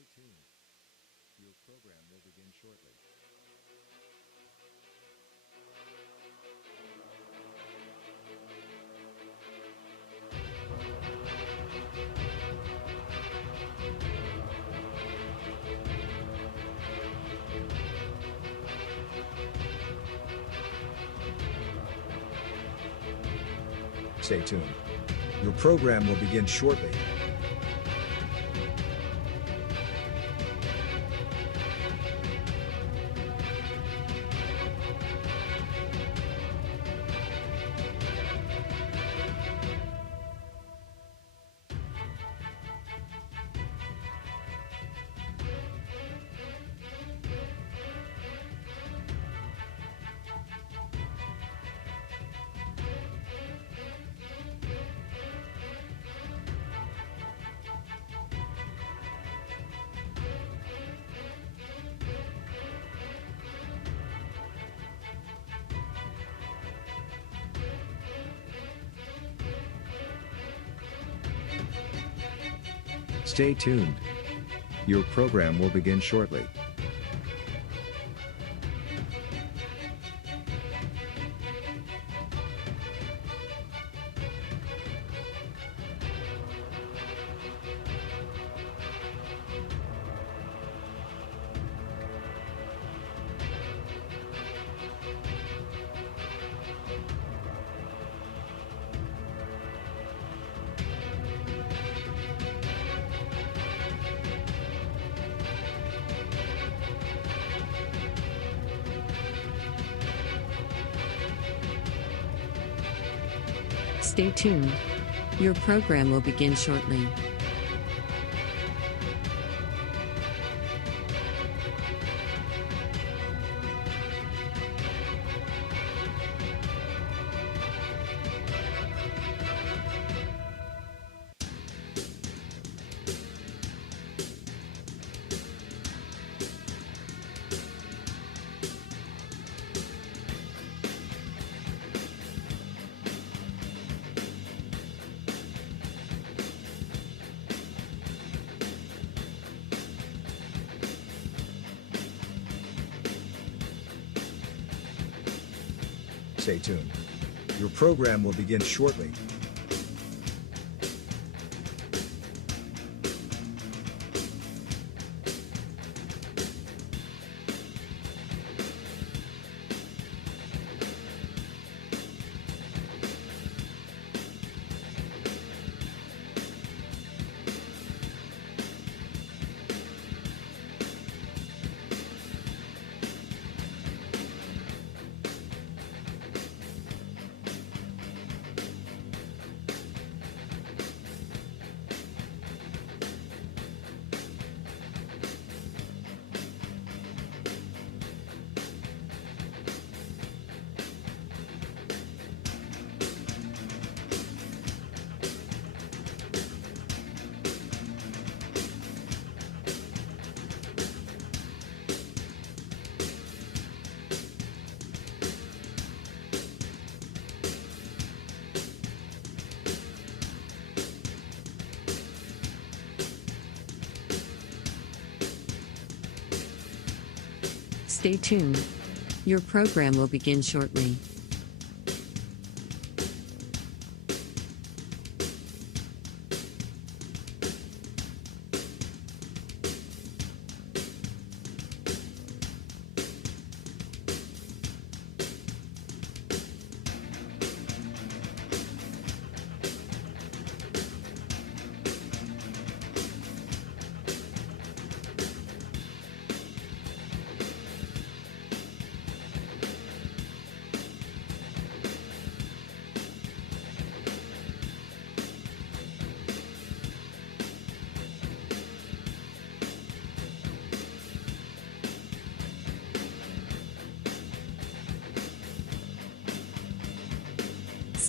Stay tuned. Your program will begin shortly. Stay tuned. Your program will begin shortly. Stay tuned. Your program will begin shortly. Stay tuned. Your program will begin shortly. Stay tuned. Your program will begin shortly. Stay tuned. Your program will begin shortly.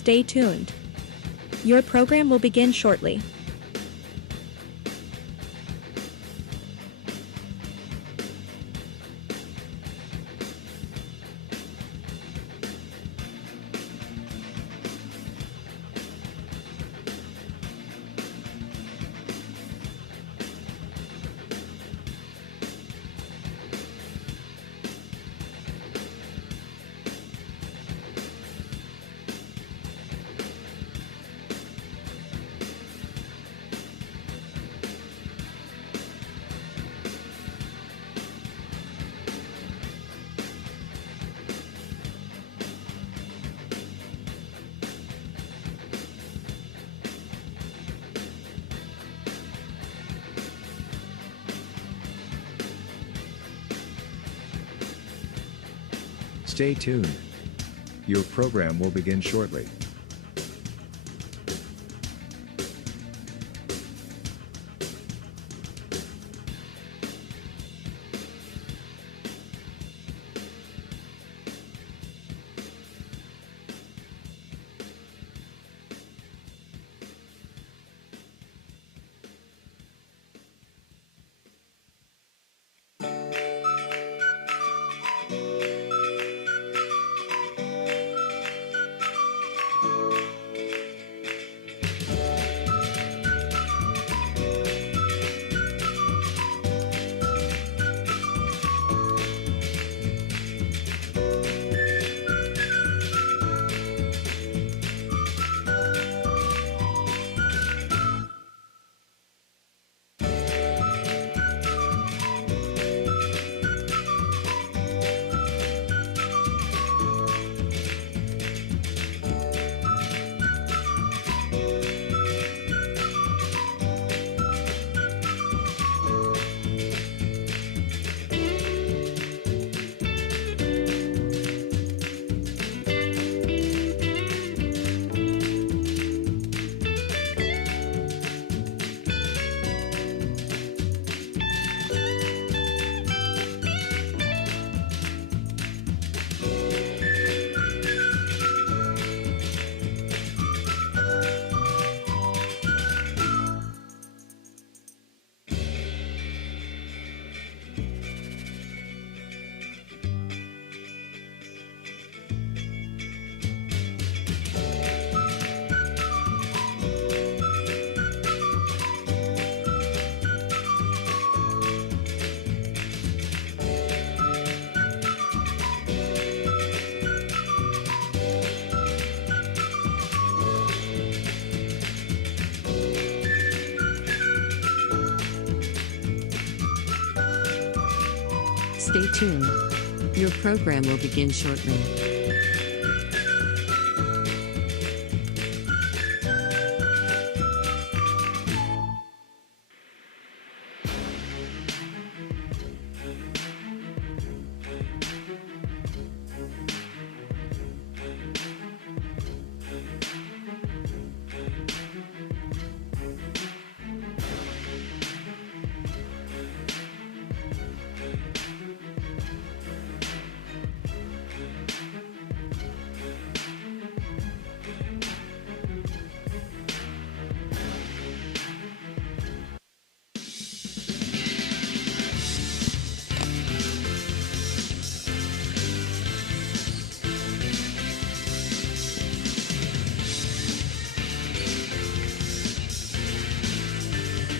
Stay tuned. Your program will begin shortly. Stay tuned. Your program will begin shortly. Stay tuned. Your program will begin shortly.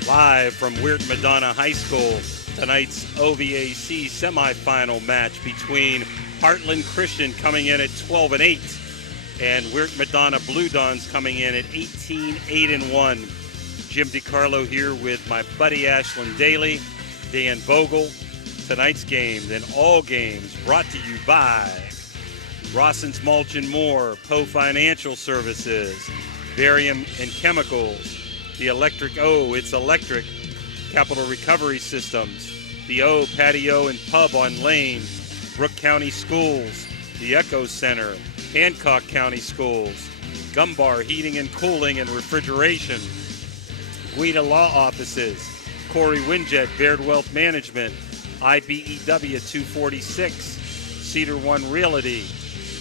Live from MADONNA High School, tonight's OVAC semifinal match between Heartland Christian coming in at 12-8 and MADONNA Blue Dons coming in at 18-8-1. Jim DiCarlo here with my buddy Ashland Daly, Dan Vogel. Tonight's game, then all games, brought to you by Rosson's Mulch and More, Poe Financial Services, Barium and Chemicals, the Electric O, it's electric, Capital Recovery Systems, the O Patio and Pub on Lane, Brooke County Schools, the Echo Center, Hancock County Schools, Gumbar Heating and Cooling and Refrigeration, Guida Law Offices, Corey Winjet, Baird Wealth Management, IBEW 246, Cedar One Realty,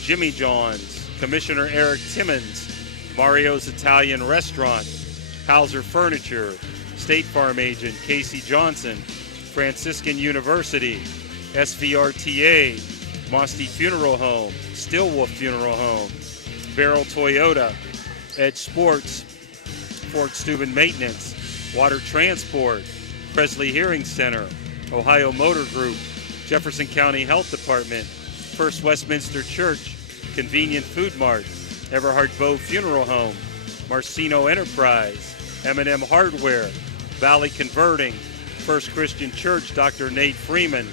Jimmy John's, Commissioner Eric Timmons, Mario's Italian Restaurant, Hauser Furniture, State Farm Agent Casey Johnson, Franciscan University, SVRTA, Mosty Funeral Home, Stillwolf Funeral Home, Barrel Toyota, Edge Sports, Fort Steuben Maintenance, Water Transport, Presley Hearing Center, Ohio Motor Group, Jefferson County Health Department, First Westminster Church, Convenient Food Mart, Everhart Bow Funeral Home, Marcino Enterprise, M&M Hardware, Valley Converting, First Christian Church, Dr. Nate Freeman,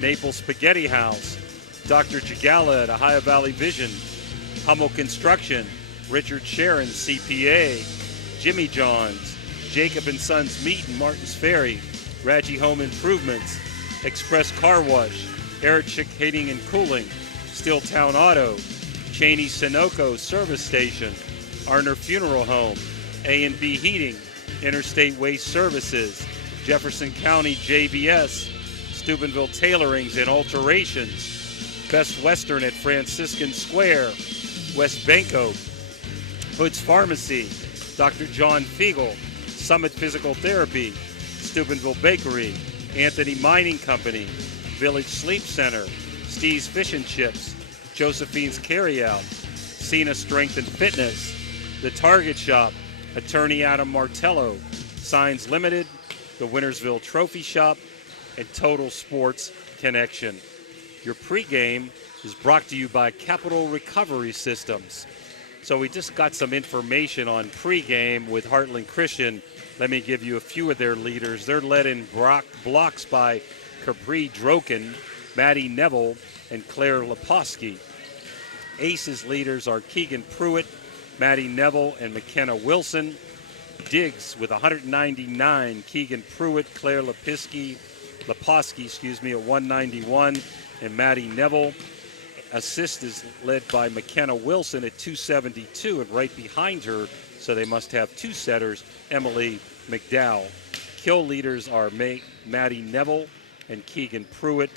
Naples Spaghetti House, Dr. Jagala at Ohio Valley Vision, Hummel Construction, Richard Sharon, CPA, Jimmy John's, Jacob & Sons Meat in Martins Ferry, Raggi Home Improvements, Express Car Wash, Eric Heating and Cooling, Steeltown Auto, Cheney Sunoco Service Station, Arner Funeral Home, A&B Heating, Interstate Waste Services, Jefferson County JBS, Steubenville Tailorings and Alterations, Best Western at Franciscan Square, West Banco, Hood's Pharmacy, Dr. John Fiegel, Summit Physical Therapy, Steubenville Bakery, Anthony Mining Company, Village Sleep Center, Steve's Fish and Chips, Josephine's Carryout, Cena Strength and Fitness, The Target Shop, Attorney Adam Martello, Signs Limited, the Wintersville Trophy Shop, and Total Sports Connection. Your pregame is brought to you by Capital Recovery Systems. So we just got some information on pregame with Heartland Christian. Let me give you a few of their leaders. They're led in blocks by Capri Droken, Maddie Neville, and Claire Leposki. Aces leaders are Keegan Pruitt, Maddie Neville, and McKenna Wilson. Digs with 199, Keegan Pruitt, Claire Leposki, at 191, and Maddie Neville. Assist is led by McKenna Wilson at 272, and right behind her, so they must have two setters, Emily McDowell. Kill leaders are Maddie Neville and Keegan Pruitt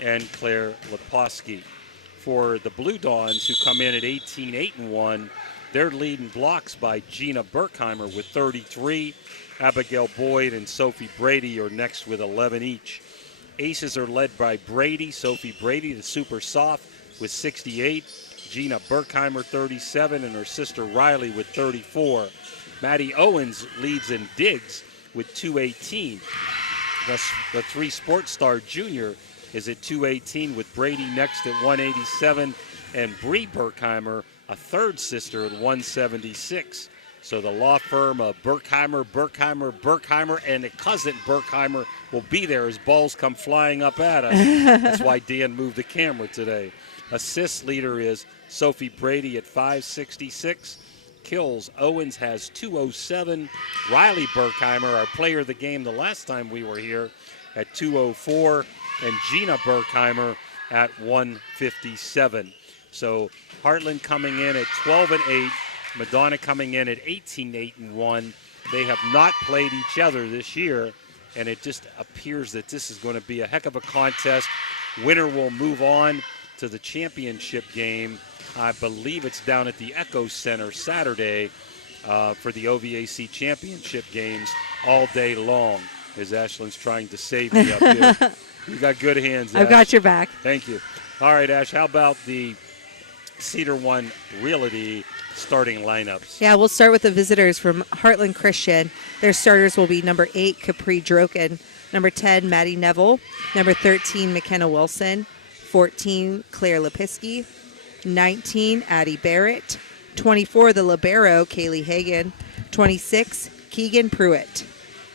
and Claire Leposki. For the Blue Dawns, who come in at 18-8-1, they're leading blocks by Gina Berkheimer with 33. Abigail Boyd and Sophie Brady are next with 11 each. Aces are led by Sophie Brady, the super soft, with 68. Gina Berkheimer, 37, and her sister Riley with 34. Maddie Owens leads in digs with 218. The three Sports Star Junior is at 218 with Brady next at 187, and Bree Berkheimer, a third sister, at 176. So the law firm of Berkheimer, and a cousin Berkheimer will be there as balls come flying up at us. That's why Dan moved the camera today. Assist leader is Sophie Brady at 566. Kills, Owens has 207. Riley Berkheimer, our player of the game the last time we were here, at 204. And Gina Berkheimer at 157. So Heartland coming in at 12-8. Madonna coming in at 18-8-1. They have not played each other this year, and it just appears that this is going to be a heck of a contest. Winner will move on to the championship game. I believe it's down at the Echo Center Saturday for the OVAC championship games all day long, as Ashlyn's trying to save me up here. You got good hands, Ash. I've got your back. Thank you. All right, Ash, how about the Cedar One Realty starting lineups? Yeah, we'll start with the visitors from Heartland Christian. Their starters will be number 8, Capri Droken, number 10, Maddie Neville, number 13, McKenna Wilson, 14, Claire Leposki, 19, Addie Barrett, 24, the libero, Kaylee Hagan, 26, Keegan Pruitt.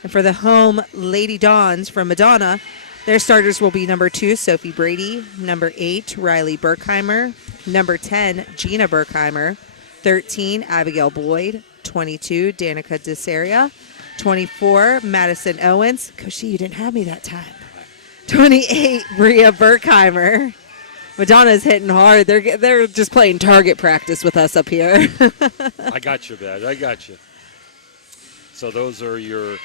And for the home Lady Dawns from Madonna, their starters will be number 2, Sophie Brady, number 8, Riley Berkheimer, number 10, Gina Berkheimer, 13, Abigail Boyd, 22, Danica Desaria, 24, Madison Owens. Cushy, you didn't have me that time. 28, Bria Berkheimer. Madonna's hitting hard. They're just playing target practice with us up here. I got you, Badge. I got you. So those are your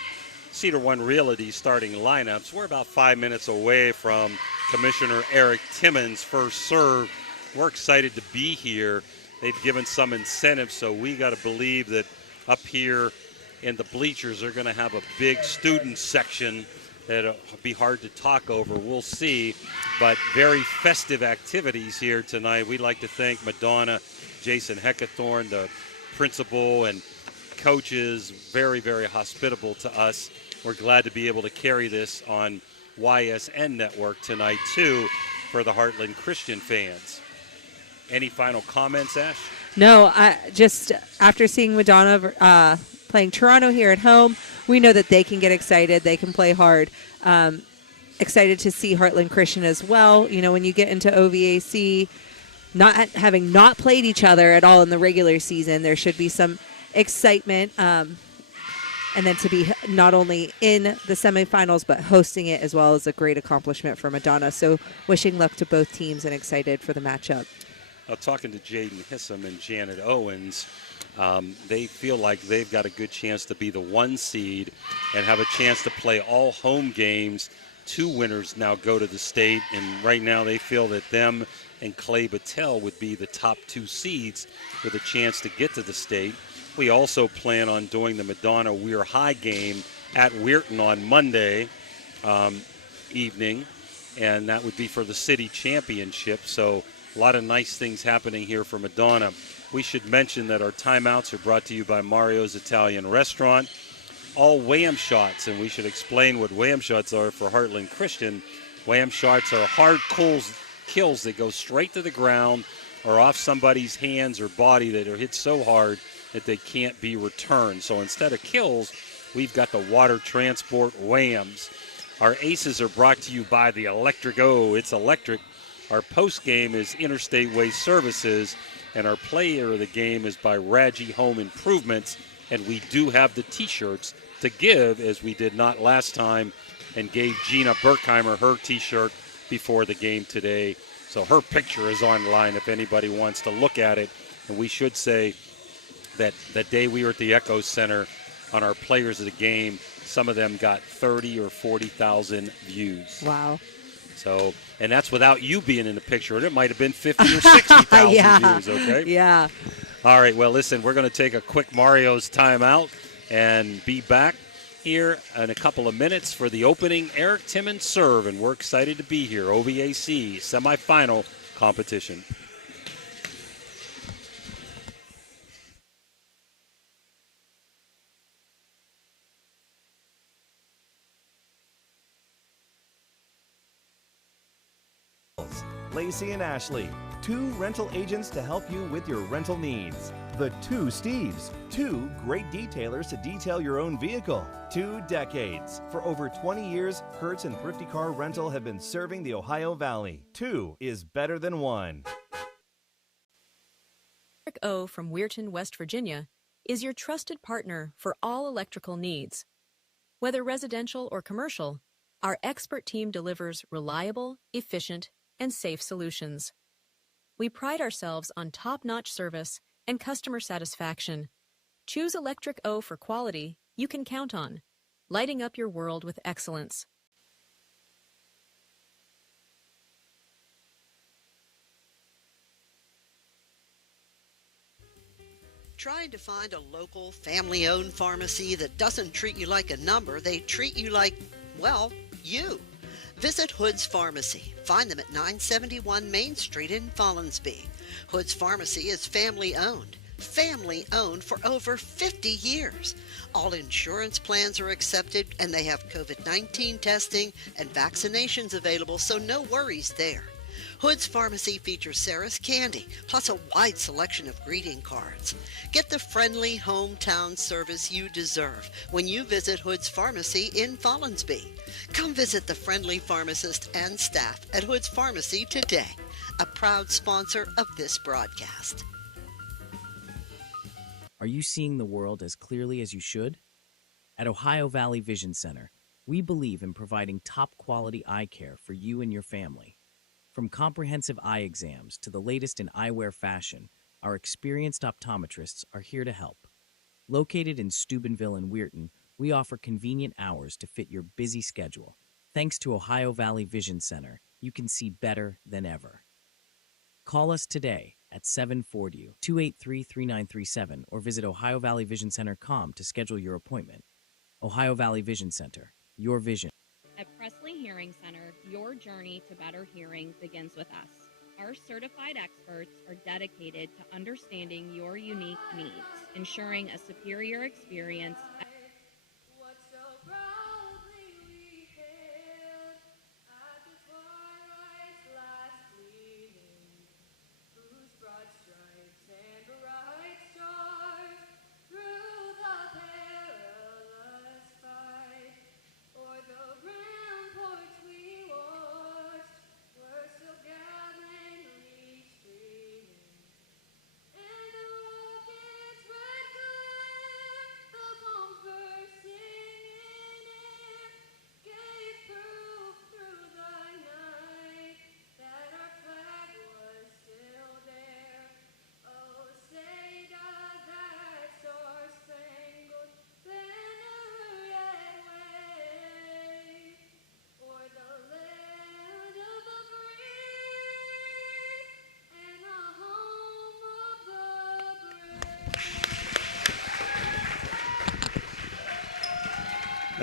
Cedar One Realty starting lineups. We're about 5 minutes away from Commissioner Eric Timmons' first serve. We're excited to be here. They've given some incentives, so we got to believe that up here in the bleachers they're going to have a big student section that'll be hard to talk over. We'll see, but very festive activities here tonight. We'd like to thank Madonna, Jason Heckathorn, the principal, and coaches, very, very hospitable to us. We're glad to be able to carry this on YSN Network tonight, too, for the Heartland Christian fans. Any final comments, Ash? No, I just after seeing Madonna playing Toronto here at home, we know that they can get excited. They can play hard. Excited to see Heartland Christian as well. You know, when you get into OVAC, not having not played each other at all in the regular season, there should be some excitement. And then to be not only in the semifinals, but hosting it as well is a great accomplishment for Madonna. So wishing luck to both teams and excited for the matchup. Talking to Jaden Hissam and Janet Owens, they feel like they've got a good chance to be the 1 seed and have a chance to play all home games. 2 winners now go to the state, and right now they feel that them and Clay Battelle would be the top 2 seeds with a chance to get to the state. We also plan on doing the Madonna Weir High game at Weirton on Monday evening, and that would be for the city championship. So a lot of nice things happening here for Madonna. We should mention that our timeouts are brought to you by Mario's Italian Restaurant. All wham shots, and we should explain what wham shots are for Heartland Christian. Wham shots are hard kills that go straight to the ground or off somebody's hands or body that are hit so hard that they can't be returned. So instead of kills, we've got the water transport whams. Our aces are brought to you by the Electric O. It's electric. Our post game is Interstate Waste Services, and our player of the game is by Raggi Home Improvements. And we do have the T-shirts to give, as we did not last time, and gave Gina Berkheimer her T-shirt before the game today. So her picture is online if anybody wants to look at it. And we should say that the day we were at the Echo Center on our players of the game, some of them got 30 or 40,000 views. Wow. So, and that's without you being in the picture. It might have been 50 or 60,000 views, okay? Yeah. All right, well, listen, we're going to take a quick Mario's timeout and be back here in a couple of minutes for the opening Eric Timmons serve, and we're excited to be here. OVAC semifinal competition. Lacey and Ashley, 2 rental agents to help you with your rental needs. The 2 Steves, 2 great detailers to detail your own vehicle. 2 decades. For over 20 years, Hertz and Thrifty Car Rental have been serving the Ohio Valley. 2 is better than 1. Electric O from Weirton, West Virginia, is your trusted partner for all electrical needs. Whether residential or commercial, our expert team delivers reliable, efficient, and safe solutions. We pride ourselves on top-notch service and customer satisfaction. Choose Electric O for quality you can count on, lighting up your world with excellence. Trying to find a local, family-owned pharmacy that doesn't treat you like a number, they treat you like, well, you. Visit Hood's Pharmacy. Find them at 971 Main Street in Follinsby. Hood's Pharmacy is family-owned. Family-owned for over 50 years. All insurance plans are accepted, and they have COVID-19 testing and vaccinations available, so no worries there. Hood's Pharmacy features Sarah's Candy, plus a wide selection of greeting cards. Get the friendly hometown service you deserve when you visit Hood's Pharmacy in Follinsby. Come visit the friendly pharmacist and staff at Hood's Pharmacy today, a proud sponsor of this broadcast. Are you seeing the world as clearly as you should? At Ohio Valley Vision Center, we believe in providing top-quality eye care for you and your family. From comprehensive eye exams to the latest in eyewear fashion, our experienced optometrists are here to help. Located in Steubenville and Weirton, we offer convenient hours to fit your busy schedule. Thanks to Ohio Valley Vision Center, you can see better than ever. Call us today at 740-283-3937 or visit OhioValleyVisionCenter.com to schedule your appointment. Ohio Valley Vision Center, your vision. At Presley Hearing Center, your journey to better hearing begins with us. Our certified experts are dedicated to understanding your unique needs, ensuring a superior experience.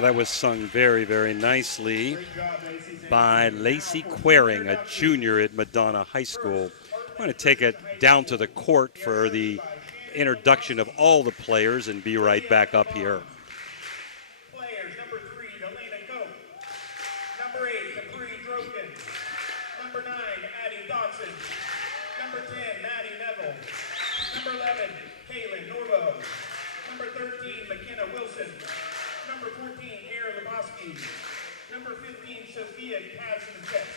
That was sung very, very nicely by Lacey Quering, a junior at Madonna High School. I'm going to take it down to the court for the introduction of all the players and be right back up here. Players, number 3, Delana Cope. Number 8, Capri Droken. Number 9, Addie Dodson. Number 10, Maddie Neville. Number 11, Kaylin Norvo. Number 13, McKenna Wilson. Number 14, Erin Lebowski. Number 15, Sophia Kazanset.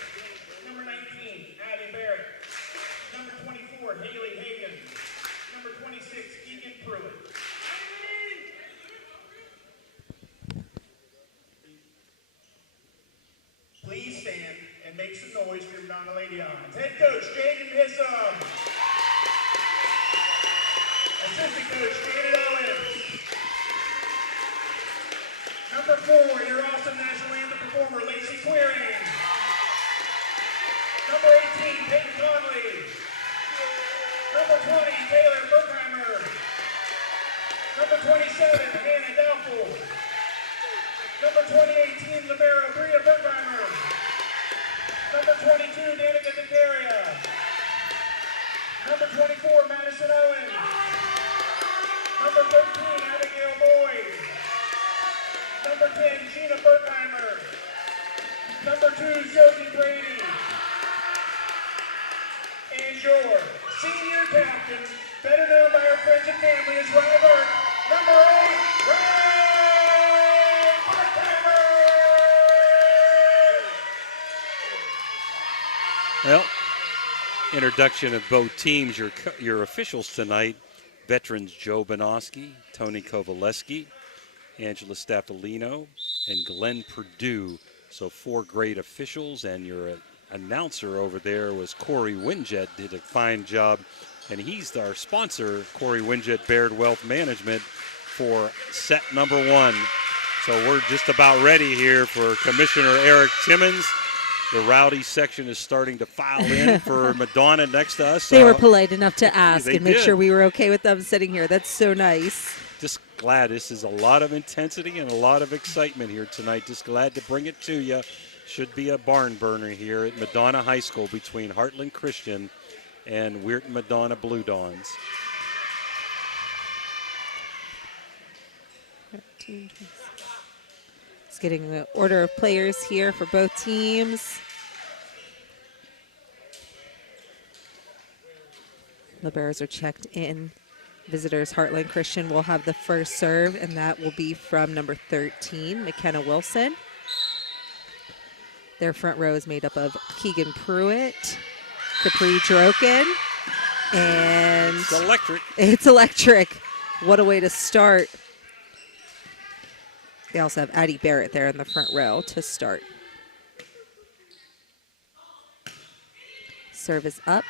Number 19, Addie Barrett. Number 24, Haley Hagan. Number 26, Keegan Pruitt. Please stand and make some noise for your Madonna Lady Arms. Head coach, Jaden Hissam. Assistant coach, Janet Owens. Number 4, your awesome national anthem performer, Lacey Queering. Number 18, Peyton Conley. Number 20, Taylor Berkheimer. Number 27, Hannah Doubtful. Number 2018, libero Bria Berkheimer. Number 22, Danica Decaria. Number 24, Madison Owens. Number 13, Abigail Boyd. Number 10, Sheena Berkheimer. Number 2, Sophie Brady. And your senior captain, better known by our friends and family as Ryan Burke, number 8, Ryan Berkheimer. Well, introduction of both teams, your officials tonight, veterans Joe Bonoski, Tony Kovaleski, Angela Staffolino, and Glenn Perdue. So 4 great officials, and your announcer over there was Corey Winjet, did a fine job. And he's our sponsor, Corey Winjet Baird Wealth Management, for set number 1. So we're just about ready here for Commissioner Eric Timmons. The rowdy section is starting to file in for Madonna next to us. They were polite enough to ask and make did. sure we were okay with them sitting here. That's so nice. Just glad this is a lot of intensity and a lot of excitement here tonight. Just glad to bring it to you. Should be a barn burner here at Madonna High School between Heartland Christian and Weirton Madonna Blue Dawns. Just getting the order of players here for both teams. Liberos are checked in. Visitors, Heartland Christian, will have the first serve, and that will be from number 13, McKenna Wilson. Their front row is made up of Keegan Pruitt, Capri Droken, and It's electric. It's electric. What a way to start. They also have Addie Barrett there in the front row to start. Serve is up.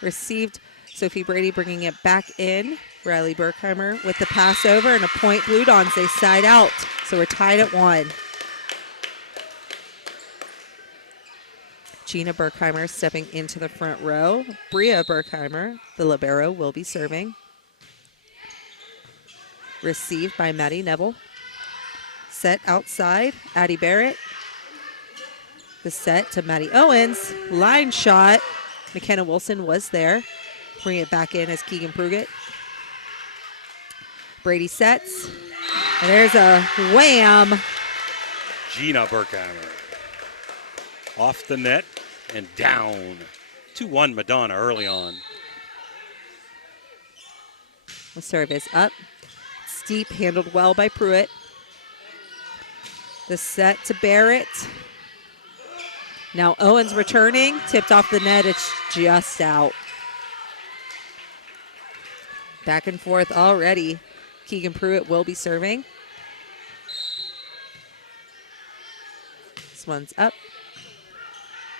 Received. Sophie Brady bringing it back in. Riley Berkheimer with the pass over and a point. Blue Dawns, they side out. So we're tied at 1. Gina Berkheimer stepping into the front row. Bria Berkheimer, the libero, will be serving. Received by Maddie Neville. Set outside, Addie Barrett. The set to Maddie Owens. Line shot. McKenna Wilson was there. Bring it back in as Keegan Pruitt. Brady sets. And there's a wham. Gina Berkheimer. Off the net and down. 2-1 Madonna early on. The serve is up. Steep, handled well by Pruitt. The set to Barrett. Now Owens returning, tipped off the net. It's just out. Back and forth already. Keegan Pruitt will be serving. This one's up.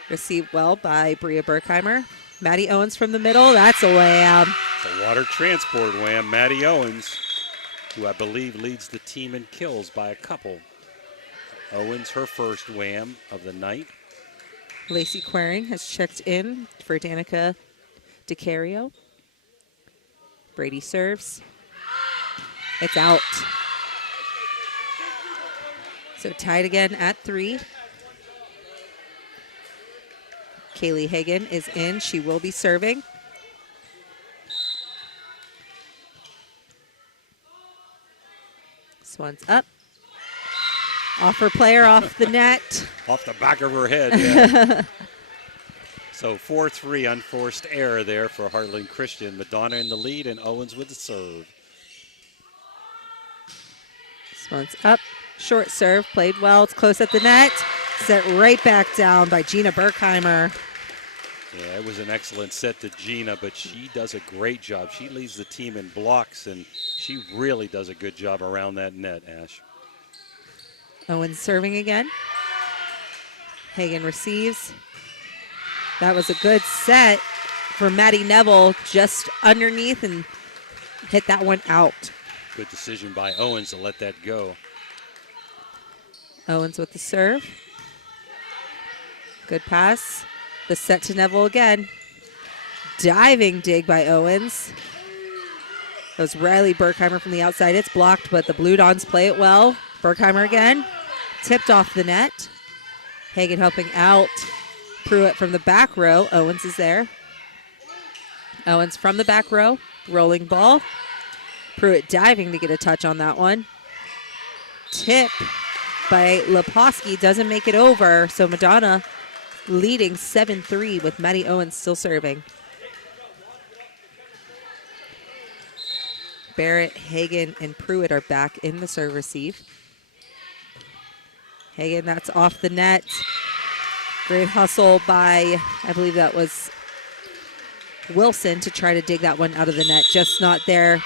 Received well by Bria Berkheimer. Maddie Owens from the middle. That's a wham. The water transport wham. Maddie Owens, who I believe leads the team in kills by a couple. Owens, her first wham of the night. Lacey Quering has checked in for Danica DiCario. Brady serves. It's out. So tied again at 3. Kaylee Hagan is in. She will be serving. This one's up. Off her player, off the net. Off the back of her head, yeah. So 4-3 unforced error there for Heartland Christian. Madonna in the lead and Owens with the serve. This one's up. Short serve, played well. It's close at the net. Set right back down by Gina Berkheimer. Yeah, it was an excellent set to Gina, but she does a great job. She leads the team in blocks, and she really does a good job around that net, Ash. Owens serving again. Hagan receives. That was a good set for Maddie Neville, just underneath and hit that one out. Good decision by Owens to let that go. Owens with the serve. Good pass. The set to Neville again. Diving dig by Owens. That was Riley Berkheimer from the outside. It's blocked, but the Blue Dons play it well. Berkheimer again. Tipped off the net. Hagan helping out. Pruitt from the back row. Owens is there. Owens from the back row. Rolling ball. Pruitt diving to get a touch on that one. Tip by Leposki. Doesn't make it over. So Madonna leading 7-3 with Maddie Owens still serving. Barrett, Hagan, and Pruitt are back in the serve receive. Hagan, that's off the net. Great hustle by, I believe that was Wilson to try to dig that one out of the net. Just not there.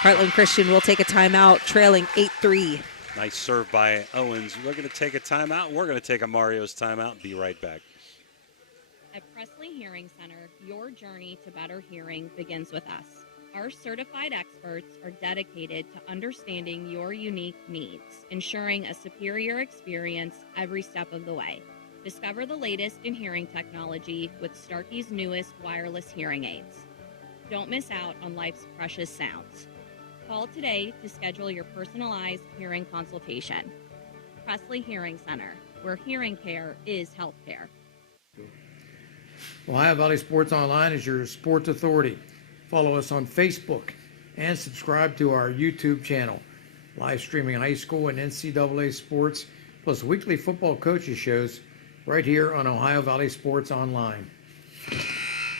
Heartland Christian will take a timeout, trailing 8-3. Nice serve by Owens. We're going to take a timeout. We're going to take a Mario's timeout. Be right back. At Presley Hearing Center, your journey to better hearing begins with us. Our certified experts are dedicated to understanding your unique needs, ensuring a superior experience every step of the way. Discover the latest in hearing technology with Starkey's newest wireless hearing aids. Don't miss out on life's precious sounds. Call today to schedule your personalized hearing consultation. Presley Hearing Center, where hearing care is healthcare. Ohio Valley Sports Online is your sports authority. Follow us on Facebook and subscribe to our YouTube channel. Live streaming high school and NCAA sports, plus weekly football coaches shows right here on Ohio Valley Sports Online.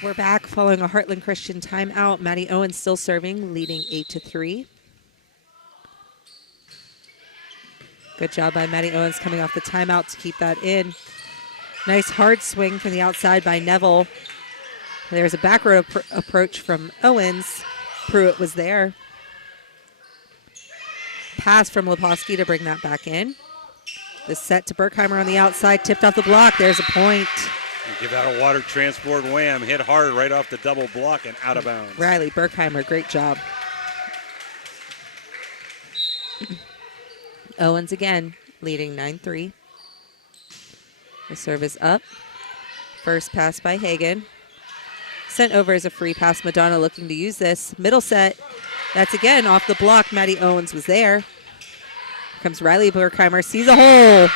We're back following a Heartland Christian timeout. Maddie Owens still serving, leading 8-3. Good job by Maddie Owens coming off the timeout to keep that in. Nice hard swing from the outside by Neville. There's a back row approach from Owens. Pruitt was there. Pass from Leposki to bring that back in. The set to Berkheimer on the outside, tipped off the block. There's a point. Give that a water transport wham. Hit hard right off the double block and out of bounds. Riley Berkheimer, great job. Owens again, leading 9-3. The serve is up. First pass by Hagan. Sent over as a free pass. Madonna looking to use this. Middle set. That's again off the block. Maddie Owens was there. Here comes Riley Berkheimer. Sees a hole.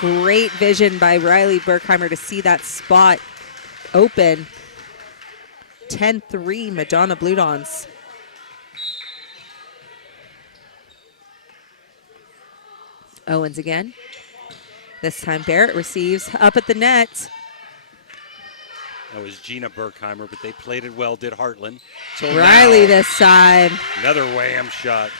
Great vision by Riley Berkheimer to see that spot open. 10-3 Madonna Blue Dons. Owens again. This time Barrett receives up at the net. That was Gina Berkheimer, but they played it well, did Heartland. Till Riley now, this time. another wham shot.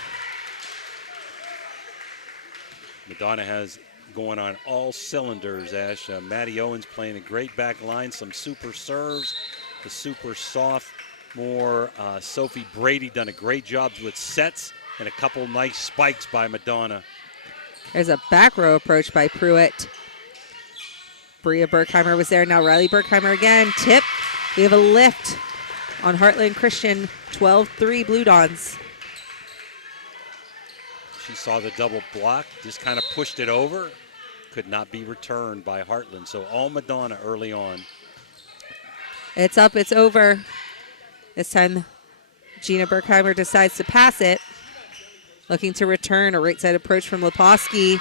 Madonna has going on all cylinders, Ash. Maddie Owens playing a great back line, some super serves, the super soft, more Sophie Brady done a great job with sets and a couple nice spikes by Madonna. There's a back row approach by Pruitt. Bria Berkheimer was there. Now Riley Berkheimer again. Tip. We have a lift on Heartland Christian. 12-3 Blue Dons. She saw the double block, just kind of pushed it over. Could not be returned by Heartland. So all Madonna early on. It's up, it's over. This time Gina Berkheimer decides to pass it. Looking to return a right side approach from Leposki.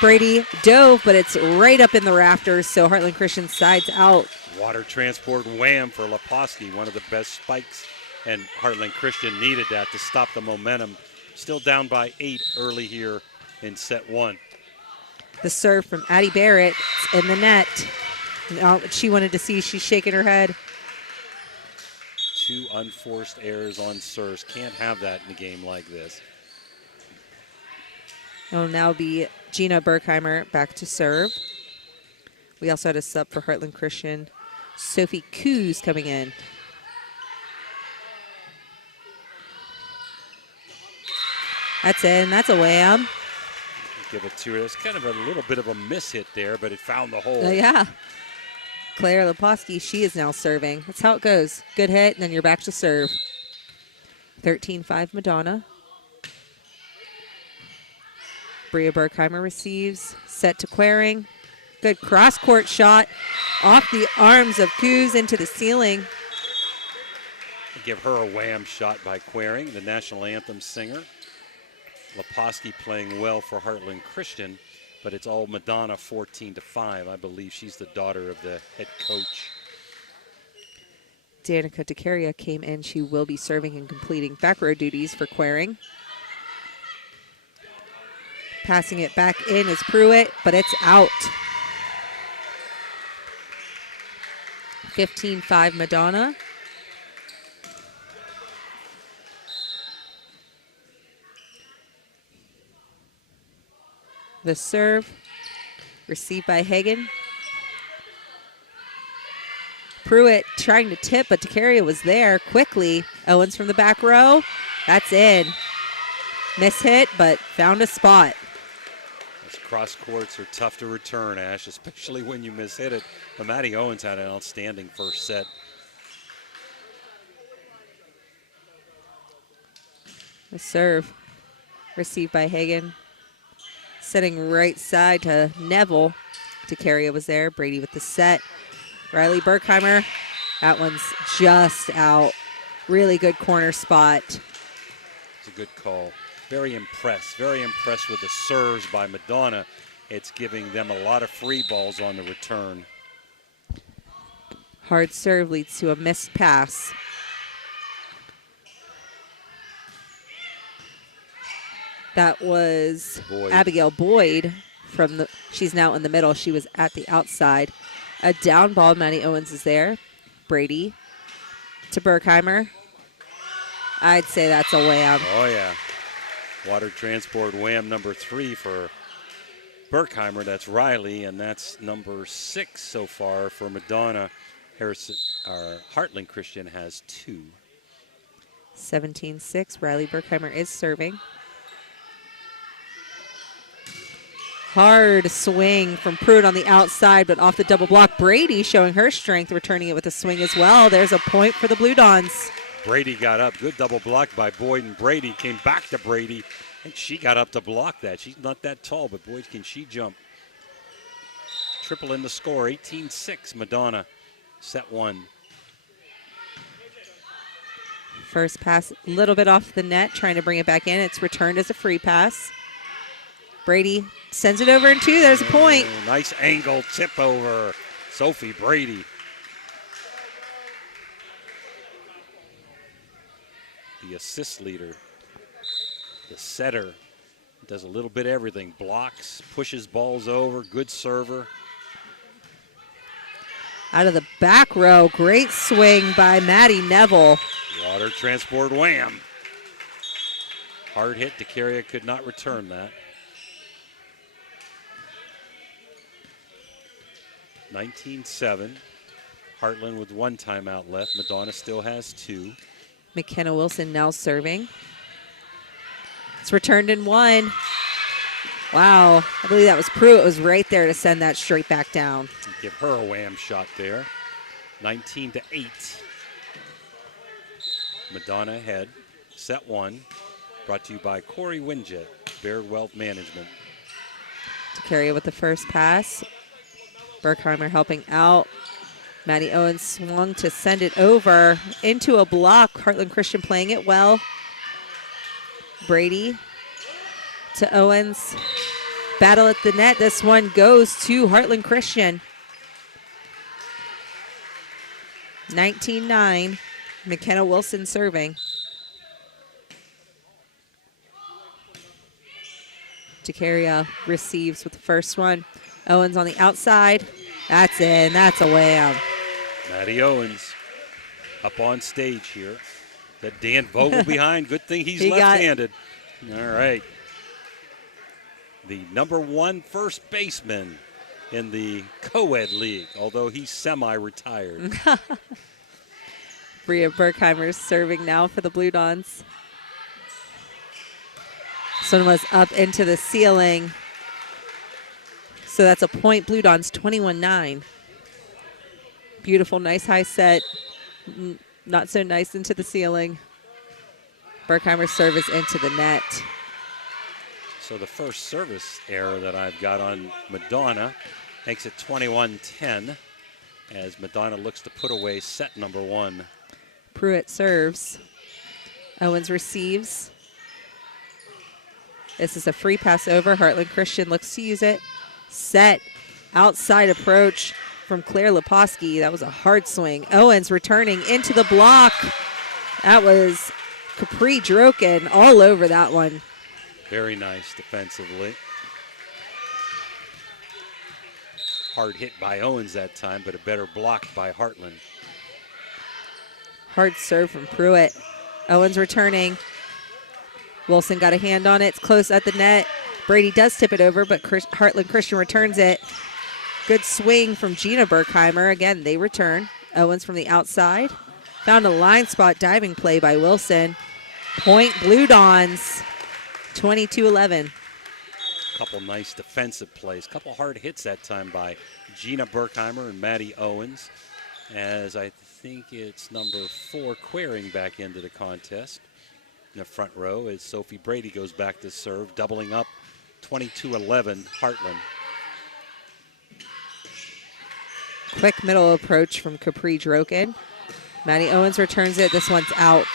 Brady dove, but it's right up in the rafters, so Heartland Christian sides out. Water transport wham for Leposki, one of the best spikes, and Heartland Christian needed that to stop the momentum. Still down by 8 early here in set 1. The serve from Addie Barrett in the net. No, she wanted to see, she's shaking her head. 2 unforced errors on serves. Can't have that in a game like this. It'll now be Gina Berkheimer back to serve. We also had a sub for Heartland Christian. Sophie Coos coming in. That's in. That's a wham. Give it to her. It's kind of a little bit of a miss hit there, but it found the hole. Yeah. Claire Leposki, she is now serving. That's how it goes. Good hit, and then you're back to serve. 13-5 Madonna. Bria Berkheimer receives. Set to Quering. Good cross-court shot off the arms of Coos into the ceiling. Give her a wham shot by Quering, the national anthem singer. Leposki playing well for Heartland Christian, but it's all Madonna 14-5. I believe she's the daughter of the head coach. Danica DeCaria came in. She will be serving and completing back row duties for Quering. Passing it back in is Pruitt, but it's out. 15-5 Madonna. The serve, received by Hagen. Pruitt trying to tip, but DeCaria was there quickly. Owens from the back row. That's in. Miss hit, but found a spot. Those cross courts are tough to return, Ash, especially when you miss hit it. But Maddie Owens had an outstanding first set. The serve, received by Hagen. Setting right side to Neville. DeCaria was there. Brady with the set. Riley Berkheimer. That one's just out. Really good corner spot. It's a good call. Very impressed with the serves by Madonna. It's giving them a lot of free balls on the return. Hard serve leads to a missed pass. That was Boyd. Abigail Boyd from the, she's now in the middle. She was at the outside. A down ball, Maddie Owens is there. Brady to Berkheimer. I'd say that's a wham. Oh, yeah. Water transport wham number 3 for Berkheimer. That's Riley, and that's number 6 so far for Madonna. Heartland Christian has 2. 17-6. Riley Berkheimer is serving. Hard swing from Pruitt on the outside, but off the double block. Brady showing her strength, returning it with a swing as well. There's a point for the Blue Dons. Brady got up. Good double block by Boyd, and Brady came back to Brady, and she got up to block that. She's not that tall, but boy, can she jump. Triple in the score, 18-6, Madonna, set 1. First pass, a little bit off the net, trying to bring it back in. It's returned as a free pass. Brady sends it over in 2. There's a point. Oh, nice angle tip over Sophie Brady. The assist leader, the setter, does a little bit of everything. Blocks, pushes balls over, good server. Out of the back row, great swing by Maddie Neville. Water transport wham. Hard hit, DeCaria could not return that. 19-7. Heartland with 1 timeout left. Madonna still has 2. McKenna Wilson now serving. It's returned in 1. Wow, I believe that was Pruitt was right there to send that straight back down. Give her a wham shot there. 19-8. Madonna ahead. Set 1. Brought to you by Corey Winjet, Baird Wealth Management. DeCaria with the first pass. Berkheimer helping out. Maddie Owens swung to send it over into a block. Heartland Christian playing it well. Brady to Owens. Battle at the net. This one goes to Heartland Christian. 19-9. McKenna Wilson serving. DeCaria receives with the first one. Owens on the outside. That's in. That's a wham. Maddie Owens up on stage here. That Dan Vogel behind. Good thing he's left-handed. All right. The #1 first baseman in the co-ed league, although he's semi-retired. Bria Berkheimer's serving now for the Blue Dons. This one was up into the ceiling. So that's a point. Blue Dons 21-9. Beautiful, nice high set. Not so nice into the ceiling. Berkheimer's serve is into the net. So the first service error that I've got on Madonna makes it 21-10 as Madonna looks to put away set #1. Pruitt serves. Owens receives. This is a free pass over. Heartland Christian looks to use it. Set. Outside approach from Claire Leposki. That was a hard swing. Owens returning into the block. That was Capri Droken all over that one. Very nice defensively. Hard hit by Owens that time, but a better block by Heartland. Hard serve from Pruitt. Owens returning. Wilson got a hand on it. It's close at the net. Brady does tip it over, but Heartland Christian returns it. Good swing from Gina Berkheimer. Again, they return. Owens from the outside. Found a line spot diving play by Wilson. Point Blue Dons, 22-11. Couple nice defensive plays. Couple hard hits that time by Gina Berkheimer and Maddie Owens. As I think it's #4 Queering back into the contest. In the front row as Sophie Brady goes back to serve, doubling up 22-11 Heartland. Quick middle approach from Capri Droken. Maddie Owens returns it. This one's out.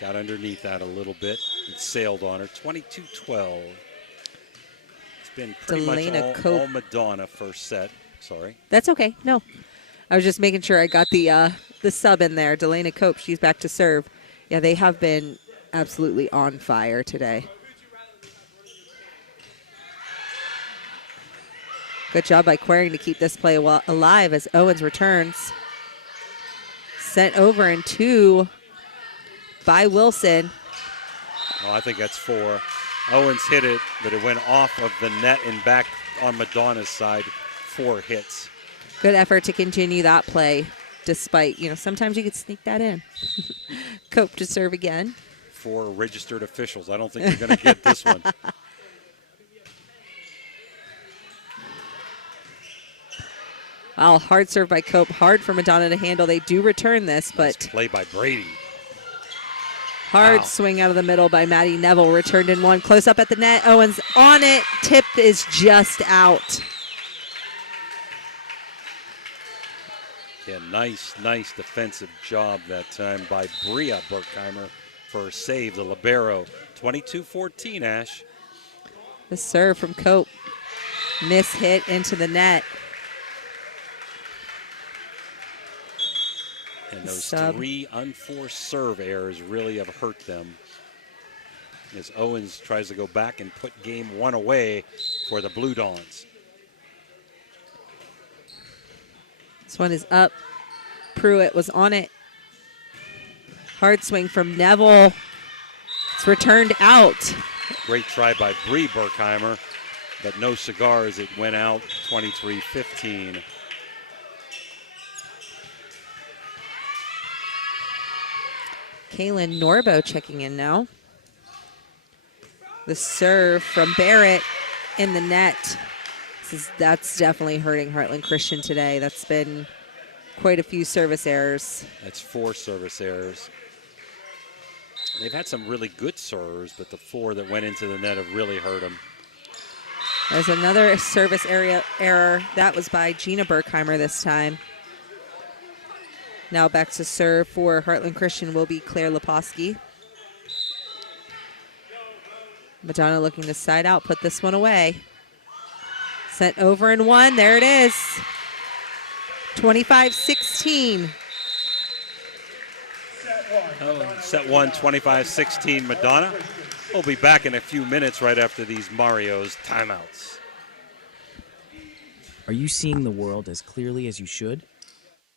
Got underneath that a little bit. It sailed on her. 22-12. It's been pretty much all Madonna first set. Sorry. That's okay. No. I was just making sure I got the sub in there. Delana Cope, she's back to serve. Yeah, they have been absolutely on fire today. Good job by Queering to keep this play alive as Owens returns. Sent over in 2 by Wilson. Oh, I think that's 4. Owens hit it, but it went off of the net and back on Madonna's side. 4 hits. Good effort to continue that play, despite, sometimes you could sneak that in. Cope to serve again. 4 registered officials. I don't think you're going to get this one. Wow, hard serve by Cope. Hard for Madonna to handle. They do return this, but... Nice play by Brady. Hard swing out of the middle by Maddie Neville. Returned in 1. Close up at the net. Owens on it. Tip is just out. Yeah, nice defensive job that time by Bria Berkheimer for a save, the libero. 22-14, Ash. The serve from Cope. Miss hit into the net. And those 3 unforced serve errors really have hurt them. As Owens tries to go back and put game 1 away for the Blue Dons. This one is up. Pruitt was on it. Hard swing from Neville. It's returned out. Great try by Bree Berkheimer, but no cigars. It went out 23-15. Kaylin Norbo checking in now. The serve from Barrett in the net. That's definitely hurting Heartland Christian today. That's been quite a few service errors. That's 4 service errors. They've had some really good serves, but the 4 that went into the net have really hurt them. There's another service area error. That was by Gina Berkheimer this time. Now back to serve for Heartland Christian will be Claire Leposki. Madonna looking to side out, put this one away. Sent over and one. There it is. 25-16. Set one, 25-16 Madonna. We'll be back in a few minutes right after these Mario's timeouts. Are you seeing the world as clearly as you should?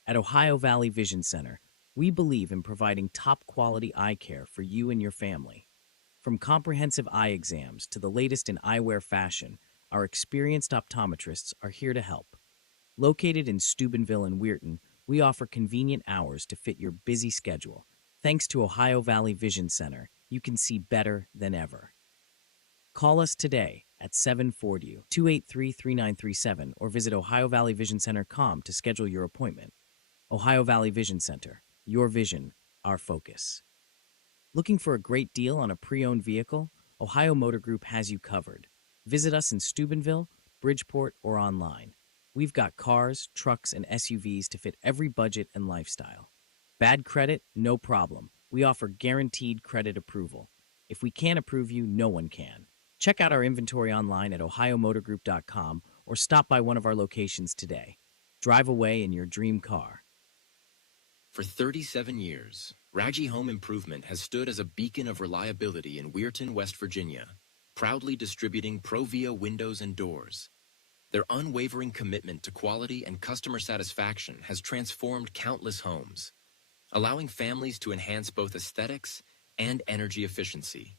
At Ohio Valley Vision Center, we believe in providing top-quality eye care for you and your family. From comprehensive eye exams to the latest in eyewear fashion, our experienced optometrists are here to help. Located in Steubenville and Weirton, we offer convenient hours to fit your busy schedule. Thanks to Ohio Valley Vision Center, you can see better than ever. Call us today at 740-283-3937 or visit OhioValleyVisionCenter.com to schedule your appointment. Ohio Valley Vision Center, your vision, our focus. Looking for a great deal on a pre-owned vehicle? Ohio Motor Group has you covered. Visit us in Steubenville, Bridgeport, or online. We've got cars, trucks, and SUVs to fit every budget and lifestyle. Bad credit? No problem. We offer guaranteed credit approval. If we can't approve you, no one can. Check out our inventory online at ohiomotorgroup.com or stop by one of our locations today. Drive away in your dream car. For 37 years, Raggi Home Improvement has stood as a beacon of reliability in Weirton, West Virginia, proudly distributing Provia windows and doors. Their unwavering commitment to quality and customer satisfaction has transformed countless homes, allowing families to enhance both aesthetics and energy efficiency.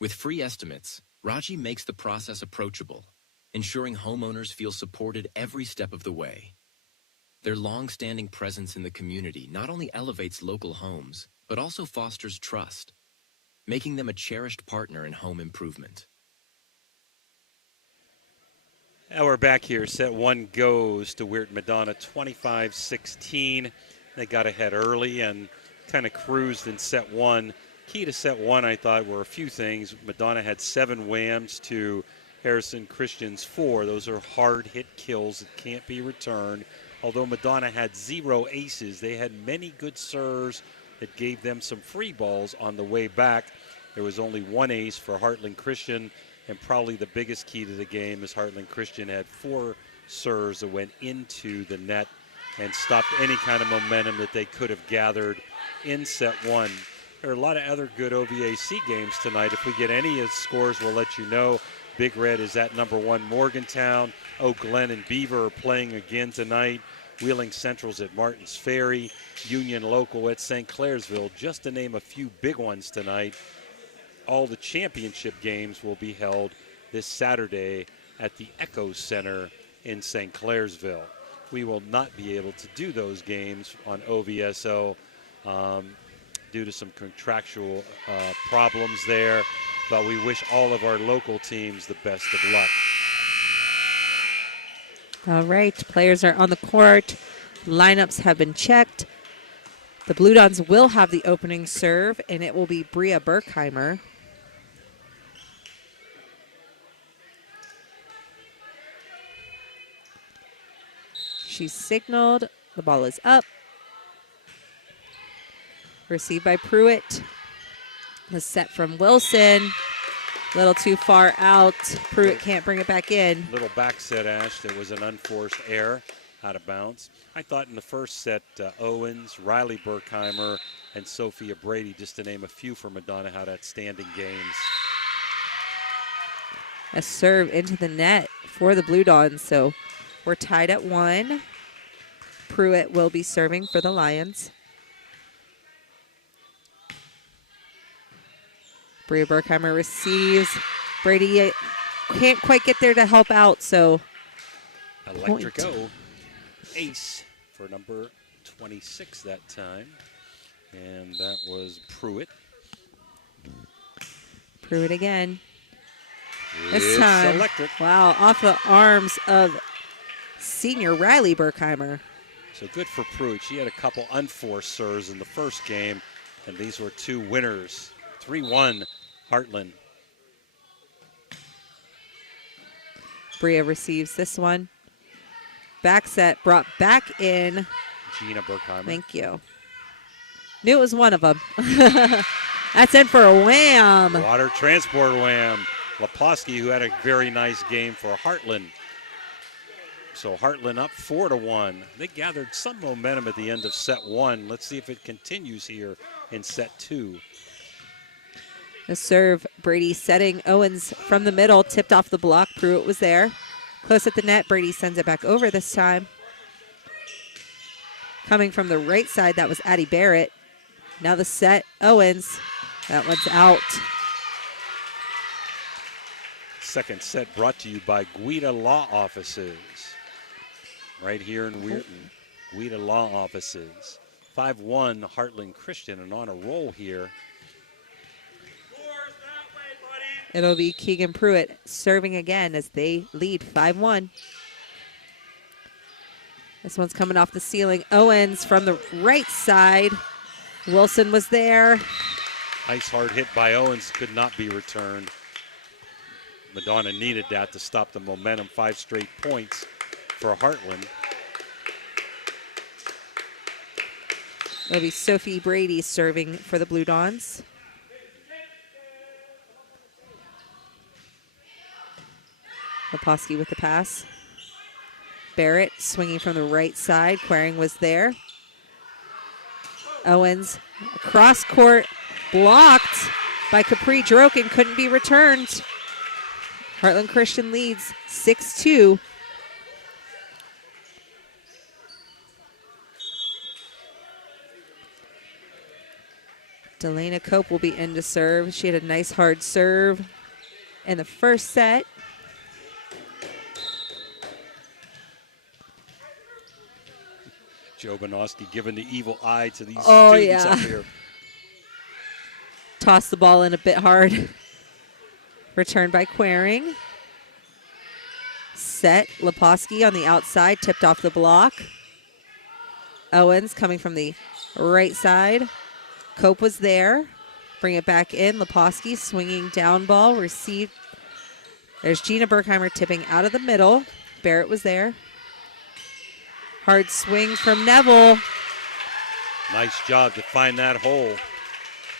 With free estimates, Raggi makes the process approachable, ensuring homeowners feel supported every step of the way. Their long-standing presence in the community not only elevates local homes, but also fosters trust, making them a cherished partner in home improvement. Now we're back here. Set one goes to Weirton Madonna, 25-16. They got ahead early and kind of cruised in set one. Key to set one, I thought, were a few things. Madonna had 7 whams to Harrison Christian's 4. Those are hard hit kills that can't be returned. Although Madonna had 0 aces, they had many good serves that gave them some free balls on the way back. There was only 1 ace for Heartland Christian, and probably the biggest key to the game is Heartland Christian had 4 serves that went into the net and stopped any kind of momentum that they could have gathered in set one. There are a lot of other good OVAC games tonight. If we get any of the scores, we'll let you know. Big Red is at number 1 Morgantown. Oak Glen and Beaver are playing again tonight. Wheeling Central's at Martins Ferry. Union Local at St. Clairsville, just to name a few big ones tonight. All the championship games will be held this Saturday at the Echo Center in St. Clairsville. We will not be able to do those games on OVSO due to some contractual problems there, but we wish all of our local teams the best of luck. All right, players are on the court. Lineups have been checked. The Blue Dons will have the opening serve, and it will be Bria Berkheimer. She's signaled. The ball is up. Received by Pruitt. The set from Wilson. A little too far out. Pruitt can't bring it back in. Little back set, Ash. There was an unforced error out of bounds. I thought in the first set, Owens, Riley Berkheimer, and Sophia Brady, just to name a few for Madonna, had outstanding games. A serve into the net for the Blue Dons. So we're tied at 1. Pruitt will be serving for the Lions. Bria Berkheimer receives. Brady can't quite get there to help out, so Electric O. Ace for number 26 that time. And that was Pruitt. Pruitt again. It's time, electric. Wow, off the arms of senior Riley Berkheimer. So good for Pruitt. She had a couple unforced serves in the first game, and these were 2 winners. 3-1, Heartland. Bria receives this one. Back set brought back in. Gina Berkheimer. Thank you. Knew it was one of them. That's in for a wham. Water transport wham. Leposki, who had a very nice game for Heartland. So Heartland up 4-1. They gathered some momentum at the end of set 1. Let's see if it continues here in set 2. The serve, Brady setting. Owens from the middle, tipped off the block. Pruitt was there. Close at the net, Brady sends it back over this time. Coming from the right side, that was Addie Barrett. Now the set, Owens. That one's out. Second set brought to you by Guida Law Offices. Right here in Weirton. Guida Law Offices. 5-1 Heartland Christian, and on a roll here. It'll be Keegan Pruitt serving again as they lead 5-1. This one's coming off the ceiling. Owens from the right side. Wilson was there. Nice hard hit by Owens, could not be returned. Madonna needed that to stop the momentum. 5 straight points for Heartland. It'll be Sophie Brady serving for the Blue Dons. Leposki with the pass. Barrett swinging from the right side. Quering was there. Owens cross court, blocked by Capri Droken, couldn't be returned. Heartland Christian leads 6-2. Delana Cope will be in to serve. She had a nice hard serve in the first set. Joe Bonoski giving the evil eye to these students up here. Toss the ball in a bit hard. Returned by Quering. Set, Leposki on the outside, tipped off the block. Owens coming from the right side. Cope was there. Bring it back in. Leposki swinging down ball, received. There's Gina Berkheimer tipping out of the middle. Barrett was there. Hard swing from Neville. Nice job to find that hole.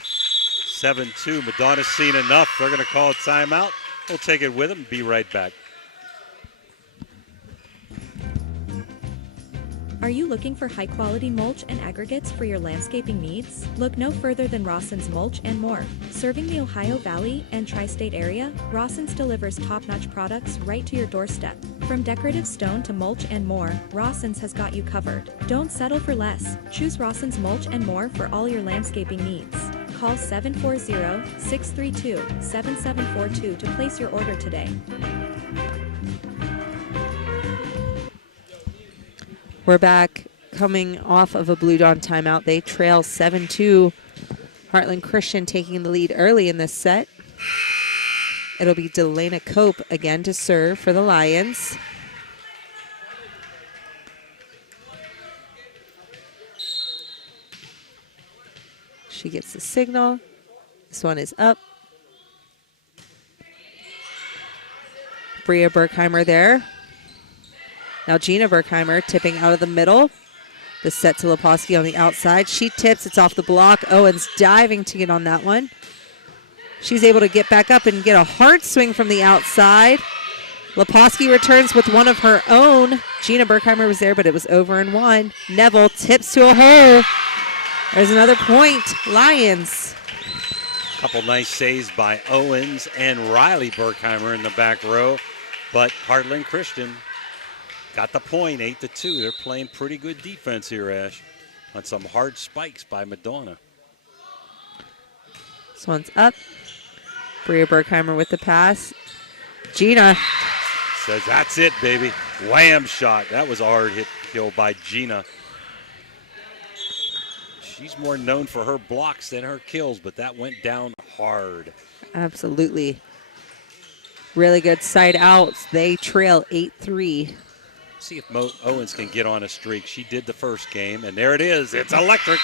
7-2. Madonna's seen enough. They're going to call a timeout. We'll take it with them and be right back. Are you looking for high-quality mulch and aggregates for your landscaping needs? Look no further than Rawson's Mulch and More. Serving the Ohio Valley and tri-state area, Rawson's delivers top-notch products right to your doorstep. From decorative stone to mulch and more, Rawson's has got you covered. Don't settle for less. Choose Rawson's Mulch and More for all your landscaping needs. Call 740-632-7742 to place your order today. We're back coming off of a Blue Dawn timeout. They trail 7-2. Heartland Christian taking the lead early in this set. It'll be Delana Cope again to serve for the Lions. She gets the signal. This one is up. Bria Berkheimer there. Now Gina Berkheimer tipping out of the middle. The set to Leposki on the outside. She tips. It's off the block. Owens diving to get on that one. She's able to get back up and get a hard swing from the outside. Leposki returns with one of her own. Gina Berkheimer was there, but it was over and one. Neville tips to a hole. There's another point. Lions. Couple nice saves by Owens and Riley Berkheimer in the back row. But Heartland Christian got the point, 8-2. They're playing pretty good defense here, Ash, on some hard spikes by Madonna. This one's up. Bria Berkheimer with the pass. Gina says, that's it, baby. Wham shot. That was a hard hit kill by Gina. She's more known for her blocks than her kills, but that went down hard. Absolutely. Really good side outs. They trail 8-3. See if Owens can get on a streak. She did the first game, and there it is. It's electric.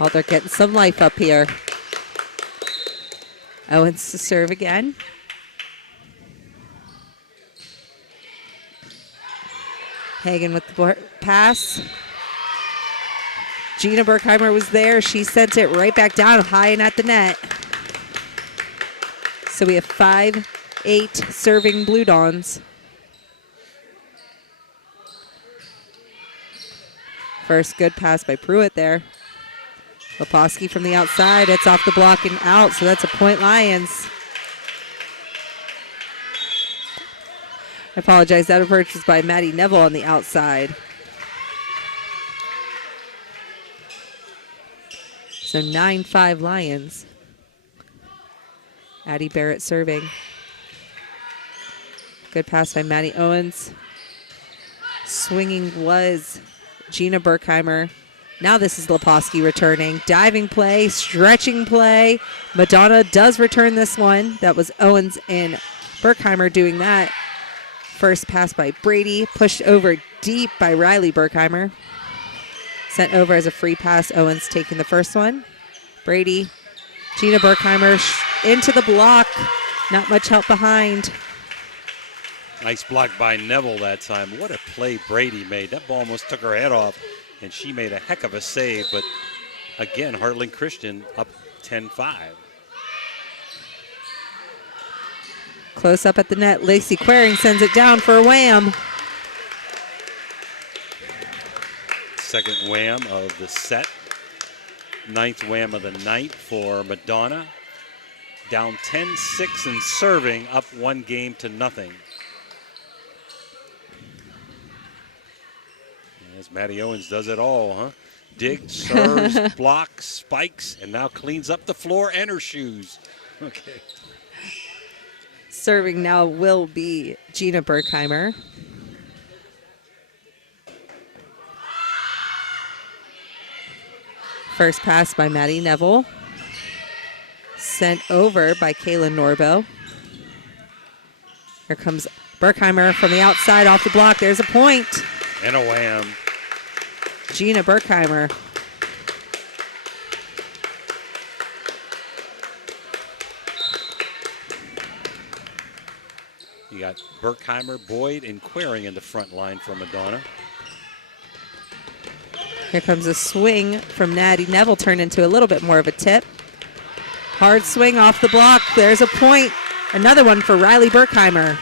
Oh, they're getting some life up here. Owens to serve again. Hagan with the pass. Gina Berkheimer was there. She sent it right back down high and at the net. So we have 5-8 serving Blue Dons. First good pass by Pruitt there. Leposki from the outside. It's off the block and out, so that's a point Lions. I apologize. That approach was by Maddie Neville on the outside. So 9-5 Lions. Addie Barrett serving. Good pass by Maddie Owens. Swinging was Gina Berkheimer. Now this is Leposki returning. Diving play, stretching play. Madonna does return this one. That was Owens and Berkheimer doing that. First pass by Brady. Pushed over deep by Riley Berkheimer. Sent over as a free pass. Owens taking the first one. Brady. Gina Berkheimer into the block. Not much help behind. Nice block by Neville that time. What a play Brady made. That ball almost took her head off, and she made a heck of a save. But again, Heartland Christian up 10-5. Close up at the net. Lacey Quering sends it down for a wham. Second wham of the set. 9th wham of the night for Madonna. Down 10-6 and serving, up 1 game to nothing. As Maddie Owens does it all, huh? Digs, serves, blocks, spikes, and now cleans up the floor and her shoes. Okay. Serving now will be Gina Berkheimer. First pass by Maddie Neville. Sent over by Kayla Norbo. Here comes Berkheimer from the outside off the block. There's a point. And a wham. Gina Berkheimer. You got Berkheimer, Boyd, and Quering in the front line for Madonna. Here comes a swing from Maddie Neville, turned into a little bit more of a tip. Hard swing off the block. There's a point. Another one for Riley Berkheimer.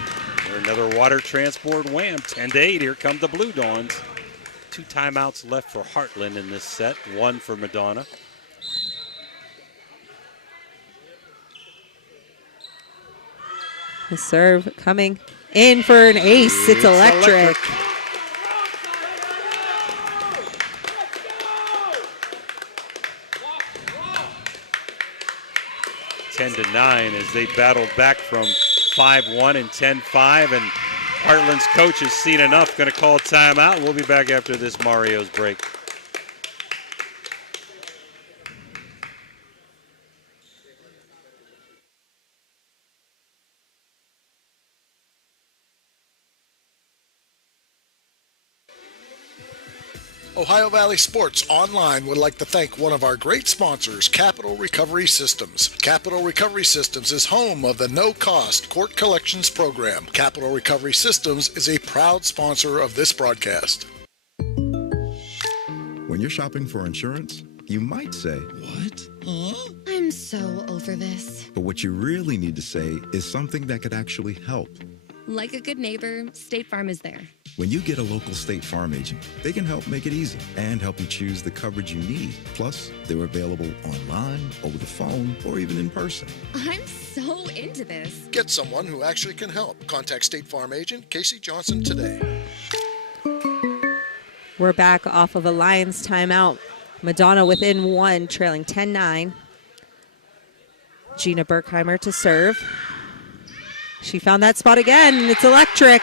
Another water transport wham. 10-8. Here come the Blue Dons. 2 timeouts left for Heartland in this set. 1 for Madonna. The serve coming in for an ace. It's electric. 10-9 as they battle back from 5-1 and 10-5. And Heartland's coach has seen enough, going to call timeout. We'll be back after this Mario's break. Ohio Valley Sports Online would like to thank one of our great sponsors, Capital Recovery Systems. Capital Recovery Systems is home of the no-cost court collections program. Capital Recovery Systems is a proud sponsor of this broadcast. When you're shopping for insurance, you might say, "What? Huh?" I'm so over this. But what you really need to say is something that could actually help. Like a good neighbor, State Farm is there. When you get a local State Farm agent, they can help make it easy and help you choose the coverage you need. Plus, they're available online, over the phone, or even in person. I'm so into this. Get someone who actually can help. Contact State Farm agent Casey Johnson today. We're back off of a Lions timeout. Madonna within 1, trailing 10-9. Gina Berkheimer to serve. She found that spot again, and it's electric.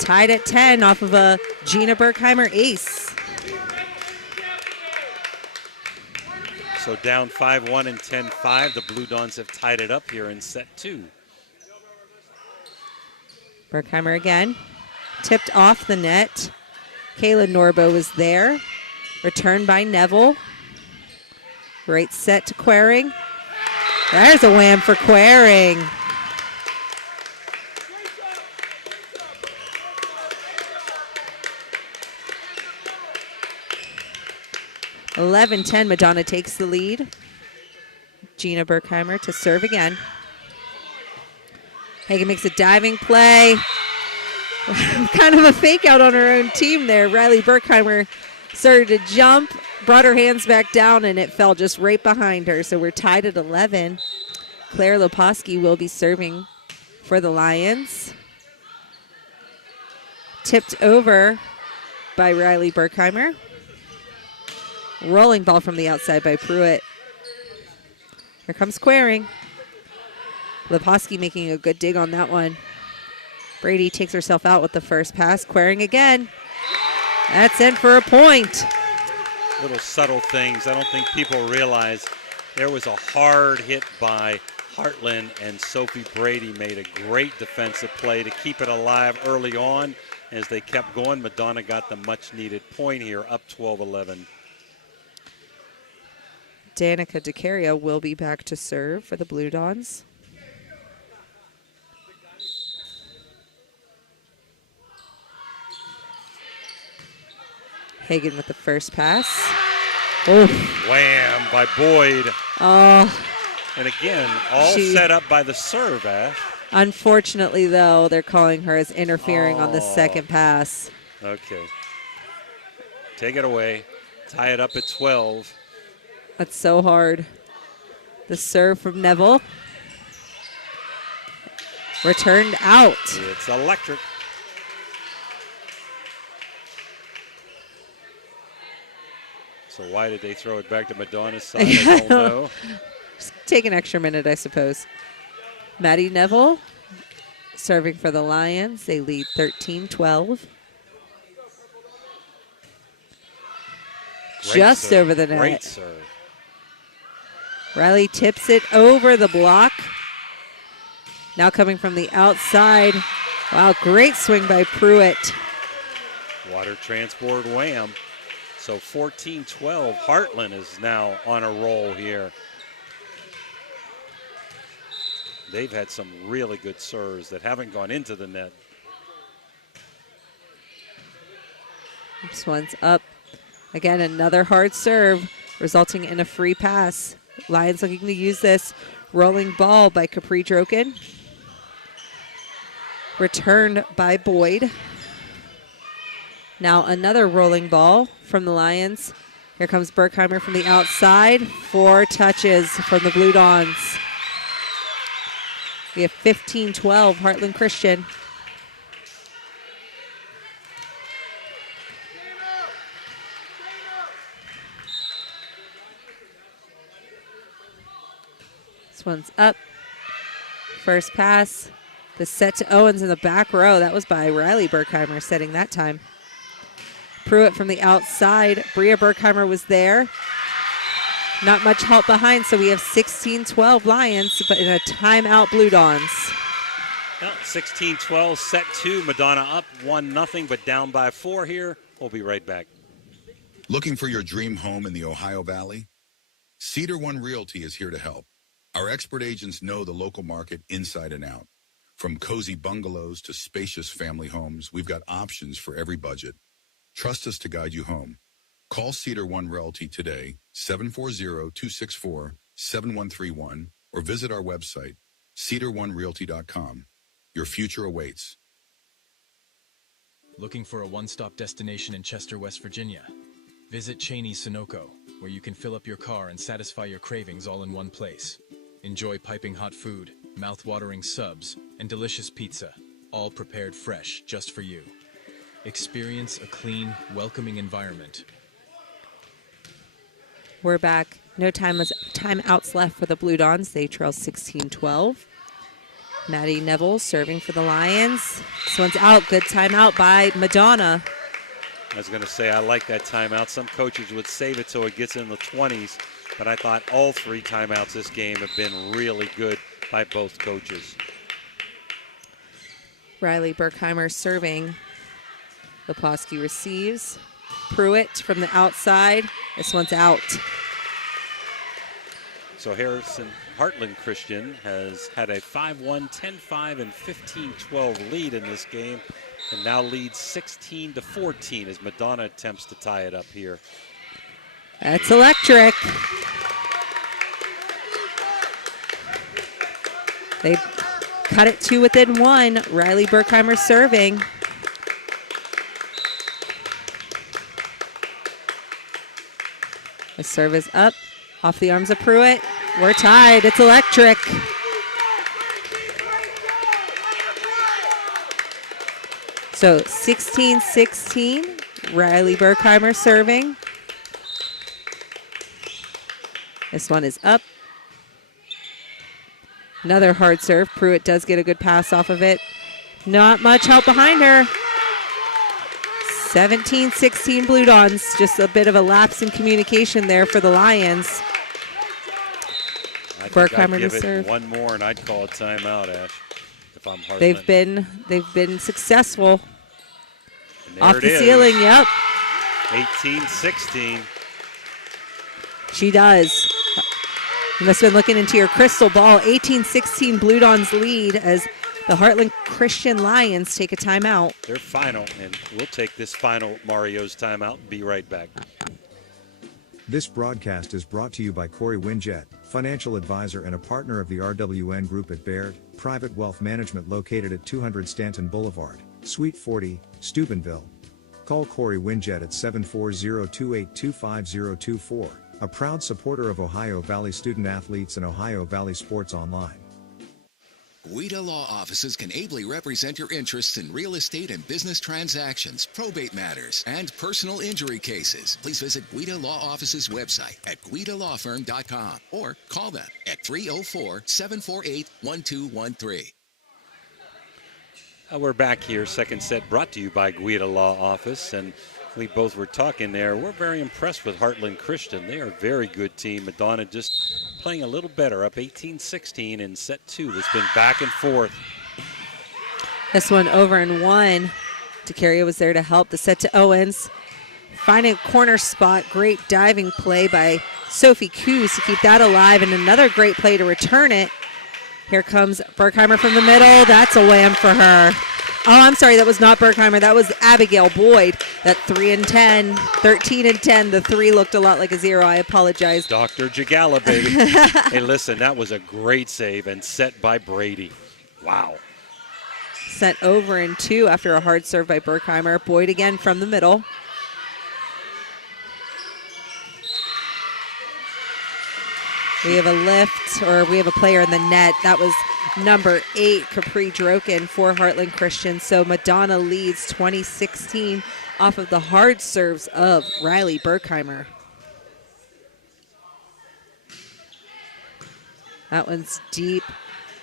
Tied at 10 off of a Gina Berkheimer ace. So down 5-1 and 10-5. The Blue Dons have tied it up here in set 2. Berkheimer again. Tipped off the net. Kayla Norbo was there. Returned by Neville. Right set to Quering. There's a wham for Quering. 11-10, Madonna takes the lead. Gina Berkheimer to serve again. Hagen makes a diving play. Kind of a fake out on her own team there. Riley Berkheimer started to jump, brought her hands back down, and it fell just right behind her. So we're tied at 11. Claire Leposki will be serving for the Lions. Tipped over by Riley Berkheimer. Rolling ball from the outside by Pruitt. Here comes Quering. Leposki making a good dig on that one. Brady takes herself out with the first pass. Quering again. That's in for a point. Little subtle things. I don't think people realize there was a hard hit by Heartland, and Sophie Brady made a great defensive play to keep it alive early on. As they kept going, Madonna got the much-needed point here, up 12-11. Danica DeCaria will be back to serve for the Blue Dons. Hagen with the first pass. Oof. Wham by Boyd. Oh. And again, all set up by the serve, Ash. Unfortunately, though, they're calling her as interfering on the second pass. Okay. Take it away. Tie it up at 12. That's so hard. The serve from Neville. Returned out. It's electric. So why did they throw it back to Madonna's side? I don't know. Just take an extra minute, I suppose. Maddie Neville serving for the Lions. They lead 13-12. Just serve. over the net. Great serve. Riley tips it over the block. Now coming from the outside. Wow, great swing by Pruitt. Water transport wham. So 14-12. Heartland is now on a roll here. They've had some really good serves that haven't gone into the net. This one's up. Again, another hard serve, resulting in a free pass. Lions looking to use this rolling ball by Capri Droken. Returned by Boyd. Now another rolling ball from the Lions. Here comes Berkheimer from the outside. 4 touches from the Blue Dons. We have 15-12, Heartland Christian. This one's up. First pass. The set to Owens in the back row. That was by Riley Berkheimer setting that time. Pruitt from the outside. Bria Berkheimer was there. Not much help behind, so we have 16-12 Lions, but in a timeout Blue Dons. Well, 16-12, set 2. Madonna up 1-0, but down by 4 here. We'll be right back. Looking for your dream home in the Ohio Valley? Cedar One Realty is here to help. Our expert agents know the local market inside and out. From cozy bungalows to spacious family homes, we've got options for every budget. Trust us to guide you home. Call Cedar One Realty today, 740-264-7131, or visit our website, cedaronerealty.com. Your future awaits. Looking for a one-stop destination in Chester, West Virginia? Visit Cheney's Sunoco, where you can fill up your car and satisfy your cravings all in one place. Enjoy piping hot food, mouth-watering subs, and delicious pizza, all prepared fresh just for you. Experience a clean, welcoming environment. We're back. No timeouts left for the Blue Dons. They trail 16-12. Maddie Neville serving for the Lions. This one's out. Good timeout by Madonna. I was going to say, I like that timeout. Some coaches would save it so it gets in the 20s, but I thought all 3 timeouts this game have been really good by both coaches. Riley Berkheimer serving. Leposki receives. Pruitt from the outside. This one's out. So Harrison Heartland Christian has had a 5-1, 10-5, and 15-12 lead in this game, and now leads 16-14 as Madonna attempts to tie it up here. That's electric. They cut it 2 within 1. Riley Berkheimer serving. The serve is up, off the arms of Pruitt. We're tied. It's electric. So 16-16. Riley Berkheimer serving. This one is up. Another hard serve. Pruitt does get a good pass off of it. Not much help behind her. 17-16 Blue Dons. Just a bit of a lapse in communication there for the Lions. Berkheimer to serve. One more, and I'd call a timeout, Ash. If I'm Heartland. They've been successful. Off the ceiling. Yep. 18-16. She does. You must have been looking into your crystal ball. 18-16 Blue Dons lead as the Heartland Christian Lions take a timeout. They're final, and we'll take this final Mario's timeout and be right back. This broadcast is brought to you by Corey Winjet, financial advisor and a partner of the RWN Group at Baird, private wealth management located at 200 Stanton Boulevard, Suite 40, Steubenville. Call Corey Winjet at 740-282-5024, a proud supporter of Ohio Valley student athletes and Ohio Valley Sports Online. Guida Law Offices can ably represent your interests in real estate and business transactions, probate matters, and personal injury cases. Please visit Guida Law Offices' website at guidalawfirm.com or call them at 304-748-1213. We're back here, second set brought to you by Guida Law Office, and we both were talking there. We're very impressed with Heartland Christian. They are a very good team. Madonna just playing a little better, up 18-16 in set 2. It's been back and forth. This one over and 1. DeCaria was there to help. The set to Owens. Finding a corner spot. Great diving play by Sophie Coos to keep that alive, and another great play to return it. Here comes Berkheimer from the middle. That's a wham for her. Oh, I'm sorry, that was not Berkheimer. That was Abigail Boyd. That 3 and 10, 13 and 10. The 3 looked a lot like a 0. I apologize. Dr. Jagala, baby. Hey, listen, that was a great save and set by Brady. Wow. Set over and 2 after a hard serve by Berkheimer. Boyd again from the middle. We have a lift, or we have a player in the net. That was number 8, Capri Droken for Heartland Christian. So Madonna leads 2016 off of the hard serves of Riley Berkheimer. That one's deep.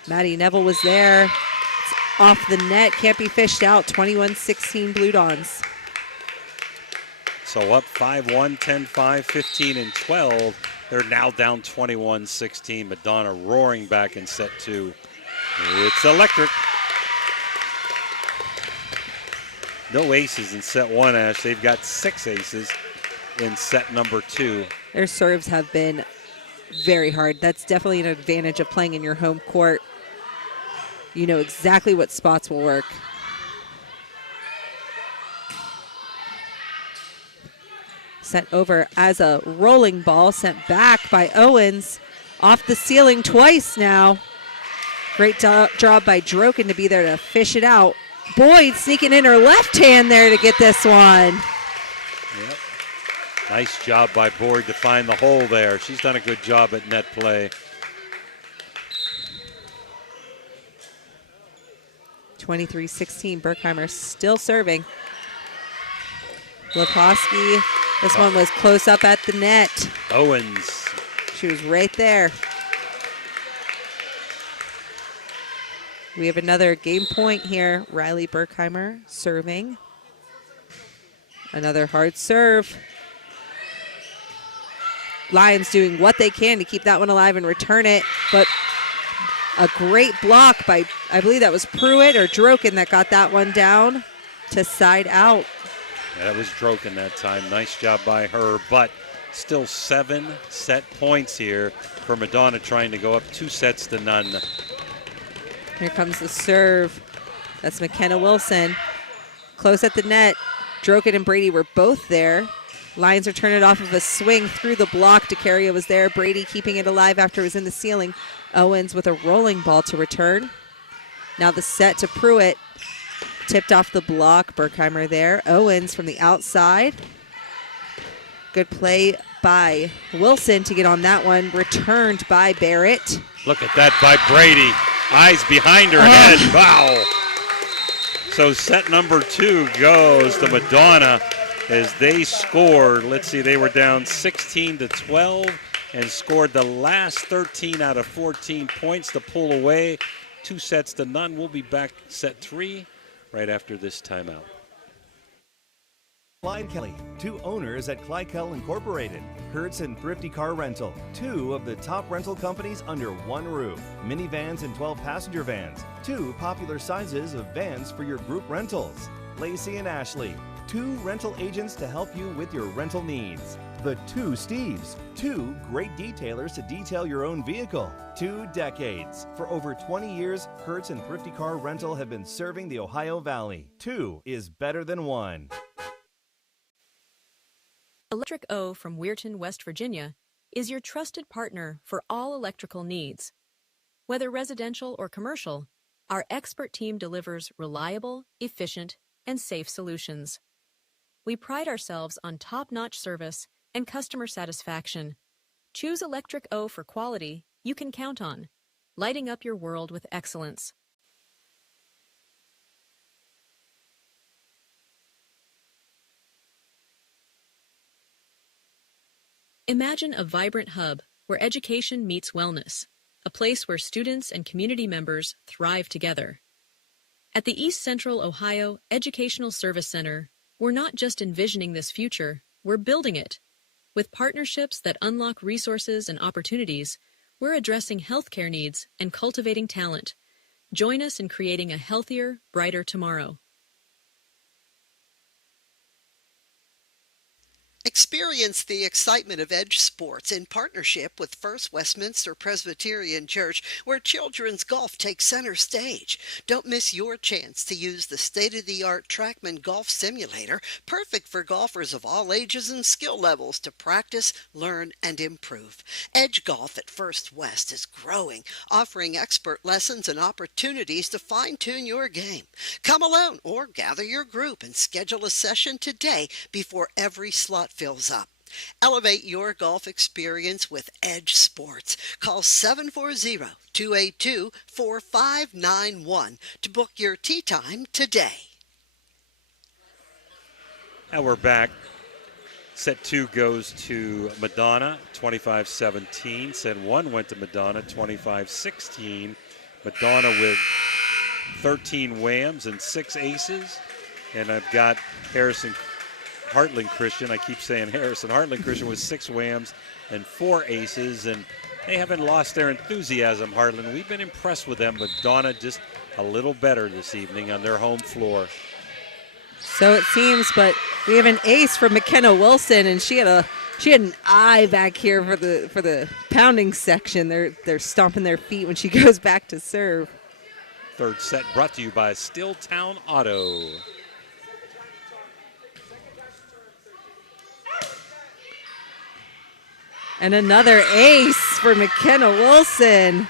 Maddie Neville was there. It's off the net, can't be fished out. 21-16 Blue Dons. So up 5-1, 10-5, 15 and 12. They're now down 21-16. Madonna roaring back in set 2. It's electric. No aces in set 1, Ash. They've got 6 aces in set number 2. Their serves have been very hard. That's definitely an advantage of playing in your home court. You know exactly what spots will work. Sent over as a rolling ball, sent back by Owens. Off the ceiling twice now. Great job by Droken to be there to fish it out. Boyd sneaking in her left hand there to get this one. Yep. Nice job by Boyd to find the hole there. She's done a good job at net play. 23-16, Berkheimer still serving. Leposki, this one was close up at the net. Owens. She was right there. We have another game point here. Riley Berkheimer serving. Another hard serve. Lions doing what they can to keep that one alive and return it, but a great block by, I believe that was Pruitt or Droken that got that one down to side out. Yeah, that was Droken that time. Nice job by her, but still 7 set points here for Madonna, trying to go up 2 sets to none. Here comes the serve. That's McKenna Wilson. Close at the net. Droken and Brady were both there. Lions are turning it off of a swing through the block. DeCaria was there. Brady keeping it alive after it was in the ceiling. Owens with a rolling ball to return. Now the set to Pruitt. Tipped off the block. Berkheimer there. Owens from the outside. Good play by Wilson to get on that one. Returned by Barrett. Look at that by Brady. Eyes behind her head. Wow. So set number 2 goes to Madonna as they scored. Let's see, they were down 16-12 and scored the last 13 out of 14 points to pull away. 2-0. We'll be back set 3 right after this timeout. Clyde Kelly, 2 owners at Clykel Incorporated. Hertz and Thrifty Car Rental, 2 of the top rental companies under one roof. Minivans and 12-passenger vans, 2 popular sizes of vans for your group rentals. Lacey and Ashley, 2 rental agents to help you with your rental needs. The 2 Steves, 2 great detailers to detail your own vehicle. 2 decades. For over 20 years, Hertz and Thrifty Car Rental have been serving the Ohio Valley. 2 is better than 1. Electric O from Weirton, West Virginia, is your trusted partner for all electrical needs. Whether residential or commercial, our expert team delivers reliable, efficient, and safe solutions. We pride ourselves on top-notch service and customer satisfaction. Choose Electric O for quality you can count on, lighting up your world with excellence. Imagine a vibrant hub where education meets wellness, a place where students and community members thrive together. At the East Central Ohio Educational Service Center, we're not just envisioning this future, we're building it. With partnerships that unlock resources and opportunities, we're addressing healthcare needs and cultivating talent. Join us in creating a healthier, brighter tomorrow. Experience the excitement of Edge Sports in partnership with First Westminster Presbyterian Church, where children's golf takes center stage. Don't miss your chance to use the state-of-the-art TrackMan Golf Simulator, perfect for golfers of all ages and skill levels to practice, learn, and improve. Edge Golf at First West is growing, offering expert lessons and opportunities to fine-tune your game. Come alone or gather your group and schedule a session today before every slot fills up. Elevate your golf experience with Edge Sports. Call 740-282-4591 to book your tee time today. Now we're back. Set 2 goes to Madonna, 25-17. Set 1 went to Madonna, 25-16. Madonna with 13 whams and 6 aces. And I've got Heartland Christian, I keep saying Harrison. Heartland Christian with 6 whams and 4 aces, and they haven't lost their enthusiasm, Heartland. We've been impressed with them, but Donna just a little better this evening on their home floor. So it seems, but we have an ace from McKenna Wilson, and she had an eye back here for the pounding section. They're stomping their feet when she goes back to serve. Third set brought to you by Stilltown Auto. And another ace for McKenna Wilson.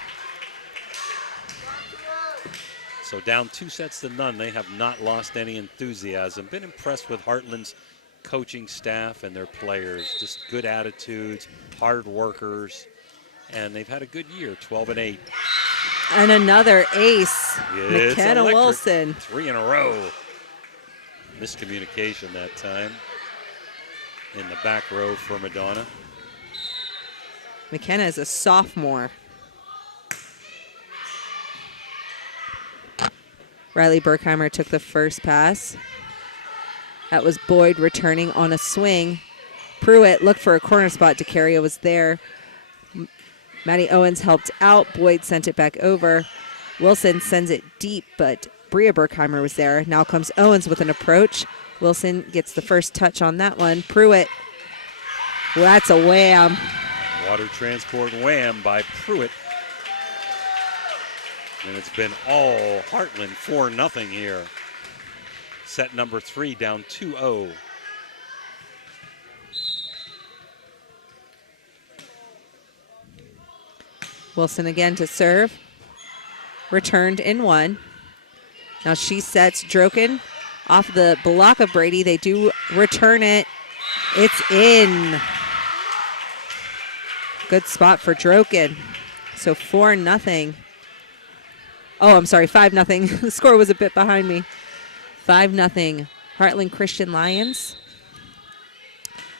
So down 2-0. They have not lost any enthusiasm. Been impressed with Heartland's coaching staff and their players. Just good attitudes, hard workers, and they've had a good year, 12-8. And another ace, It's McKenna electric. Wilson. 3 in a row. Miscommunication that time in the back row for Madonna. McKenna is a sophomore. Riley Berkheimer took the first pass. That was Boyd returning on a swing. Pruitt looked for a corner spot. DeCaria was there. Maddie Owens helped out. Boyd sent it back over. Wilson sends it deep, but Bria Berkheimer was there. Now comes Owens with an approach. Wilson gets the first touch on that one. Pruitt, well, that's a wham. Water transport wham by Pruitt. And it's been all Heartland 4-0 here. Set number 3 down 2-0. Wilson again to serve. Returned in one. Now she sets Droken off the block of Brady. They do return it. It's in. Good spot for Droken. So 4-0. Oh, I'm sorry, 5-0. The score was a bit behind me. 5-0. Heartland Christian Lions.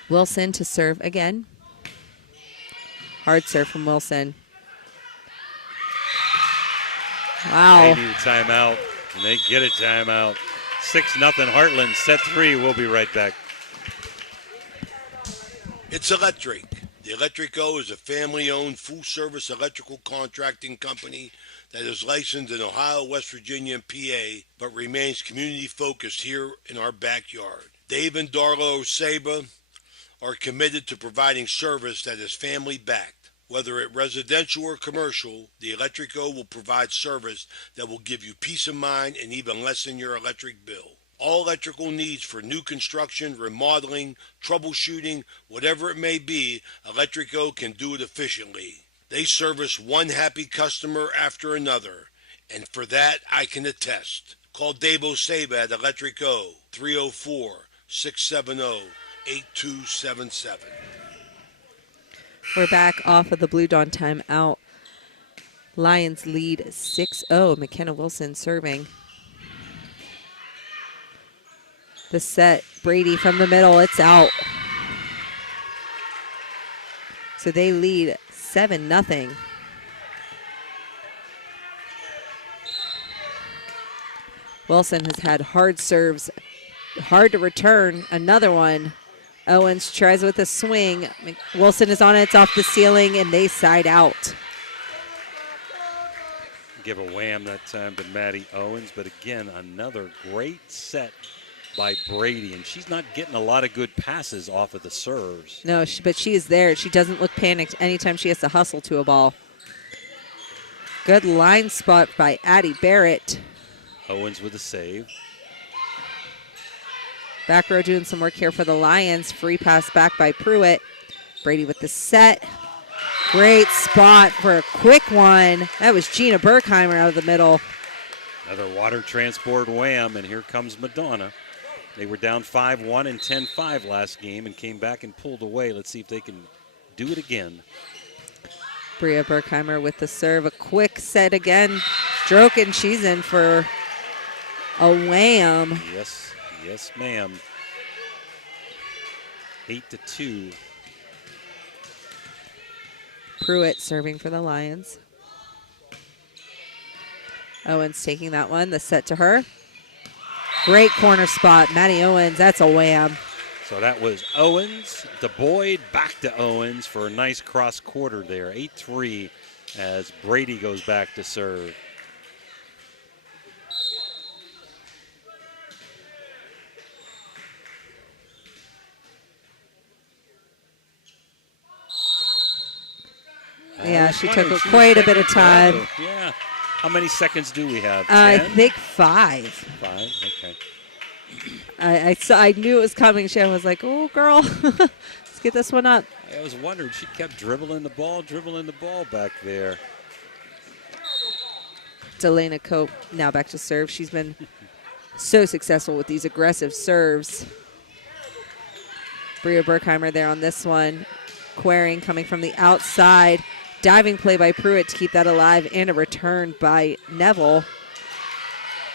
Wilson to serve again. Hard serve from Wilson. Wow. They need a timeout, and they get a timeout. 6-0 Heartland, set 3. We'll be right back. It's electric. The Electrico is a family-owned, full-service electrical contracting company that is licensed in Ohio, West Virginia, and PA, but remains community-focused here in our backyard. Dave and Darla Oseba are committed to providing service that is family-backed. Whether it residential or commercial, the Electrico will provide service that will give you peace of mind and even lessen your electric bill. All electrical needs for new construction, remodeling, troubleshooting, whatever it may be, Electrico can do it efficiently. They service one happy customer after another, and for that I can attest. Call Dave Oseba at Electrico, 304-670-8277. We're back off of the Blue Dawn timeout. Lions lead 6-0. McKenna Wilson serving. The set, Brady from the middle, it's out. So they lead 7-0. Wilson has had hard serves, hard to return. Another one. Owens tries with a swing. Wilson is on it, it's off the ceiling, and they side out. Give a wham that time to Maddie Owens, but again, another great set by Brady, and she's not getting a lot of good passes off of the serves. No, but she is there. She doesn't look panicked anytime she has to hustle to a ball. Good line spot by Addie Barrett. Owens with a save. Back row doing some work here for the Lions. Free pass back by Pruitt. Brady with the set. Great spot for a quick one. That was Gina Berkheimer out of the middle. Another water transport wham, and here comes Madonna. They were down 5-1 and 10-5 last game and came back and pulled away. Let's see if they can do it again. Bria Berkheimer with the serve. A quick set again. Droken, she's in for a wham. Yes, yes, ma'am. 8-2. Pruitt serving for the Lions. Owens taking that one. The set to her. Great corner spot. Maddie Owens, that's a wham. So that was Owens to Boyd, back to Owens for a nice cross quarter there. 8-3 as Brady goes back to serve. Yeah, she took quite a bit of time. Yeah. How many seconds do we have? I 10? think 5. 5, okay. I knew it was coming. She was like, oh, girl, let's get this one up. I was wondering, she kept dribbling the ball back there. Delana Cope now back to serve. She's been so successful with these aggressive serves. Bria Berkheimer there on this one. Querying coming from the outside. Diving play by Pruitt to keep that alive, and a return by Neville.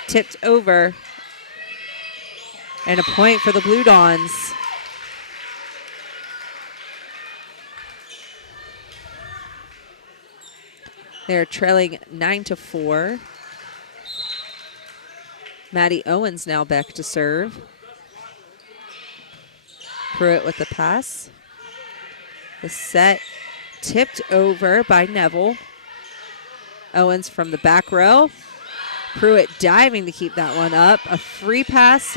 Tipped over. And a point for the Blue Dawns. They're trailing 9-4. Maddie Owens now back to serve. Pruitt with the pass. The set tipped over by Neville. Owens from the back row. Pruitt diving to keep that one up. A free pass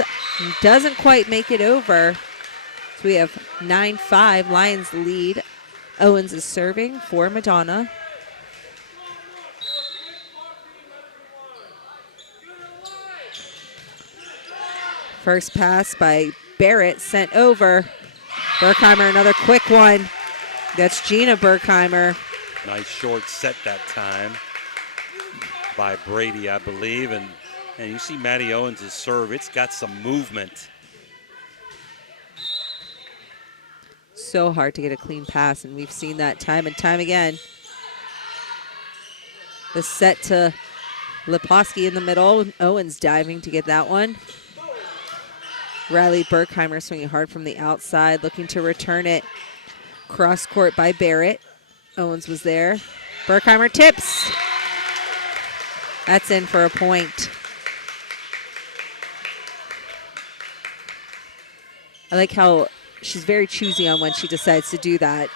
doesn't quite make it over. So we have 9-5. Lions lead. Owens is serving for Madonna. First pass by Barrett sent over. Berkheimer, another quick one. That's Gina Berkheimer. Nice short set that time by Brady, I believe. And you see Maddie Owens' serve. It's got some movement. So hard to get a clean pass, and we've seen that time and time again. The set to Leposki in the middle. Owens diving to get that one. Riley Berkheimer swinging hard from the outside, looking to return it. Cross court by Barrett. Owens was there. Berkheimer tips. That's in for a point. I like how she's very choosy on when she decides to do that.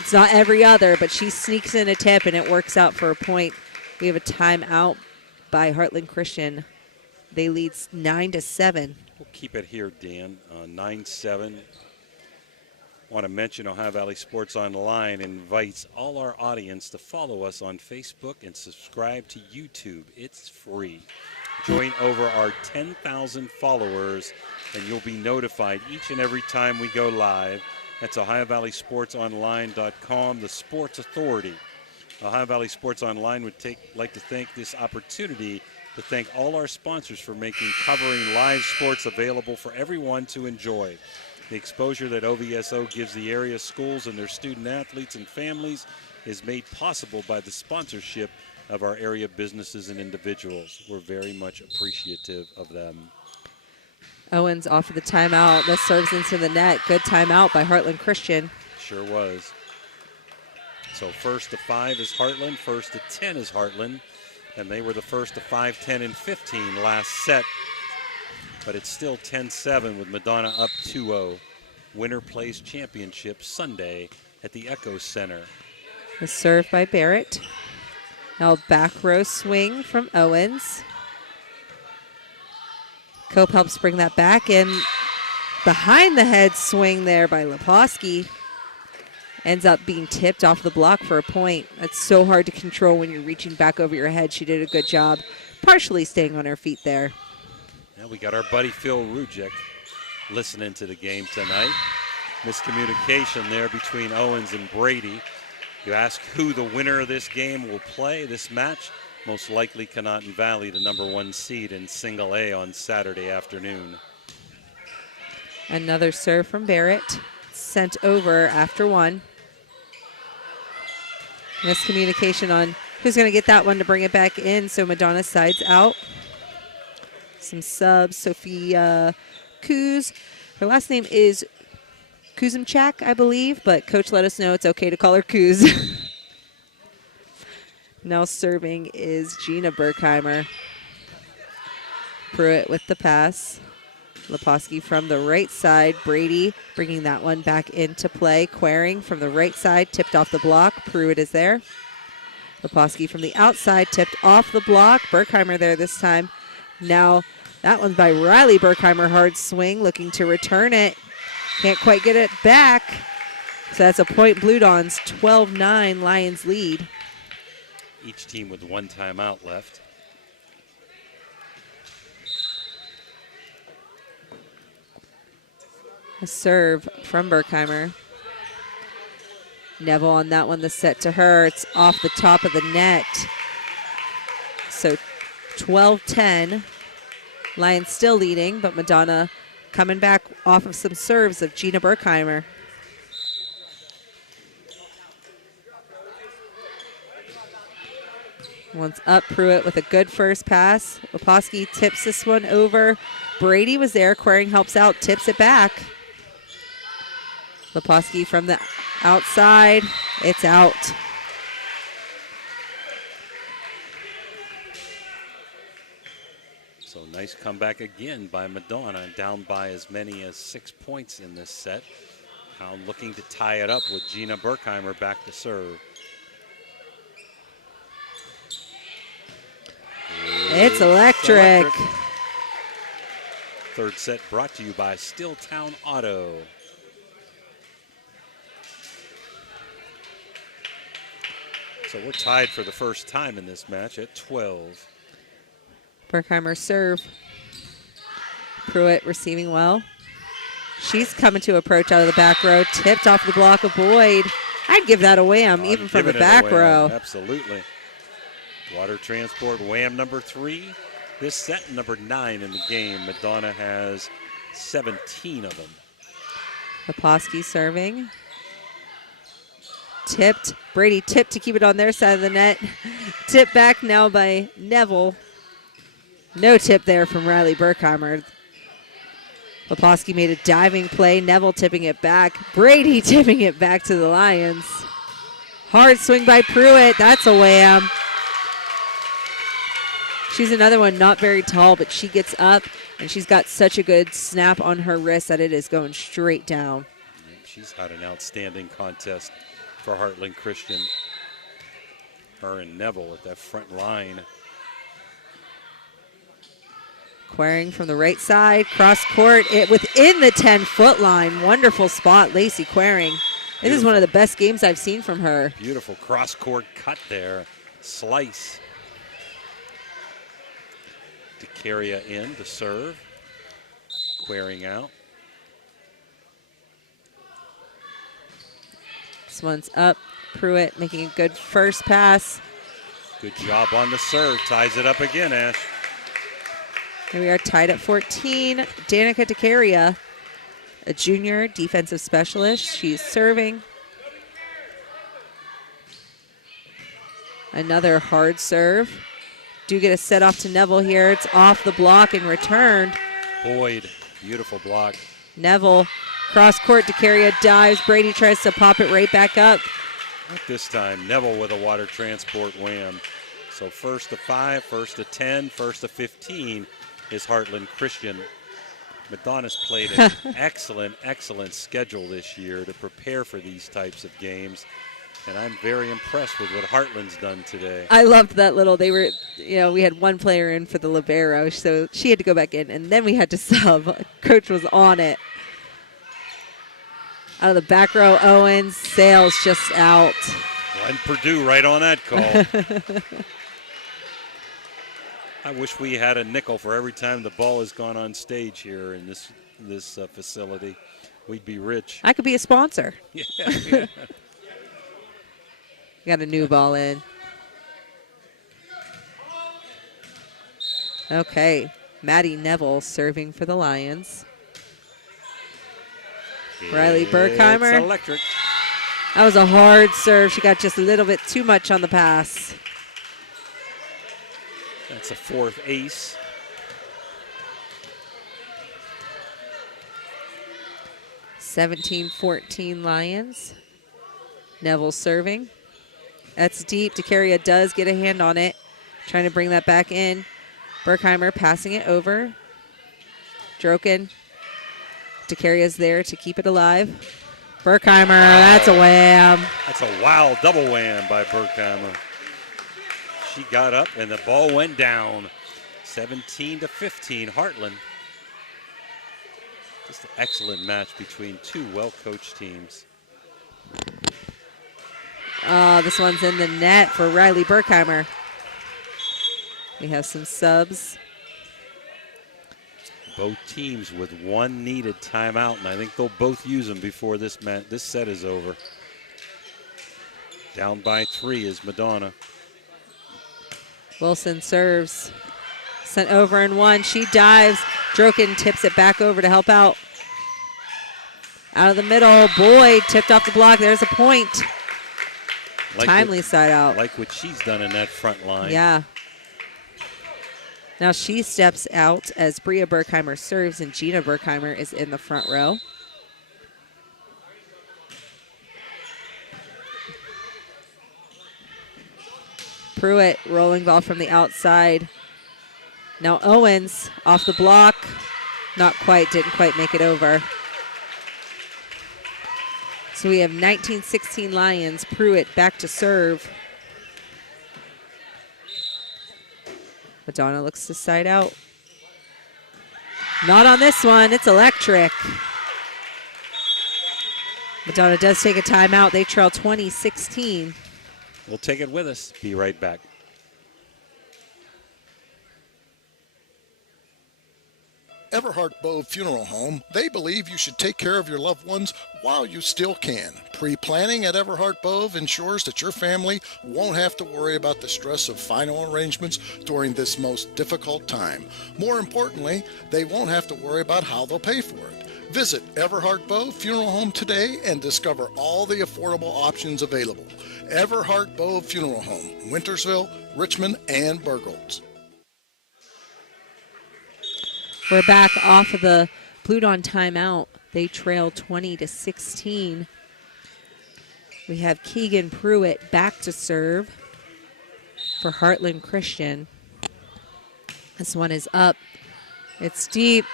It's not every other, but she sneaks in a tip and it works out for a point. We have a timeout by Heartland Christian. They lead 9-7. We'll keep it here, Dan. 9-7. Want to mention Ohio Valley Sports Online invites all our audience to follow us on Facebook and subscribe to YouTube. It's free. Join over our 10,000 followers, and you'll be notified each and every time we go live. That's OhioValleySportsOnline.com, the Sports Authority. Ohio Valley Sports Online would like to take this opportunity to thank all our sponsors for making covering live sports available for everyone to enjoy. The exposure that OVSO gives the area schools and their student athletes and families is made possible by the sponsorship of our area businesses and individuals. We're very much appreciative of them. Owens off of the timeout. This serves into the net. Good timeout by Heartland Christian. Sure was. So first to 5 is Heartland, first to 10 is Heartland, and they were the first to 5, 10, and 15 last set. But it's still 10-7 with Madonna up 2-0. Winner plays championship Sunday at the Echo Center. The serve by Barrett. Now back row swing from Owens. Cope helps bring that back in. Behind the head swing there by Leposki. Ends up being tipped off the block for a point. That's so hard to control when you're reaching back over your head. She did a good job partially staying on her feet there. Now we got our buddy Phil Rujek listening to the game tonight. Miscommunication there between Owens and Brady. You ask who the winner of this game will play this match. Most likely Conotton Valley, the #1 seed in Single A on Saturday afternoon. Another serve from Barrett. Sent over after one. Miscommunication on who's going to get that one to bring it back in. So Madonna sides out. Some subs. Sophia Kuz. Her last name is Kuzumchak, I believe, but coach let us know it's okay to call her Kuz. Now serving is Gina Berkheimer. Pruitt with the pass. Leposki from the right side. Brady bringing that one back into play. Quering from the right side, tipped off the block. Pruitt is there. Leposki from the outside, tipped off the block. Berkheimer there this time. Now that one's by Riley Berkheimer. Hard swing, looking to return it. Can't quite get it back. So that's a point. Blue Dons 12-9 Lions lead. Each team with one timeout left. A serve from Berkheimer. Neville on that one, the set to her. It's off the top of the net. So 12-10. Lions still leading, but Madonna coming back off of some serves of Gina Berkheimer. Once up, Pruitt with a good first pass. Leposki tips this one over. Brady was there. Quering helps out, tips it back. Leposki from the outside. It's out. So nice comeback again by Madonna, down by as many as 6 points in this set. Now looking to tie it up with Gina Berkheimer back to serve. It's electric. Third set brought to you by Stilltown Auto. So we're tied for the first time in this match at 12. Berkheimer serve. Pruitt receiving well. She's coming to approach out of the back row. Tipped off the block of Boyd. I'd give that a wham, even from the back row. Absolutely. Water transport, wham number 3. This set, number 9 in the game. Madonna has 17 of them. Leposki serving. Tipped. Brady tipped to keep it on their side of the net. Tipped back now by Neville. No tip there from Riley Burkheimer. Leposki made a diving play. Neville tipping it back. Brady tipping it back to the Lions. Hard swing by Pruitt. That's a wham. She's another one, not very tall, but she gets up, and she's got such a good snap on her wrist that it is going straight down. She's had an outstanding contest for Heartland Christian. Her and Neville at that front line. Querying from the right side, cross court, it within the 10-foot line. Wonderful spot, Lacey Querying. This is one of the best games I've seen from her. Beautiful cross court cut there. Slice. DeCaria in to serve. Querying out. This one's up. Pruitt making a good first pass. Good job on the serve. Ties it up again, Ash. Here we are tied at 14. Danica DeCaria, a junior defensive specialist. She's serving. Another hard serve. Do get a set off to Neville here. It's off the block and returned. Boyd, beautiful block. Neville, cross court, DeCaria dives. Brady tries to pop it right back up. Not this time. Neville with a water transport wham. So first to 5, first to 10, first to 15 is Heartland Christian. Madonna's played an excellent, excellent schedule this year to prepare for these types of games. And I'm very impressed with what Heartland's done today. I loved that little, we had one player in for the libero, so she had to go back in, and then we had to sub. Coach was on it. Out of the back row, Owens, Sales just out. Glenn Purdue right on that call. I wish we had a nickel for every time the ball has gone on stage here in this facility. We'd be rich. I could be a sponsor. Yeah. Got a new ball in. Okay, Maddie Neville serving for the Lions. Riley Burkheimer. It's electric. That was a hard serve. She got just a little bit too much on the pass. That's a 4th ace. (17-14) Lions. Neville serving. That's deep. DeCaria does get a hand on it. Trying to bring that back in. Burkheimer passing it over. Droken. DeCaria's there to keep it alive. Burkheimer, that's a wham. That's a wild double wham by Burkheimer. She got up and the ball went down. 17-15, Heartland. Just an excellent match between two well-coached teams. This one's in the net for Riley Burkheimer. We have some subs. Both teams with one needed timeout, and I think they'll both use them before this set is over. Down by 3 is Madonna. Wilson serves. Sent over in 1. She dives. Droken tips it back over to help out. Out of the middle. Boyd tipped off the block. There's a point. Timely side out. Like what she's done in that front line. Yeah. Now she steps out as Bria Burkheimer serves, and Gina Burkheimer is in the front row. Pruitt rolling ball from the outside. Now Owens off the block. Not quite, didn't quite make it over. So we have 19-16 Lions. Pruitt back to serve. Madonna looks to side out. Not on this one. It's electric. Madonna does take a timeout. They trail 20-16. We'll take it with us. Be right back. Everhart Bove Funeral Home, they believe you should take care of your loved ones while you still can. Pre-planning at Everhart Bove ensures that your family won't have to worry about the stress of final arrangements during this most difficult time. More importantly, they won't have to worry about how they'll pay for it. Visit Everhart Bove Funeral Home today and discover all the affordable options available. Everhart Bove Funeral Home, Wintersville, Richmond, and Burgolds. We're back off of the Blue Dawn timeout. They trail 20-16. We have Keegan Pruitt back to serve for Heartland Christian. This one is up. It's deep.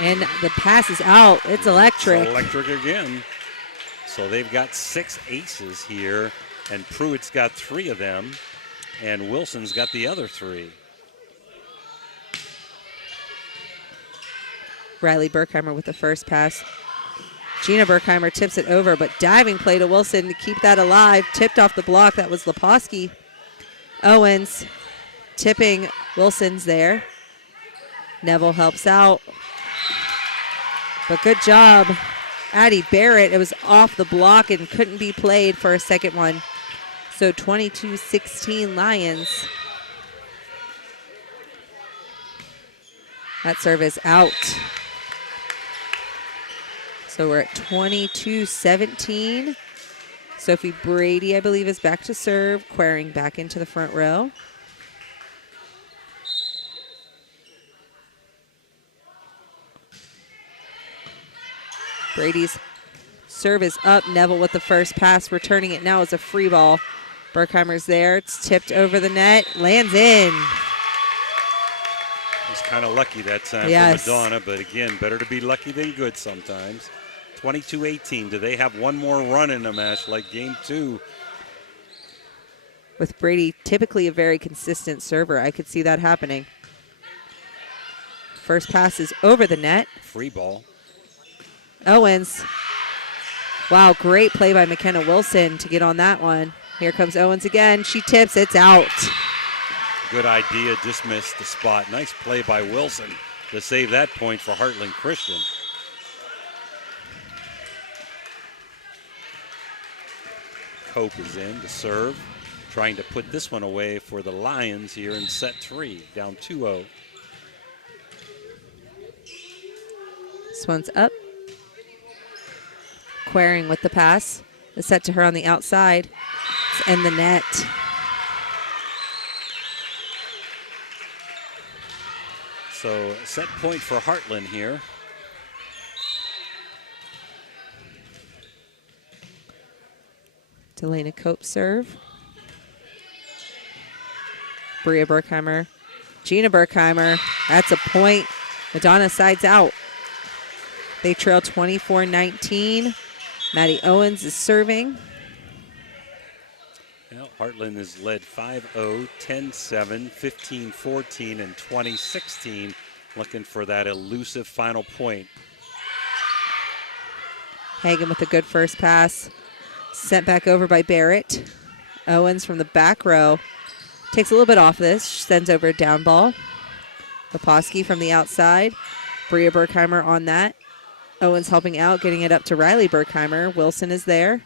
And the pass is out. It's electric. It's electric again. So they've got 6 aces here, and Pruitt's got 3 of them, and Wilson's got the other 3. Riley Burkheimer with the first pass. Gina Burkheimer tips it over, but diving play to Wilson to keep that alive. Tipped off the block. That was Leposki. Owens tipping. Wilson's there. Neville helps out. But good job, Addie Barrett. It was off the block and couldn't be played for a second one. So 22-16 Lions. That serve is out. So we're at 22-17. Sophie Brady, I believe, is back to serve. Queering back into the front row. Brady's serve is up. Neville with the first pass. Returning it now is a free ball. Burkheimer's there. It's tipped over the net. Lands in. He's kind of lucky that time for Madonna, but again, better to be lucky than good sometimes. 22-18. Do they have one more run in the match like game 2? With Brady, typically a very consistent server, I could see that happening. First pass is over the net. Free ball. Owens. Wow, great play by McKenna Wilson to get on that one. Here comes Owens again. She tips. It's out. Good idea. Just missed the spot. Nice play by Wilson to save that point for Heartland Christian. Cope is in to serve. Trying to put this one away for the Lions here in set 3. Down 2-0. This one's up. Queering with the pass. The set to her on the outside. It's in the net. So set point for Heartland here. Delana Cope serve. Bria Burkheimer. Gina Burkheimer. That's a point. Madonna sides out. They trail 24-19. Maddie Owens is serving. Well, Heartland has led 5-0, 10-7, 15-14, and 20-16. Looking for that elusive final point. Hagan with a good first pass. Sent back over by Barrett. Owens from the back row. Takes a little bit off this. Sends over a down ball. Leposki from the outside. Bria Burkheimer on that. Owens helping out, getting it up to Riley Burkheimer. Wilson is there.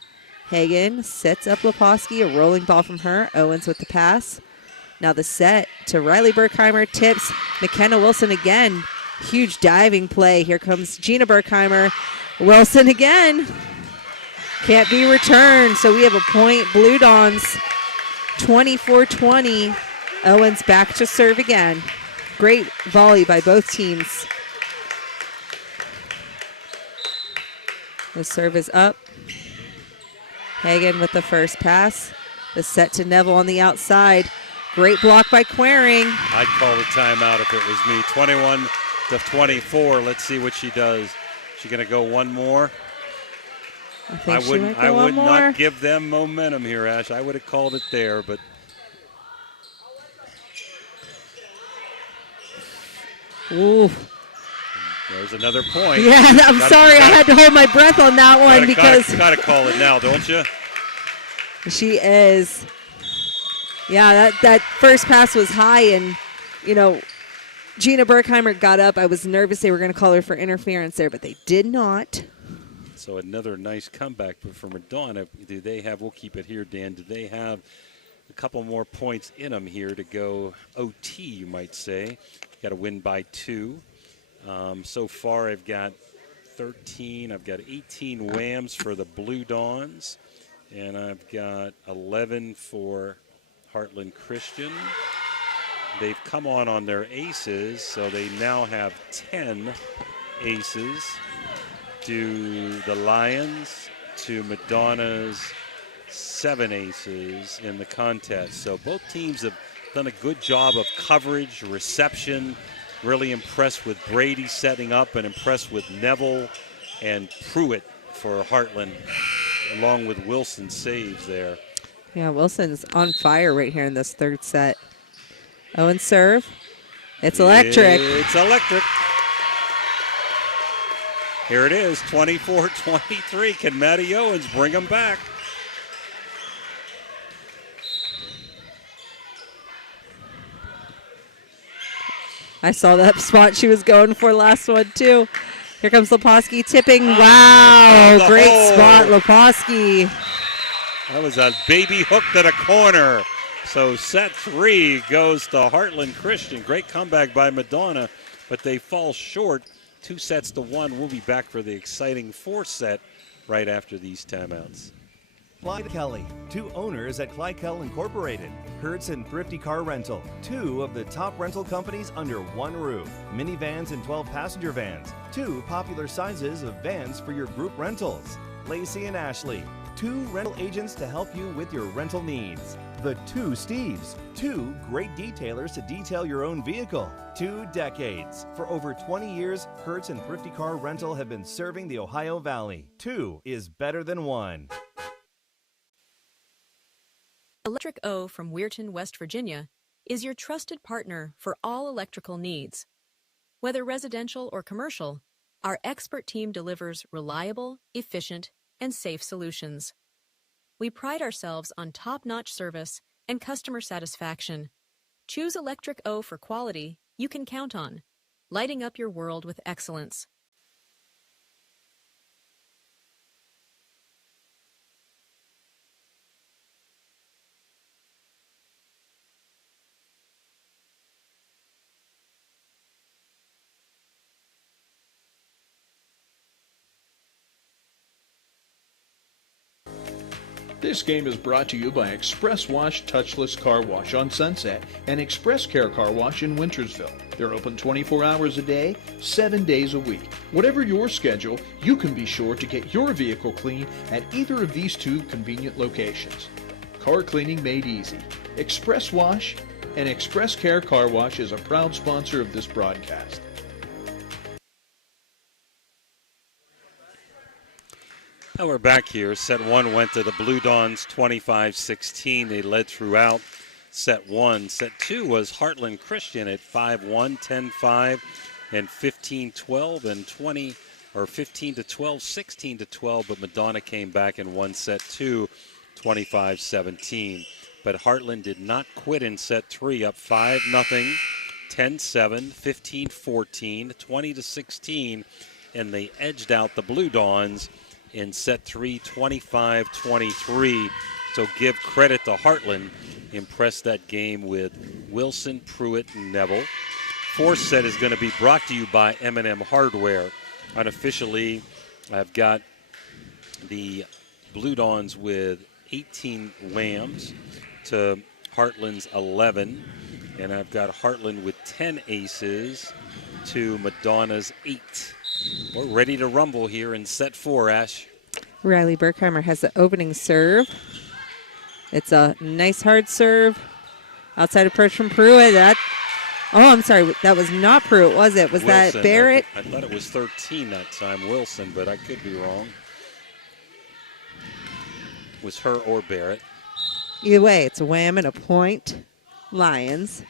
Hagan sets up Leposki, a rolling ball from her. Owens with the pass. Now the set to Riley Burkheimer. Tips McKenna Wilson again. Huge diving play. Here comes Gina Burkheimer. Wilson again. Can't be returned. So we have a point. Blue Dawns 24-20. Owens back to serve again. Great volley by both teams. The serve is up. Hagan with the first pass. The set to Neville on the outside. Great block by Queering. I'd call the timeout if it was me. 21-24. Let's see what she does. She going to go one more? I would not give them momentum here, Ash. I would have called it there, but ooh. There's another point. Yeah, I'm sorry. I had to hold my breath on that one because gotta call it now, don't you? She is. Yeah, that first pass was high and, Gina Berkheimer got up. I was nervous they were going to call her for interference there, but they did not. So another nice comeback for Madonna. Do they have, we'll keep it here, Dan, do they have a couple more points in them here to go OT, you might say? Got to win by 2. So far I've got 13. I've got 18 whams for the Blue Dawns, and I've got 11 for Heartland Christian. They've come on their aces, so they now have 10 aces. To the Lions, to Madonna's 7 aces in the contest. So both teams have done a good job of coverage, reception. Really impressed with Brady setting up, and impressed with Neville and Pruitt for Heartland, along with Wilson's saves there. Yeah, Wilson's on fire right here in this third set. Owen serve. It's electric. It's electric. Here it is, 24-23. Can Maddie Owens bring them back? I saw that spot she was going for last one, too. Here comes Leposki tipping. Wow, great spot, Leposki. That was a baby hook to the corner. So set 3 goes to Heartland Christian. Great comeback by Madonna, but they fall short. 2-1. We'll be back for the exciting 4th set right after these timeouts. Clyde Kelly, 2 owners at Clykel Incorporated. Hertz and Thrifty Car Rental, 2 of the top rental companies under one roof. Minivans and 12-passenger vans, 2 popular sizes of vans for your group rentals. Lacey and Ashley, 2 rental agents to help you with your rental needs. The 2 Steves, 2 great detailers to detail your own vehicle. 2 decades. For over 20 years, Hertz and Thrifty Car Rental have been serving the Ohio Valley. 2 is better than 1. Electric O from Weirton, West Virginia, is your trusted partner for all electrical needs. Whether residential or commercial, our expert team delivers reliable, efficient, and safe solutions. We pride ourselves on top-notch service and customer satisfaction. Choose Electric O for quality you can count on, lighting up your world with excellence. This game is brought to you by Express Wash Touchless Car Wash on Sunset and Express Care Car Wash in Wintersville. They're open 24 hours a day, 7 days a week. Whatever your schedule, you can be sure to get your vehicle clean at either of these 2 convenient locations. Car cleaning made easy. Express Wash and Express Care Car Wash is a proud sponsor of this broadcast. Now we're back here. Set 1 went to the Blue Dawns 25-16. They led throughout set 1. Set 2 was Heartland Christian at 5-1, 10-5, and 15-12, and 15-12, 16-12, but Madonna came back and won set 2, 25-17. But Heartland did not quit in set 3, up 5-0, 10-7, 15-14, 20-16, and they edged out the Blue Dawns in set 3, 25-23. So give credit to Heartland. Impressed that game with Wilson, Pruitt, and Neville. 4th set is going to be brought to you by M&M Hardware. Unofficially, I've got the Blue Dawns with 18 whams to Heartland's 11. And I've got Heartland with 10 aces to Madonna's 8. We're ready to rumble here in set 4, Ash. Riley Berkheimer has the opening serve. It's a nice hard serve. Outside approach from Pruitt. I'm sorry. That was not Pruitt, was it? Was Wilson, that Barrett? I thought it was 13 that time, Wilson, but I could be wrong. It was her or Barrett. Either way, it's a wham and a point. Lions.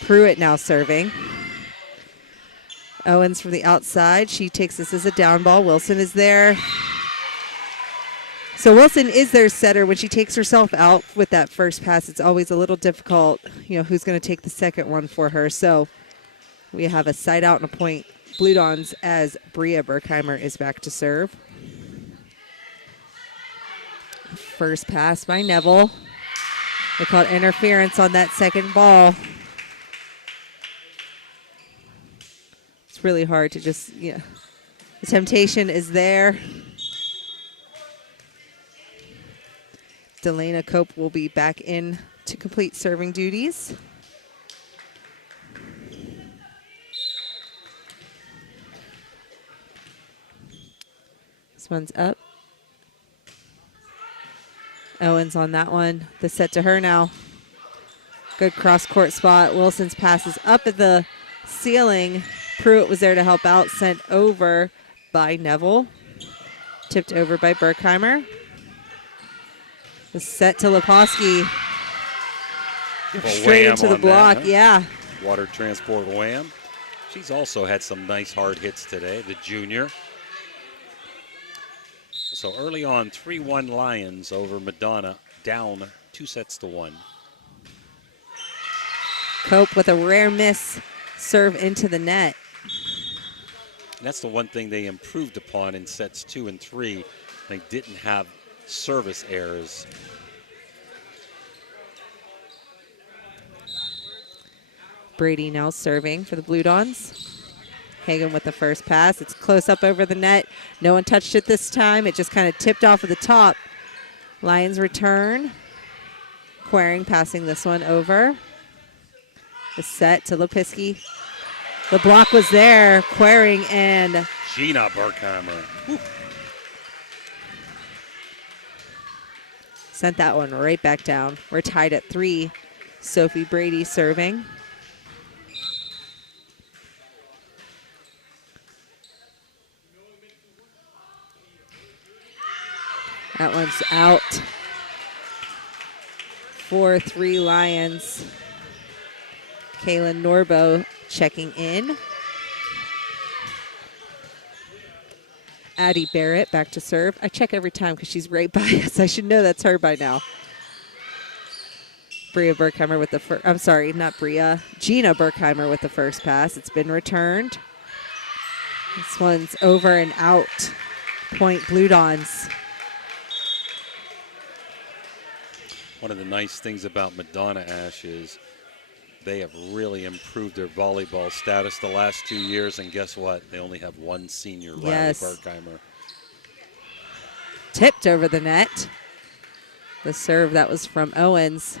Pruitt now serving. Owens from the outside. She takes this as a down ball. Wilson is there. So Wilson is their setter. When she takes herself out with that first pass, it's always a little difficult, who's going to take the second one for her. So We have a side out and a point. Blue Dons as Bria Berkheimer is back to serve. First pass by Neville. They called interference on that second ball. It's really hard to just, the temptation is there. Delana Cope will be back in to complete serving duties. This one's up. Owens on that one. The set to her now. Good cross-court spot. Wilson's pass is up at the ceiling. Pruitt was there to help out. Sent over by Neville. Tipped over by Berkheimer. The set to Leposki. Straight into the block, yeah. Water transport wham. She's also had some nice hard hits today, the junior. So early on, 3-1 Lions over Madonna, down 2-1. Cope with a rare miss serve into the net. And that's the one thing they improved upon in sets 2 and 3. They didn't have service errors. Brady now serving for the Blue Dons. Hagan with the first pass. It's close up over the net. No one touched it this time. It just kind of tipped off of the top. Lions return. Quering passing this one over. The set to Lepiski. The block was there. Quering and Gina Berkheimer. Whew. Sent that one right back down. We're tied at 3. Sophie Brady serving. That one's out. 4-3 Lions. Kaylin Norbo checking in. Addie Barrett back to serve. I check every time because she's right by us. I should know that's her by now. Bria Berkheimer with the first. I'm sorry, not Bria. Gina Berkheimer with the first pass. It's been returned. This one's over and out. Point Blue Dons. One of the nice things about Madonna, Ash, is they have really improved their volleyball status the last 2 years, and guess what? They only have one senior, Yes. Riley Berkheimer. Tipped over the net. The serve that was from Owens.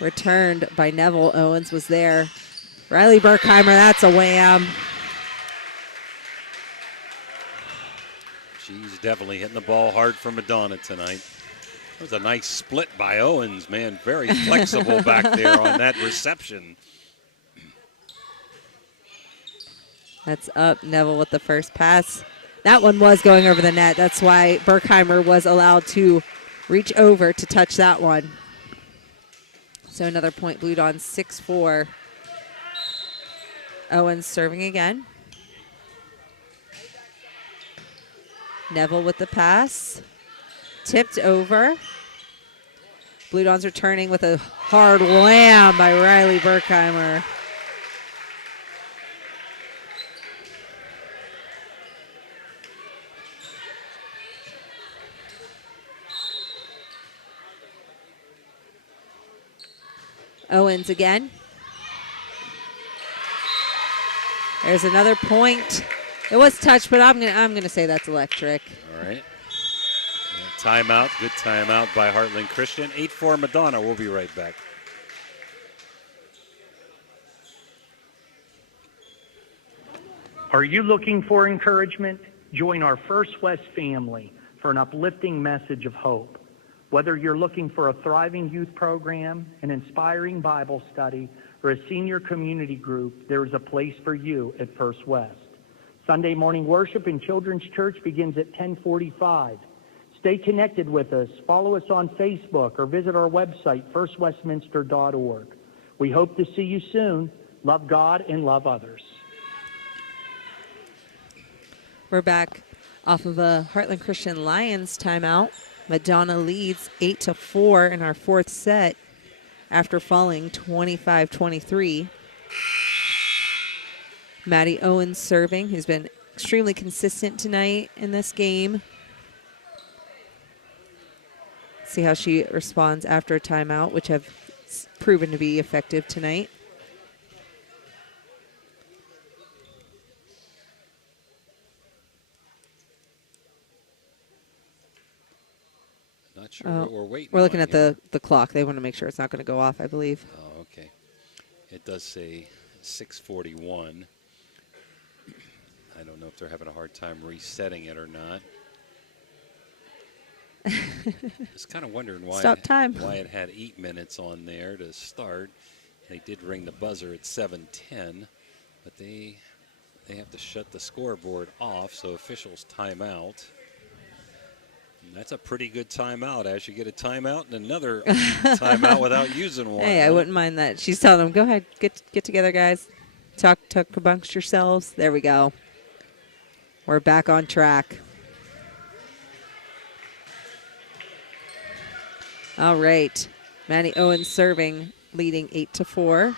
Returned by Neville. Owens was there. Riley Berkheimer, that's a wham. She's definitely hitting the ball hard for Madonna tonight. It was a nice split by Owens, man. Very flexible back there on that reception. That's up. Neville with the first pass. That one was going over the net. That's why Berkheimer was allowed to reach over to touch that one. So another point, Blue Dons 6-4. Owens serving again. Neville with the pass. Tipped over. Blue Dons returning with a hard wham by Riley Berkheimer. Owens again. There's another point. It was touched, but I'm gonna say that's electric. All right. Timeout. Good timeout by Heartland Christian. 8-4 Madonna. We'll be right back. Are you looking for encouragement? Join our First West family for an uplifting message of hope. Whether you're looking for a thriving youth program, an inspiring Bible study, or a senior community group, there is a place for you at First West. Sunday morning worship in Children's Church begins at 10:45. Stay connected with us. Follow us on Facebook or visit our website, firstwestminster.org. We hope to see you soon. Love God and love others. We're back off of a Heartland Christian Lions timeout. Madonna leads 8-4 in our fourth set after falling 25-23. Maddie Owens serving, who's been extremely consistent tonight in this game. See how she responds after a timeout, which have proven to be effective tonight. Not sure what we're waiting We're looking on at here. the clock. They want to make sure it's not going to go off, I believe. Oh, okay. It does say 6:41. I don't know if they're having a hard time resetting it or not. I was kind of wondering why Stop time. why it had 8 minutes on there to start. They did ring the buzzer at 7:10, but they have to shut the scoreboard off, so officials timeout. And that's a pretty good timeout, as you get a timeout and another timeout without using one. Hey, I wouldn't mind that. She's telling them, go ahead, get together, guys. Talk amongst yourselves. There we go. We're back on track. All right. Maddie Owens serving, leading 8-4.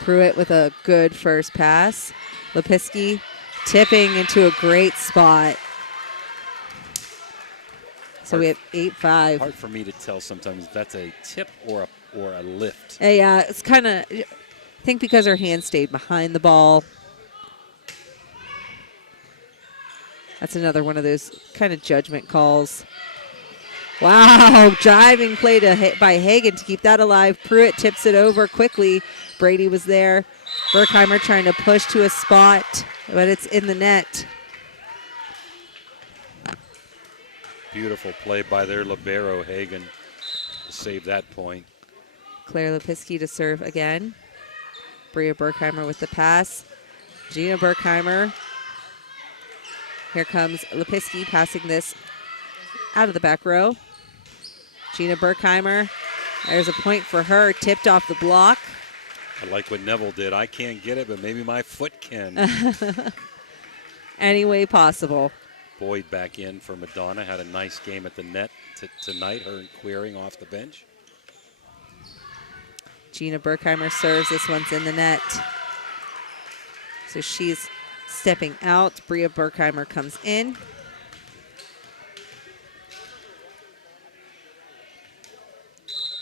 Pruitt with a good first pass. Lepiski tipping into a great spot. So we have 8-5. Hard for me to tell sometimes if that's a tip or a lift. Yeah, it's kind of, I think because her hand stayed behind the ball. That's another one of those kind of judgment calls. Wow, driving play by Hagan to keep that alive. Pruitt tips it over quickly. Brady was there. Berkheimer trying to push to a spot, but it's in the net. Beautiful play by their libero, Hagan, to save that point. Claire Lepiski to serve again. Bria Berkheimer with the pass. Gina Berkheimer. Here comes Lepiski passing this out of the back row. Gina Berkheimer. There's a point for her. Tipped off the block. I like what Neville did. I can't get it, but maybe my foot can. Any way possible. Boyd back in for Madonna. Had a nice game at the net tonight. Her and Queering off the bench. Gina Berkheimer serves. This one's in the net. So she's stepping out. Bria Berkheimer comes in.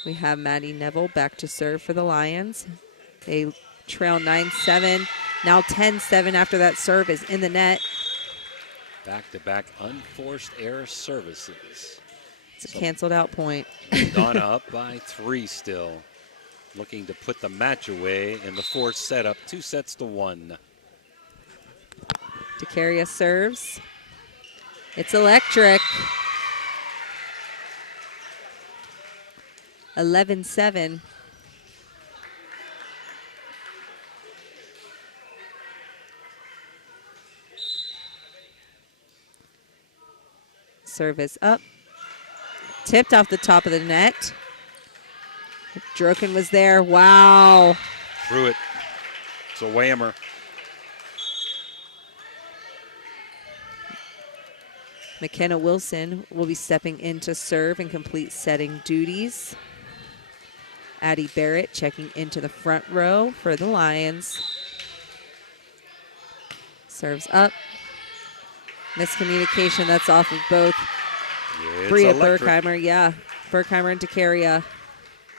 We have Maddie Neville back to serve for the Lions. They trail 9-7. Now 10-7 after that serve is in the net. Back-to-back unforced error services. It's a canceled out point. Madonna up by 3 still. Looking to put the match away in the fourth set, up 2-1. DeCaria serves. It's electric. 11-7. Service up. Tipped off the top of the net. Droken was there. Wow. Pruitt. It's a whammer. McKenna Wilson will be stepping in to serve and complete setting duties. Addie Barrett checking into the front row for the Lions. Serves up. Miscommunication, that's off of both Bria Berkheimer. Yeah, Berkheimer and DeCaria.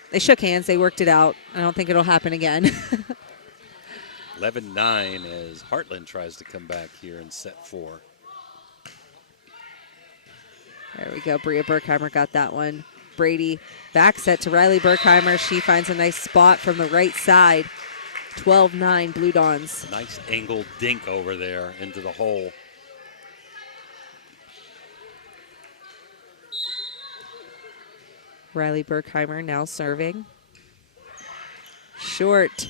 They shook hands. They worked it out. I don't think it'll happen again. 11-9 as Heartland tries to come back here in set 4. There we go. Bria Berkheimer got that one. Brady back set to Riley Berkheimer. She finds a nice spot from the right side. 12-9 Blue Dons. Nice angled dink over there into the hole. Riley Berkheimer now serving. Short.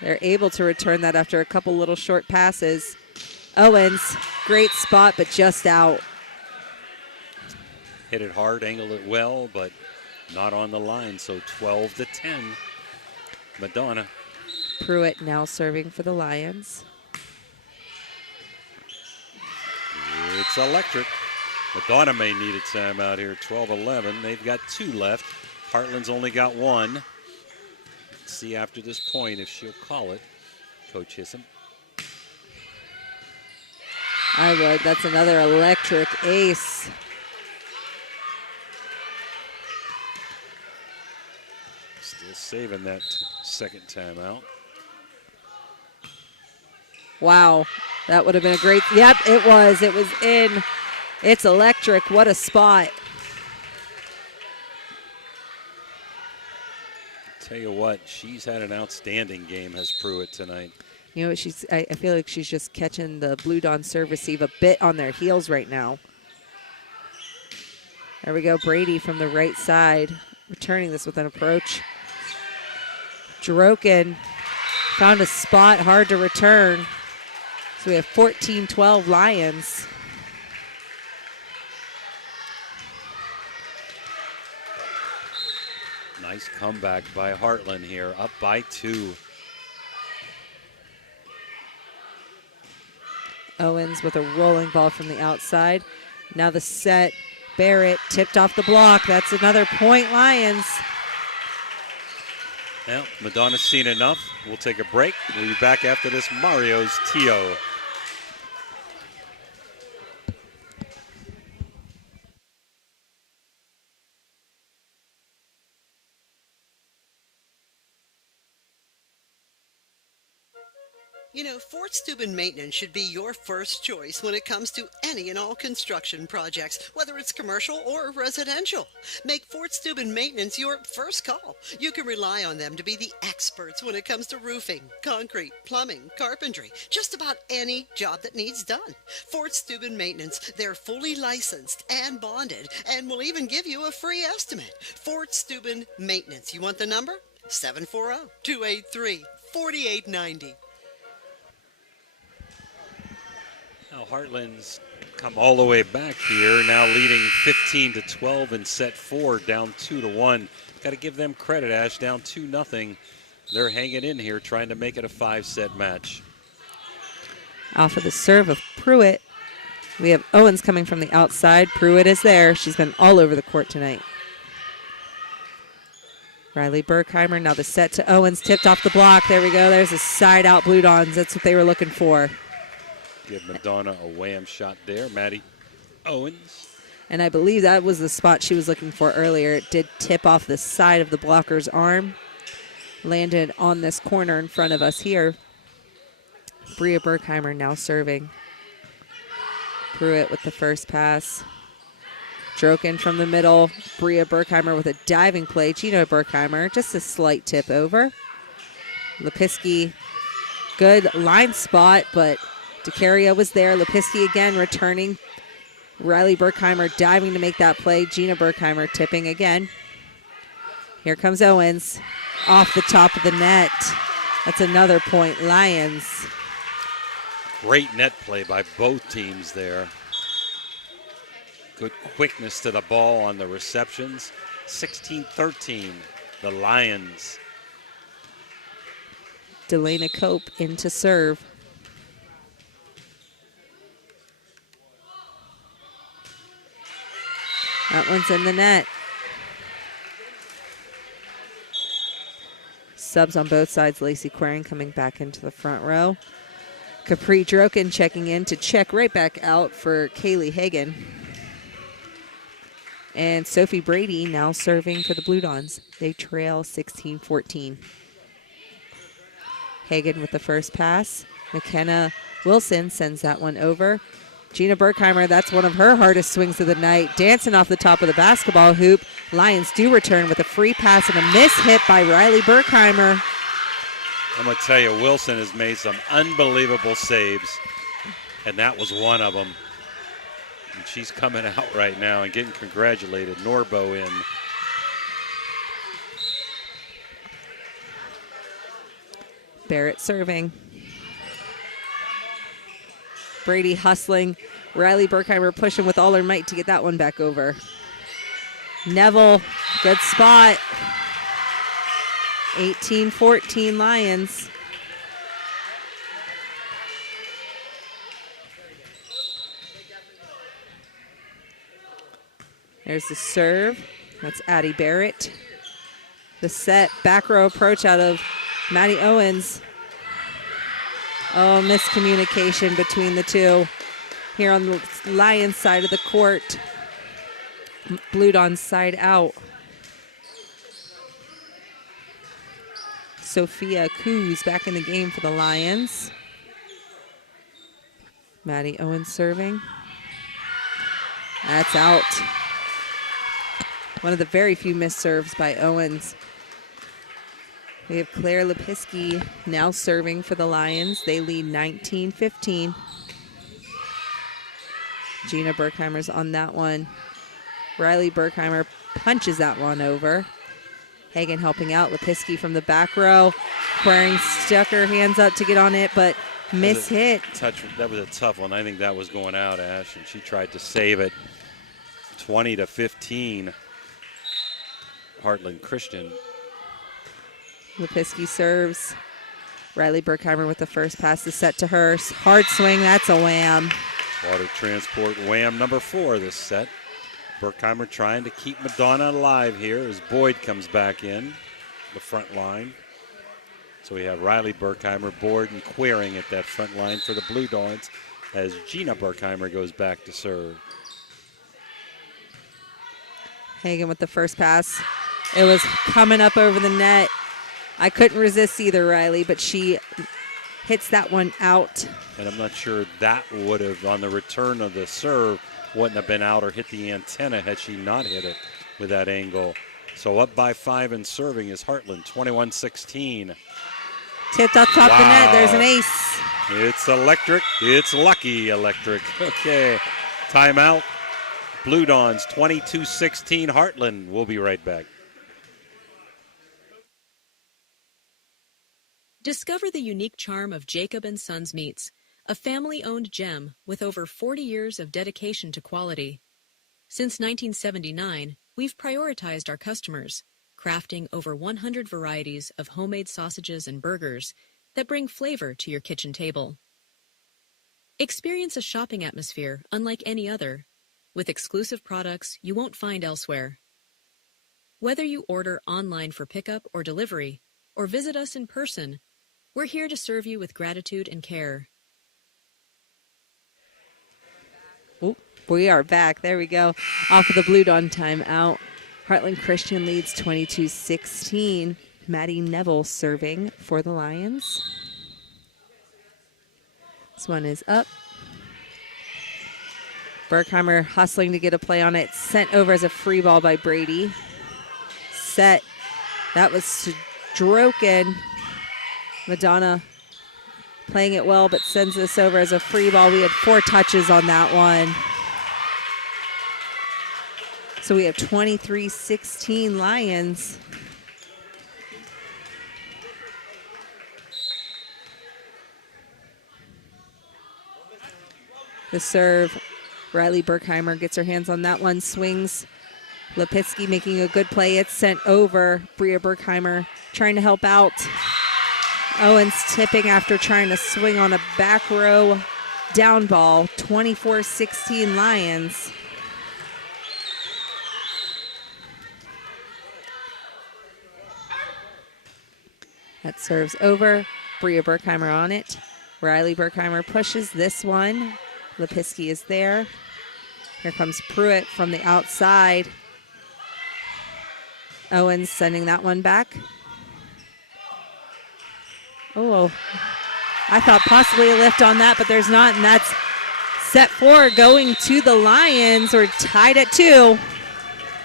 They're able to return that after a couple little short passes. Owens, great spot, but just out. Hit it hard, angled it well, but not on the line, so 12-10. Madonna. Pruitt now serving for the Lions. It's electric. Madonna may need a timeout here, 12-11. They've got 2 left. Heartland's only got 1. See after this point if she'll call it. Coach Hissom. I would. That's another electric ace. Still saving that second timeout. Wow. That would have been a great. Yep, it was. It was in. It's electric. What a spot. Tell you what, she's had an outstanding game, has Pruitt, tonight. You know, I feel like she's just catching the Blue Dawn serve receive a bit on their heels right now. There we go, Brady from the right side, returning this with an approach. Droken found a spot, hard to return. So we have 14-12 Lions. Nice comeback by Heartland here, up by 2. Owens with a rolling ball from the outside. Now the set. Barrett tipped off the block. That's another point, Lions. Well, Madonna's seen enough. We'll take a break. We'll be back after this Mario's Tio. You know, Fort Steuben Maintenance should be your first choice when it comes to any and all construction projects, whether it's commercial or residential. Make Fort Steuben Maintenance your first call. You can rely on them to be the experts when it comes to roofing, concrete, plumbing, carpentry, just about any job that needs done. Fort Steuben Maintenance, they're fully licensed and bonded and will even give you a free estimate. Fort Steuben Maintenance. You want the number? 740-283-4890. Now Heartland's come all the way back here, now leading 15-12 in set 4, down 2-1. Got to give them credit, Ash, down 2-0. They're hanging in here, trying to make it a 5-set match. Off of the serve of Pruitt. We have Owens coming from the outside. Pruitt is there. She's been all over the court tonight. Riley Berkheimer, now the set to Owens, tipped off the block. There we go. There's a side out Blue Dons. That's what they were looking for. Give Madonna a wham shot there. Maddie Owens. And I believe that was the spot she was looking for earlier. It did tip off the side of the blocker's arm. Landed on this corner in front of us here. Bria Berkheimer now serving. Pruitt with the first pass. Droken from the middle. Bria Berkheimer with a diving play. Gina Berkheimer, just a slight tip over. Lepiski, good line spot, but DeCaria was there. Lepiski again returning. Riley Berkheimer diving to make that play. Gina Berkheimer tipping again. Here comes Owens off the top of the net. That's another point, Lions. Great net play by both teams there. Good quickness to the ball on the receptions. 16-13, the Lions. Delana Cope into serve. That one's in the net. Subs on both sides. Lacey Querin coming back into the front row. Capri Droken checking in to check right back out for Kaylee Hagan. And Sophie Brady now serving for the Blue Dons. They trail 16-14. Hagan with the first pass. McKenna Wilson sends that one over. Gina Berkheimer, that's one of her hardest swings of the night. Dancing off the top of the basketball hoop. Lions do return with a free pass and a miss hit by Riley Berkheimer. I'm going to tell you, Wilson has made some unbelievable saves, and that was one of them. And she's coming out right now and getting congratulated. Norbo in. Barrett serving. Brady hustling. Riley Berkheimer pushing with all her might to get that one back over. Neville, good spot. 18-14 Lions. There's the serve. That's Addie Barrett. The set back row approach out of Maddie Owens. Oh, miscommunication between the two here on the Lions side of the court. Blue Dawn side out. Sophia Coos back in the game for the Lions. Maddie Owens serving. That's out. One of the very few missed serves by Owens. We have Claire Lepiski now serving for the Lions. They lead 19-15. Gina Berkheimer's on that one. Riley Berkheimer punches that one over. Hagen helping out. Lepiski from the back row. Queering stuck her hands up to get on it, but hit. That was a tough one. I think that was going out, Ash, and she tried to save it. 20-15. Heartland Christian. Lepiski serves. Riley Berkheimer with the first pass is set to her. Hard swing, that's a wham. Water transport wham number 4 this set. Berkheimer trying to keep Madonna alive here as Boyd comes back in the front line. So we have Riley Berkheimer, Boyd, and Queering at that front line for the Blue Dawns as Gina Berkheimer goes back to serve. Hagen with the first pass. It was coming up over the net. I couldn't resist either, Riley, but she hits that one out. And I'm not sure that would have, on the return of the serve, wouldn't have been out or hit the antenna had she not hit it with that angle. So up by 5 and serving is Heartland, 21-16. Tipped up top the net. There's an ace. It's electric. It's lucky electric. Okay. Timeout. Blue Dawns, 22-16. Heartland. We'll be right back. Discover the unique charm of Jacob & Sons Meats, a family-owned gem with over 40 years of dedication to quality. Since 1979, we've prioritized our customers, crafting over 100 varieties of homemade sausages and burgers that bring flavor to your kitchen table. Experience a shopping atmosphere unlike any other, with exclusive products you won't find elsewhere. Whether you order online for pickup or delivery, or visit us in person, we're here to serve you with gratitude and care. Oop, we are back. There we go. Off of the Blue Dawn timeout. Heartland Christian leads 22-16. Maddie Neville serving for the Lions. This one is up. Berkheimer hustling to get a play on it. Sent over as a free ball by Brady. Set. That was Stroken. Madonna playing it well, but sends this over as a free ball. We had 4 touches on that one. So we have 23-16 Lions. The serve, Riley Berkheimer gets her hands on that one, swings. Lepiski making a good play. It's sent over. Bria Berkheimer trying to help out. Owens tipping after trying to swing on a back row down ball. 24-16 Lions. That serves over. Bria Berkheimer on it. Riley Berkheimer pushes this one. Lepiski is there. Here comes Pruitt from the outside. Owens sending that one back. Oh, I thought possibly a lift on that, but there's not, and that's set 4 going to the Lions. We're tied at 2.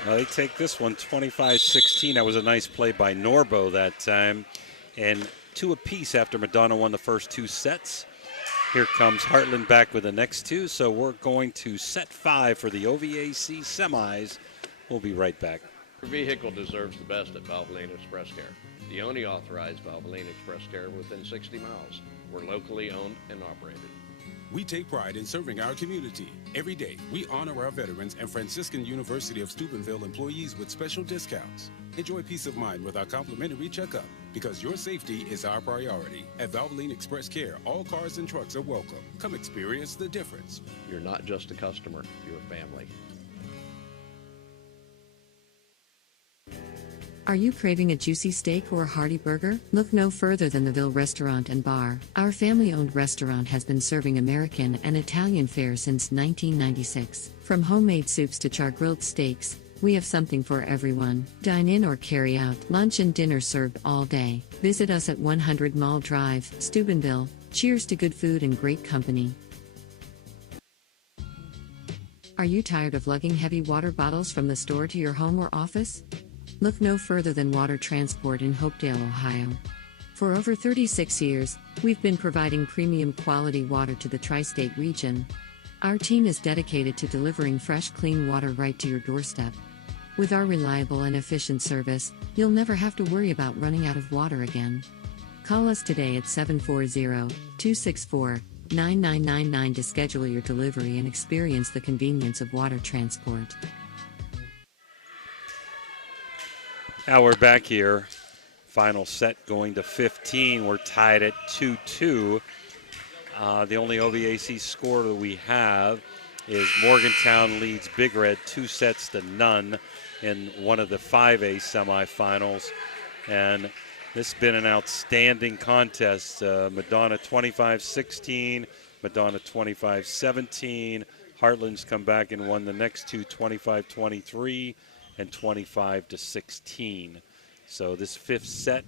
Well, they take this one 25-16. That was a nice play by Norbo that time. And 2 apiece after Madonna won the first 2 sets. Here comes Heartland back with the next 2, so we're going to set 5 for the OVAC semis. We'll be right back. Your vehicle deserves the best at Valvoline Express Care. The only authorized Valvoline Express Care within 60 miles. We're locally owned and operated. We take pride in serving our community. Every day, we honor our veterans and Franciscan University of Steubenville employees with special discounts. Enjoy peace of mind with our complimentary checkup, because your safety is our priority. At Valvoline Express Care, all cars and trucks are welcome. Come experience the difference. You're not just a customer, you're a family. Are you craving a juicy steak or a hearty burger? Look no further than the Ville Restaurant and Bar. Our family-owned restaurant has been serving American and Italian fare since 1996. From homemade soups to char-grilled steaks, we have something for everyone. Dine in or carry out. Lunch and dinner served all day. Visit us at 100 Mall Drive, Steubenville. Cheers to good food and great company. Are you tired of lugging heavy water bottles from the store to your home or office? Look no further than Water Transport in Hopedale, Ohio. For over 36 years, we've been providing premium quality water to the tri-state region. Our team is dedicated to delivering fresh, clean water right to your doorstep. With our reliable and efficient service, you'll never have to worry about running out of water again. Call us today at 740-264-9999 to schedule your delivery and experience the convenience of water transport. Now we're back here. Final set going to 15. We're tied at 2-2. The only OVAC score that we have is Morgantown leads Big Red 2-0 in one of the 5A semifinals. And this has been an outstanding contest. Madonna 25-16, Madonna 25-17. Heartland's come back and won the next two 25-23 and 25-16. So this fifth set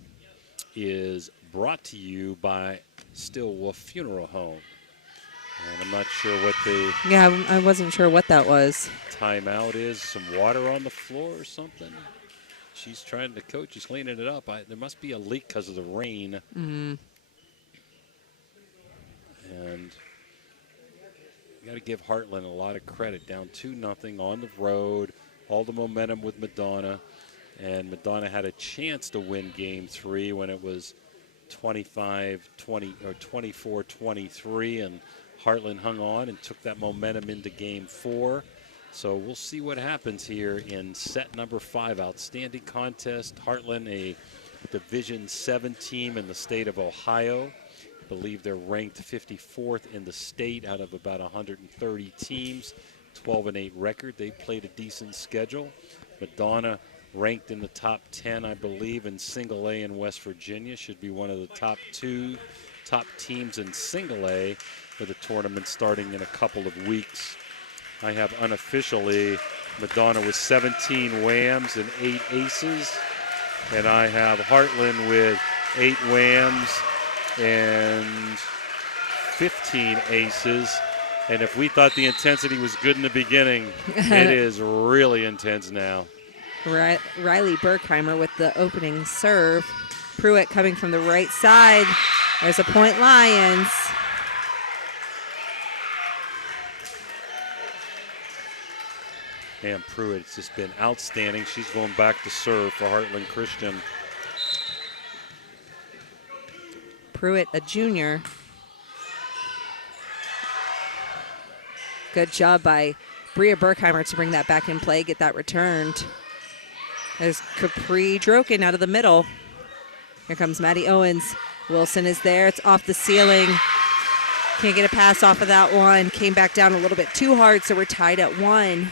is brought to you by Stillwolf Funeral Home. And I'm not sure what the I wasn't sure what that was. Timeout is. Some water on the floor or something. She's trying to coach. She's cleaning it up. There must be a leak because of the rain. Mm-hmm. And you got to give Heartland a lot of credit. Down 2-0 on the road. All the momentum with Madonna. And Madonna had a chance to win Game 3 when it was 25-20 or 24-23, and Heartland hung on and took that momentum into Game 4. So we'll see what happens here in set number 5. Outstanding contest. Heartland, a Division 7 team in the state of Ohio. I believe they're ranked 54th in the state out of about 130 teams. 12-8 record. They played a decent schedule. Madonna ranked in the top 10, I believe, in single A in West Virginia. Should be one of the top teams in single A with the tournament starting in a couple of weeks. I have unofficially Madonna with 17 whams and 8 aces. And I have Heartland with 8 whams and 15 aces. And if we thought the intensity was good in the beginning, it is really intense now. Riley Berkheimer with the opening serve. Pruitt coming from the right side. There's a point, Lions. And Pruitt's just been outstanding. She's going back to serve for Heartland Christian. Pruitt, a junior. Good job by Bria Berkheimer to bring that back in play, get that returned. There's Capri Droken out of the middle. Here comes Maddie Owens. Wilson is there. It's off the ceiling. Can't get a pass off of that one. Came back down a little bit too hard, so we're tied at 1.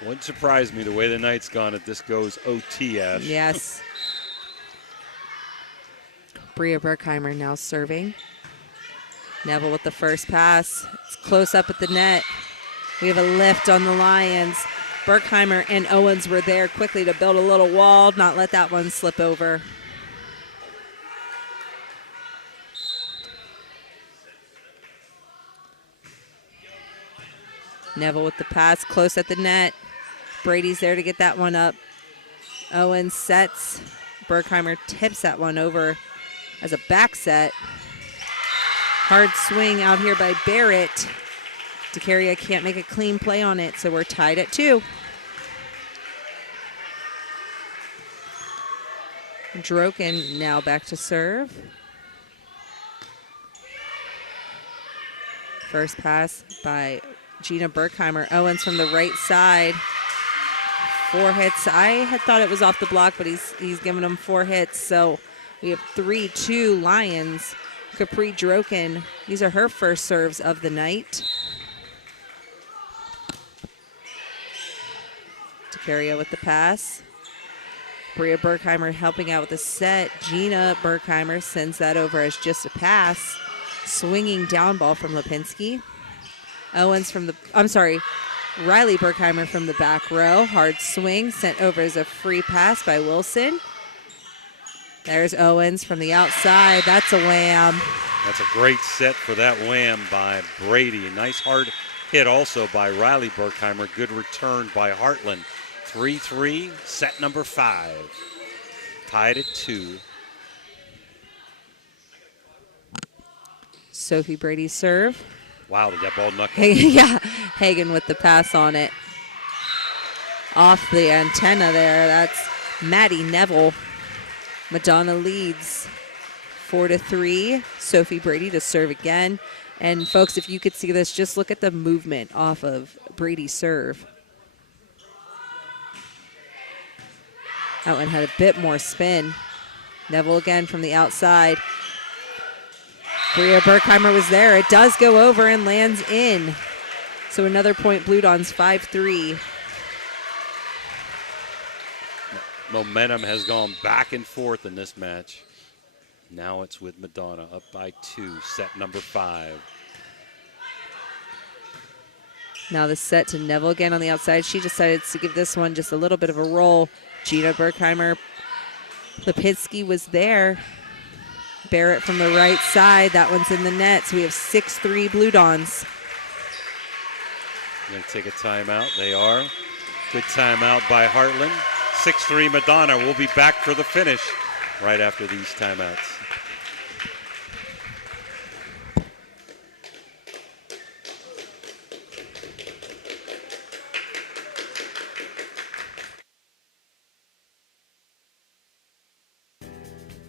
Wouldn't surprise me the way the night's gone if this goes OT, Ash. Yes. Bria Berkheimer now serving. Neville with the first pass. It's close up at the net. We have a lift on the Lions. Berkheimer and Owens were there quickly to build a little wall, not let that one slip over. Neville with the pass, close at the net. Brady's there to get that one up. Owens sets. Berkheimer tips that one over as a back set. Hard swing out here by Barrett. DeCaria can't make a clean play on it, so we're tied at 2. Droken now back to serve. First pass by Gina Berkheimer. Owens from the right side. 4 hits. I had thought it was off the block, but he's given them 4 hits. So we have 3-2 Lions. Capri Droken, these are her first serves of the night. Zakaria with the pass. Bria Berkheimer helping out with the set. Gina Berkheimer sends that over as just a pass. Swinging down ball from Lipinski. Riley Berkheimer from the back row. Hard swing sent over as a free pass by Wilson. There's Owens from the outside. That's a wham. That's a great set for that wham by Brady. Nice hard hit also by Riley Berkheimer. Good return by Heartland. 3-3, set number 5. Tied at 2. Sophie Brady's serve. Wow, did that ball knuckle? Yeah, Hagen with the pass on it. Off the antenna there. That's Maddie Neville. Madonna leads 4-3. Sophie Brady to serve again. And folks, if you could see this, just look at the movement off of Brady's serve. That one had a bit more spin. Neville again from the outside. Bria Berkheimer was there. It does go over and lands in. So another point, Blue Dons 5-3. Momentum has gone back and forth in this match. Now it's with Madonna up by 2, set number 5. Now the set to Neville again on the outside. She decided to give this one just a little bit of a roll. Gina Berkheimer. Lipinski was there. Barrett from the right side. That one's in the net. So we have 6-3 Blue Dons. Going to take a timeout. They are. Good timeout by Heartland. 6-3 Madonna. We'll be back for the finish right after these timeouts.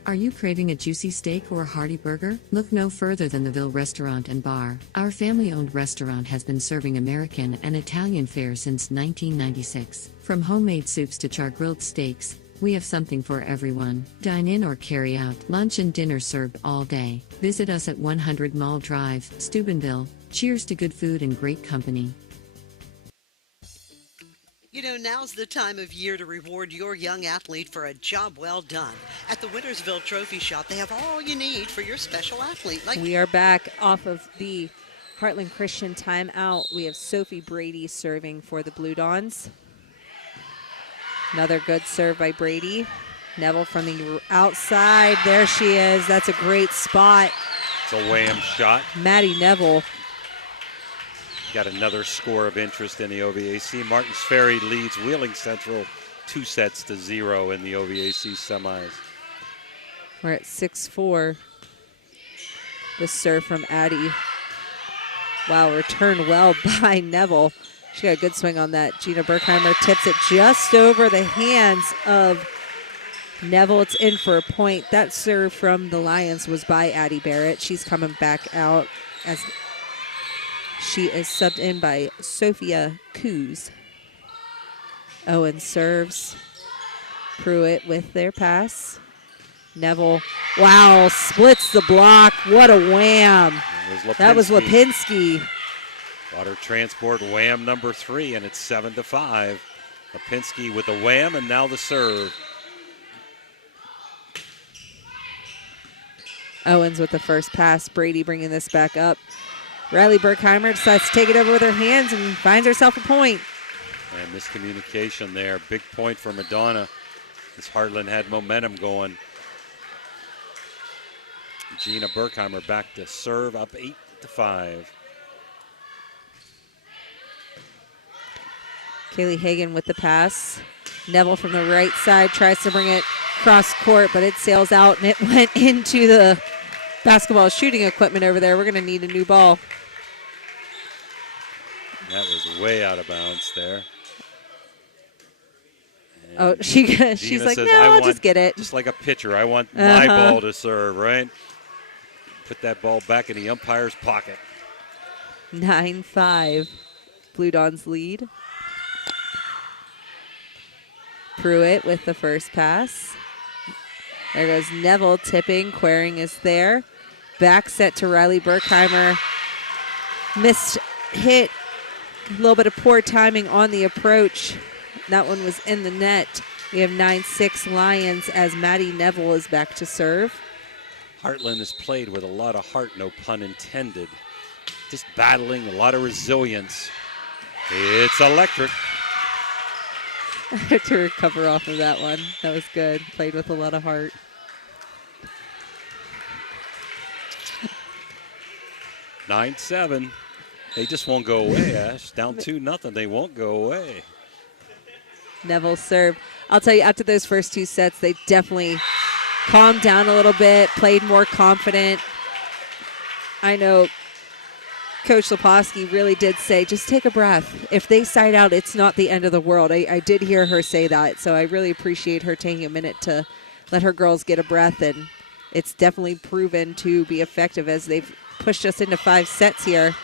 Are you craving a juicy steak or a hearty burger? Look no further than the Ville Restaurant and Bar. Our family-owned restaurant has been serving American and Italian fare since 1996. From homemade soups to char-grilled steaks, we have something for everyone. Dine in or carry out. Lunch and dinner served all day. Visit us at 100 Mall Drive, Steubenville. Cheers to good food and great company. You know, now's the time of year to reward your young athlete for a job well done. At the Wintersville Trophy Shop, they have all you need for your special athlete. We are back off of the Heartland Christian timeout. We have Sophie Brady serving for the Blue Dons. Another good serve by Brady. Neville from the outside. There she is. That's a great spot. It's a wham shot. Maddie Neville. Got another score of interest in the OVAC. Martins Ferry leads Wheeling Central 2-0 in the OVAC semis. We're at 6-4. The serve from Addie. Wow, returned well by Neville. She got a good swing on that. Gina Berkheimer tips it just over the hands of Neville. It's in for a point. That serve from the Lions was by Addie Barrett. She's coming back out as she is subbed in by Sophia Coos. Owen serves. Pruitt with their pass. Neville, wow, splits the block. What a wham. That was Lipinski. Water transport wham number 3, and it's 7-5. Lipinski with the wham, and now the serve. Owens with the first pass. Brady bringing this back up. Riley Berkheimer decides to take it over with her hands and finds herself a point. And miscommunication there. Big point for Madonna as Heartland had momentum going. Gina Berkheimer back to serve, up 8-5. Kaylee Hagan with the pass. Neville from the right side tries to bring it cross court, but it sails out and it went into the basketball shooting equipment over there. We're going to need a new ball. That was way out of bounds there. And oh, she's like, says, no, I'll just get it. Just like a pitcher, I want my ball to serve, right? Put that ball back in the umpire's pocket. 9-5. Blue Dons lead. Pruitt with the first pass. There goes Neville tipping. Quering is there. Back set to Riley Berkheimer. Missed hit. A little bit of poor timing on the approach. That one was in the net. We have 9-6 Lions as Maddie Neville is back to serve. Heartland has played with a lot of heart, no pun intended. Just battling, a lot of resilience. It's electric. I had to recover off of that one. That was good. Played with a lot of heart. Nine, 7. They just won't go away, Ash. Down 2-0. They won't go away. Neville serve. I'll tell you, after those first two sets, they definitely calmed down a little bit, played more confident. I know Coach Leposki really did say, just take a breath. If they side out, it's not the end of the world. I did hear her say that, so I really appreciate her taking a minute to let her girls get a breath, and it's definitely proven to be effective as they've pushed us into 5 sets here.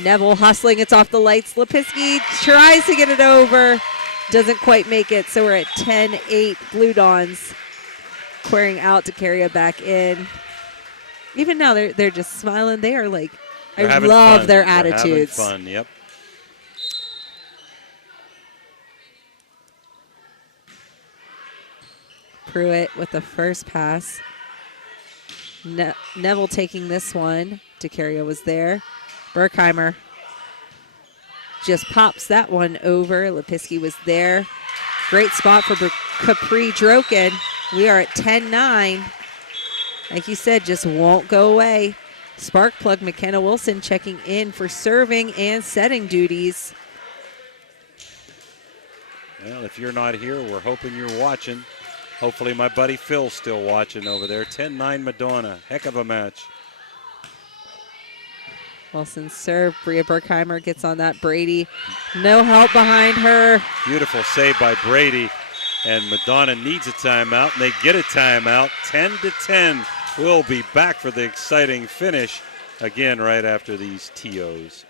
Neville hustling, it's off the lights. Lepiski tries to get it over, doesn't quite make it, so we're at 10-8 Blue Dawns. Querying out to carry it back in. Even now, they're just smiling. They are like, I love their attitudes. They're having fun, yep. Pruitt with the first pass. Neville taking this one. DeCaria was there. Berkheimer just pops that one over. Lepiski was there. Great spot for Capri Droken. We are at 10-9. Like you said, just won't go away. Spark plug McKenna Wilson checking in for serving and setting duties. Well, if you're not here, we're hoping you're watching. Hopefully my buddy Phil's still watching over there. 10-9 Madonna. Heck of a match. Wilson serve. Bria Berkheimer gets on that. Brady. No help behind her. Beautiful save by Brady. And Madonna needs a timeout, and they get a timeout. 10-10. We'll be back for the exciting finish again right after these TOs.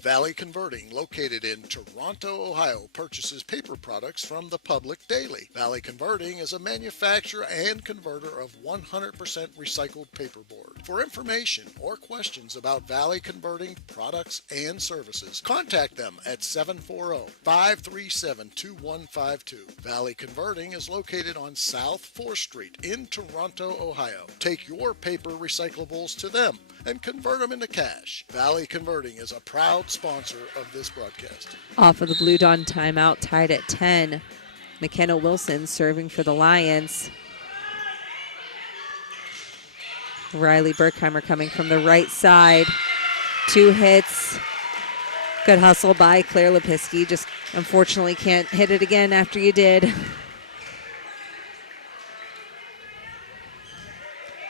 Valley Converting, located in Toronto, Ohio, purchases paper products from the public daily. Valley Converting is a manufacturer and converter of 100% recycled paperboard. For information or questions about Valley Converting products and services, contact them at 740-537-2152. Valley Converting is located on South 4th Street in Toronto, Ohio. Take your paper recyclables to them and convert them into cash. Valley Converting is a proud sponsor of this broadcast. Off of the Blue Dawn timeout, tied at 10. McKenna Wilson serving for the Lions. Riley Berkheimer coming from the right side. 2 hits. Good hustle by Claire Lepiski. Just unfortunately can't hit it again after you did.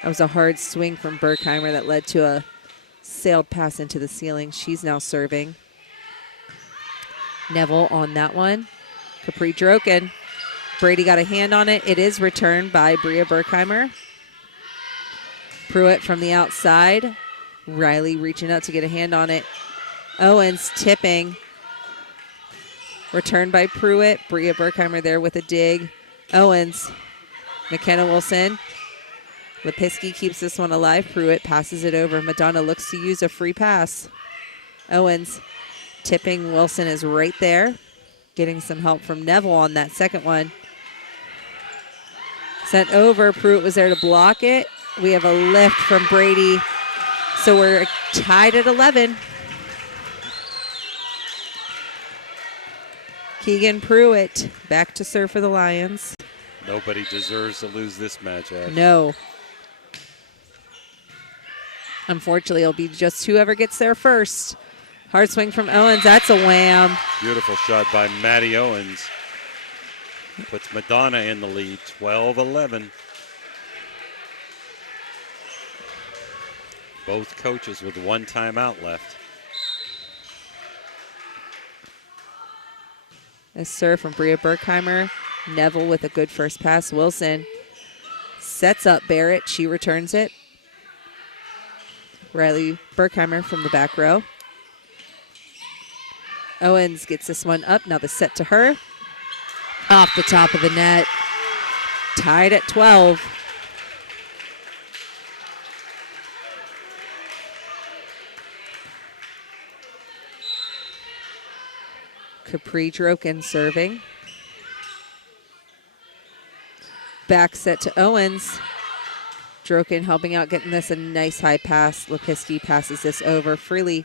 That was a hard swing from Berkheimer that led to a sailed pass into the ceiling. She's now serving. Neville on that one. Capri Droken. Brady got a hand on it. It is returned by Bria Berkheimer. Pruitt from the outside. Riley reaching out to get a hand on it. Owens tipping. Returned by Pruitt. Bria Berkheimer there with a dig. Owens. McKenna Wilson. Lepiski keeps this one alive. Pruitt passes it over. Madonna looks to use a free pass. Owens tipping. Wilson is right there. Getting some help from Neville on that second one. Sent over. Pruitt was there to block it. We have a lift from Brady. So we're tied at 11. Keegan Pruitt back to serve for the Lions. Nobody deserves to lose this match, Ash. No. Unfortunately, it'll be just whoever gets there first. Hard swing from Owens. That's a wham. Beautiful shot by Maddie Owens. Puts Madonna in the lead, 12-11. Both coaches with 1 timeout left. A serve from Bria Berkheimer. Neville with a good first pass. Wilson sets up Barrett. She returns it. Riley Berkheimer from the back row. Owens gets this one up. Now the set to her. Off the top of the net. Tied at 12. Capri Droken serving. Back set to Owens. Droken helping out, getting this a nice high pass. Lipinski passes this over freely.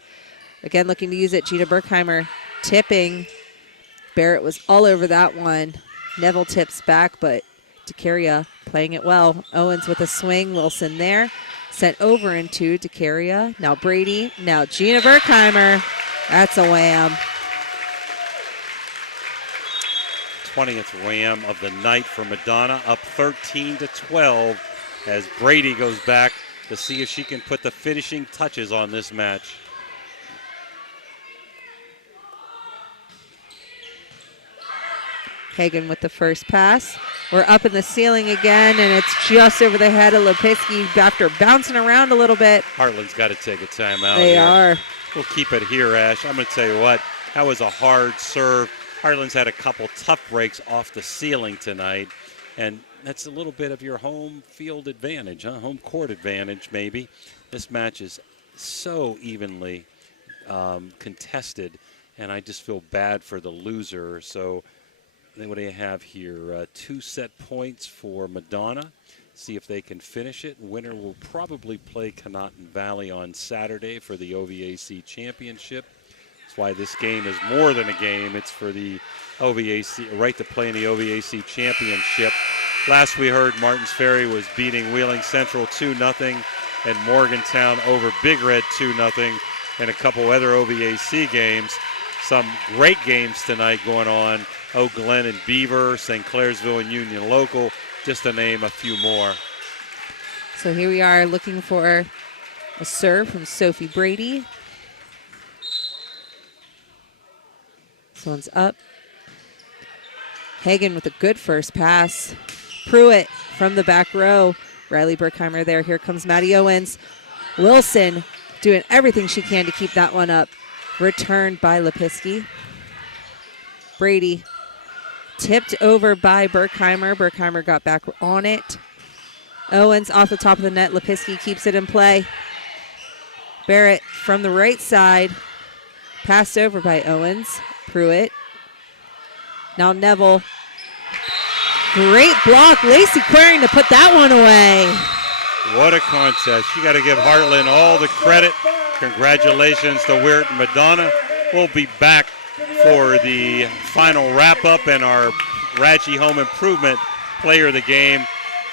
Again, looking to use it. Gina Berkheimer tipping. Barrett was all over that one. Neville tips back, but DeCaria playing it well. Owens with a swing. Wilson there. Sent over into DeCaria. Now Brady. Now Gina Berkheimer. That's a wham. 20th wham of the night for Madonna, up 13-12 as Brady goes back to see if she can put the finishing touches on this match. Hagan with the first pass. We're up in the ceiling again, and it's just over the head of Lipinski after bouncing around a little bit. Heartland's got to take a timeout. They here. are. We'll keep it here, Ash. I'm going to tell you what, that was a hard serve. Heartland's had a couple tough breaks off the ceiling tonight, and that's a little bit of your home field advantage, huh? Home court advantage, maybe. This match is so evenly contested, and I just feel bad for the loser. So what do you have here? 2 set points for Madonna. See if they can finish it. Winner will probably play Conotton Valley on Saturday for the OVAC championship. That's why this game is more than a game. It's for the OVAC, right to play in the OVAC championship. Last we heard, Martins Ferry was beating Wheeling Central 2-0 and Morgantown over Big Red 2-0 and a couple other OVAC games. Some great games tonight going on. Oak Glen and Beaver, St. Clairsville and Union Local, just to name a few more. So here we are looking for a serve from Sophie Brady. This one's up. Hagan with a good first pass. Pruitt from the back row. Riley Berkheimer there. Here comes Maddie Owens. Wilson doing everything she can to keep that one up. Returned by Lipinski. Brady tipped over by Berkheimer. Berkheimer got back on it. Owens off the top of the net. Lipinski keeps it in play. Barrett from the right side. Passed over by Owens. Pruitt. Now Neville. Great block. Lacey Queering to put that one away. What a contest. You got to give Heartland all the credit. Congratulations to Weirton Madonna. We'll be back for the final wrap-up and our Radji Home Improvement Player of the Game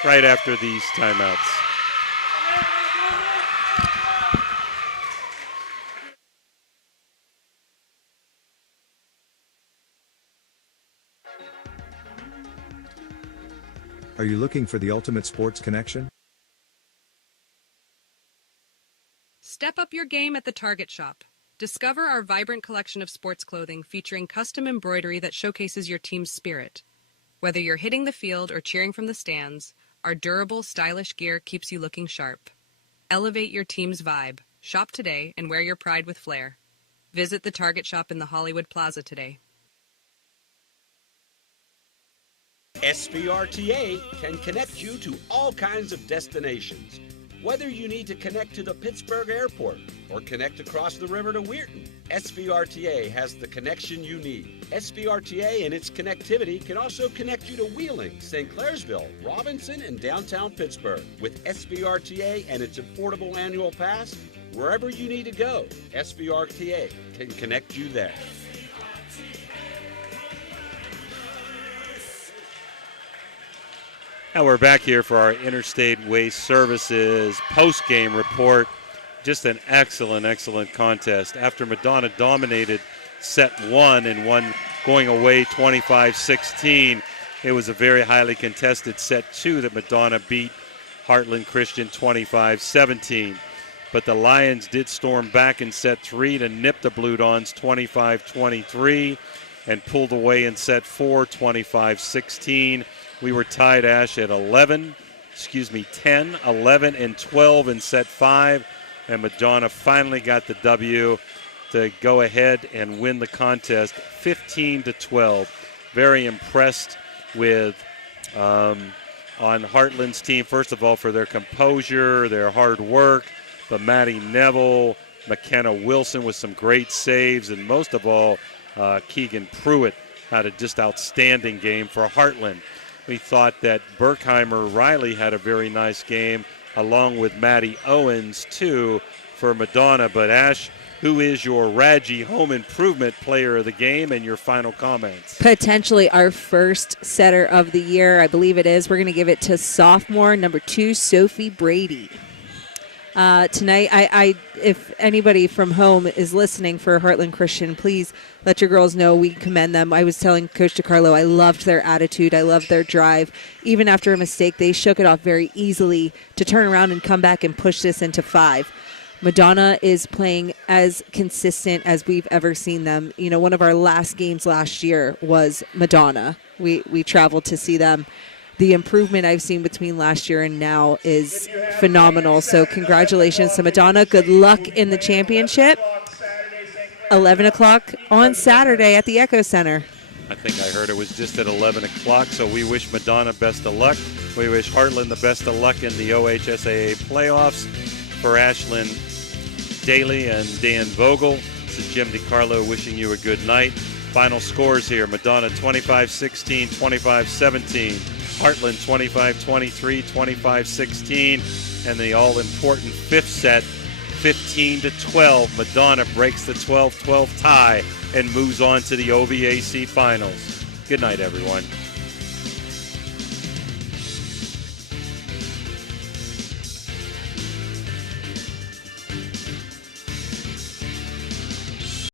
right after these timeouts. Are you looking for the ultimate sports connection? Step up your game at the Target Shop. Discover our vibrant collection of sports clothing featuring custom embroidery that showcases your team's spirit. Whether you're hitting the field or cheering from the stands, our durable, stylish gear keeps you looking sharp. Elevate your team's vibe. Shop today and wear your pride with flair. Visit the Target Shop in the Hollywood Plaza today. SVRTA can connect you to all kinds of destinations. Whether you need to connect to the Pittsburgh Airport or connect across the river to Weirton, SVRTA has the connection you need. SVRTA and its connectivity can also connect you to Wheeling, St. Clairsville, Robinson, and downtown Pittsburgh. With SVRTA and its affordable annual pass, wherever you need to go, SVRTA can connect you there. Now we're back here for our Interstate Waste Services post-game report. Just an excellent, excellent contest. After Madonna dominated set 1 and won going away 25-16, it was a very highly contested set 2 that Madonna beat Heartland Christian 25-17. But the Lions did storm back in set 3 to nip the Blue Dons 25-23 and pulled away in set 4 25-16. We were tied, Ash, at 10, 11, and 12 in set 5, and Madonna finally got the W to go ahead and win the contest 15-12. Very impressed with on Heartland's team, first of all, for their composure, their hard work, but Maddie Neville, McKenna Wilson with some great saves, and most of all, Keegan Pruitt had a just outstanding game for Heartland. We thought that Berkheimer Riley had a very nice game, along with Maddie Owens, too, for Madonna. But, Ash, who is your Radji Home Improvement Player of the game, and your final comments? Potentially our first setter of the year, I believe it is. We're going to give it to sophomore number 2, Sophie Brady. Tonight, if anybody from home is listening for Heartland Christian, please let your girls know we commend them. I was telling Coach DiCarlo I loved their attitude. I loved their drive. Even after a mistake, they shook it off very easily to turn around and come back and push this into 5. Madonna is playing as consistent as we've ever seen them. You know, one of our last games last year was Madonna. We traveled to see them. The improvement I've seen between last year and now is phenomenal. So congratulations to Madonna. Good luck in the championship. 11 o'clock on Saturday at the Echo Center. I think I heard it was just at 11 o'clock, so we wish Madonna best of luck. We wish Heartland the best of luck in the OHSAA playoffs. For Ashlyn Daly and Dan Vogel, this is Jim DiCarlo wishing you a good night. Final scores here: Madonna 25-16, 25-17. Heartland 25-23, 25-16, and the all-important 5th set, 15-12. Madonna breaks the 12-12 tie and moves on to the OVAC finals. Good night, everyone.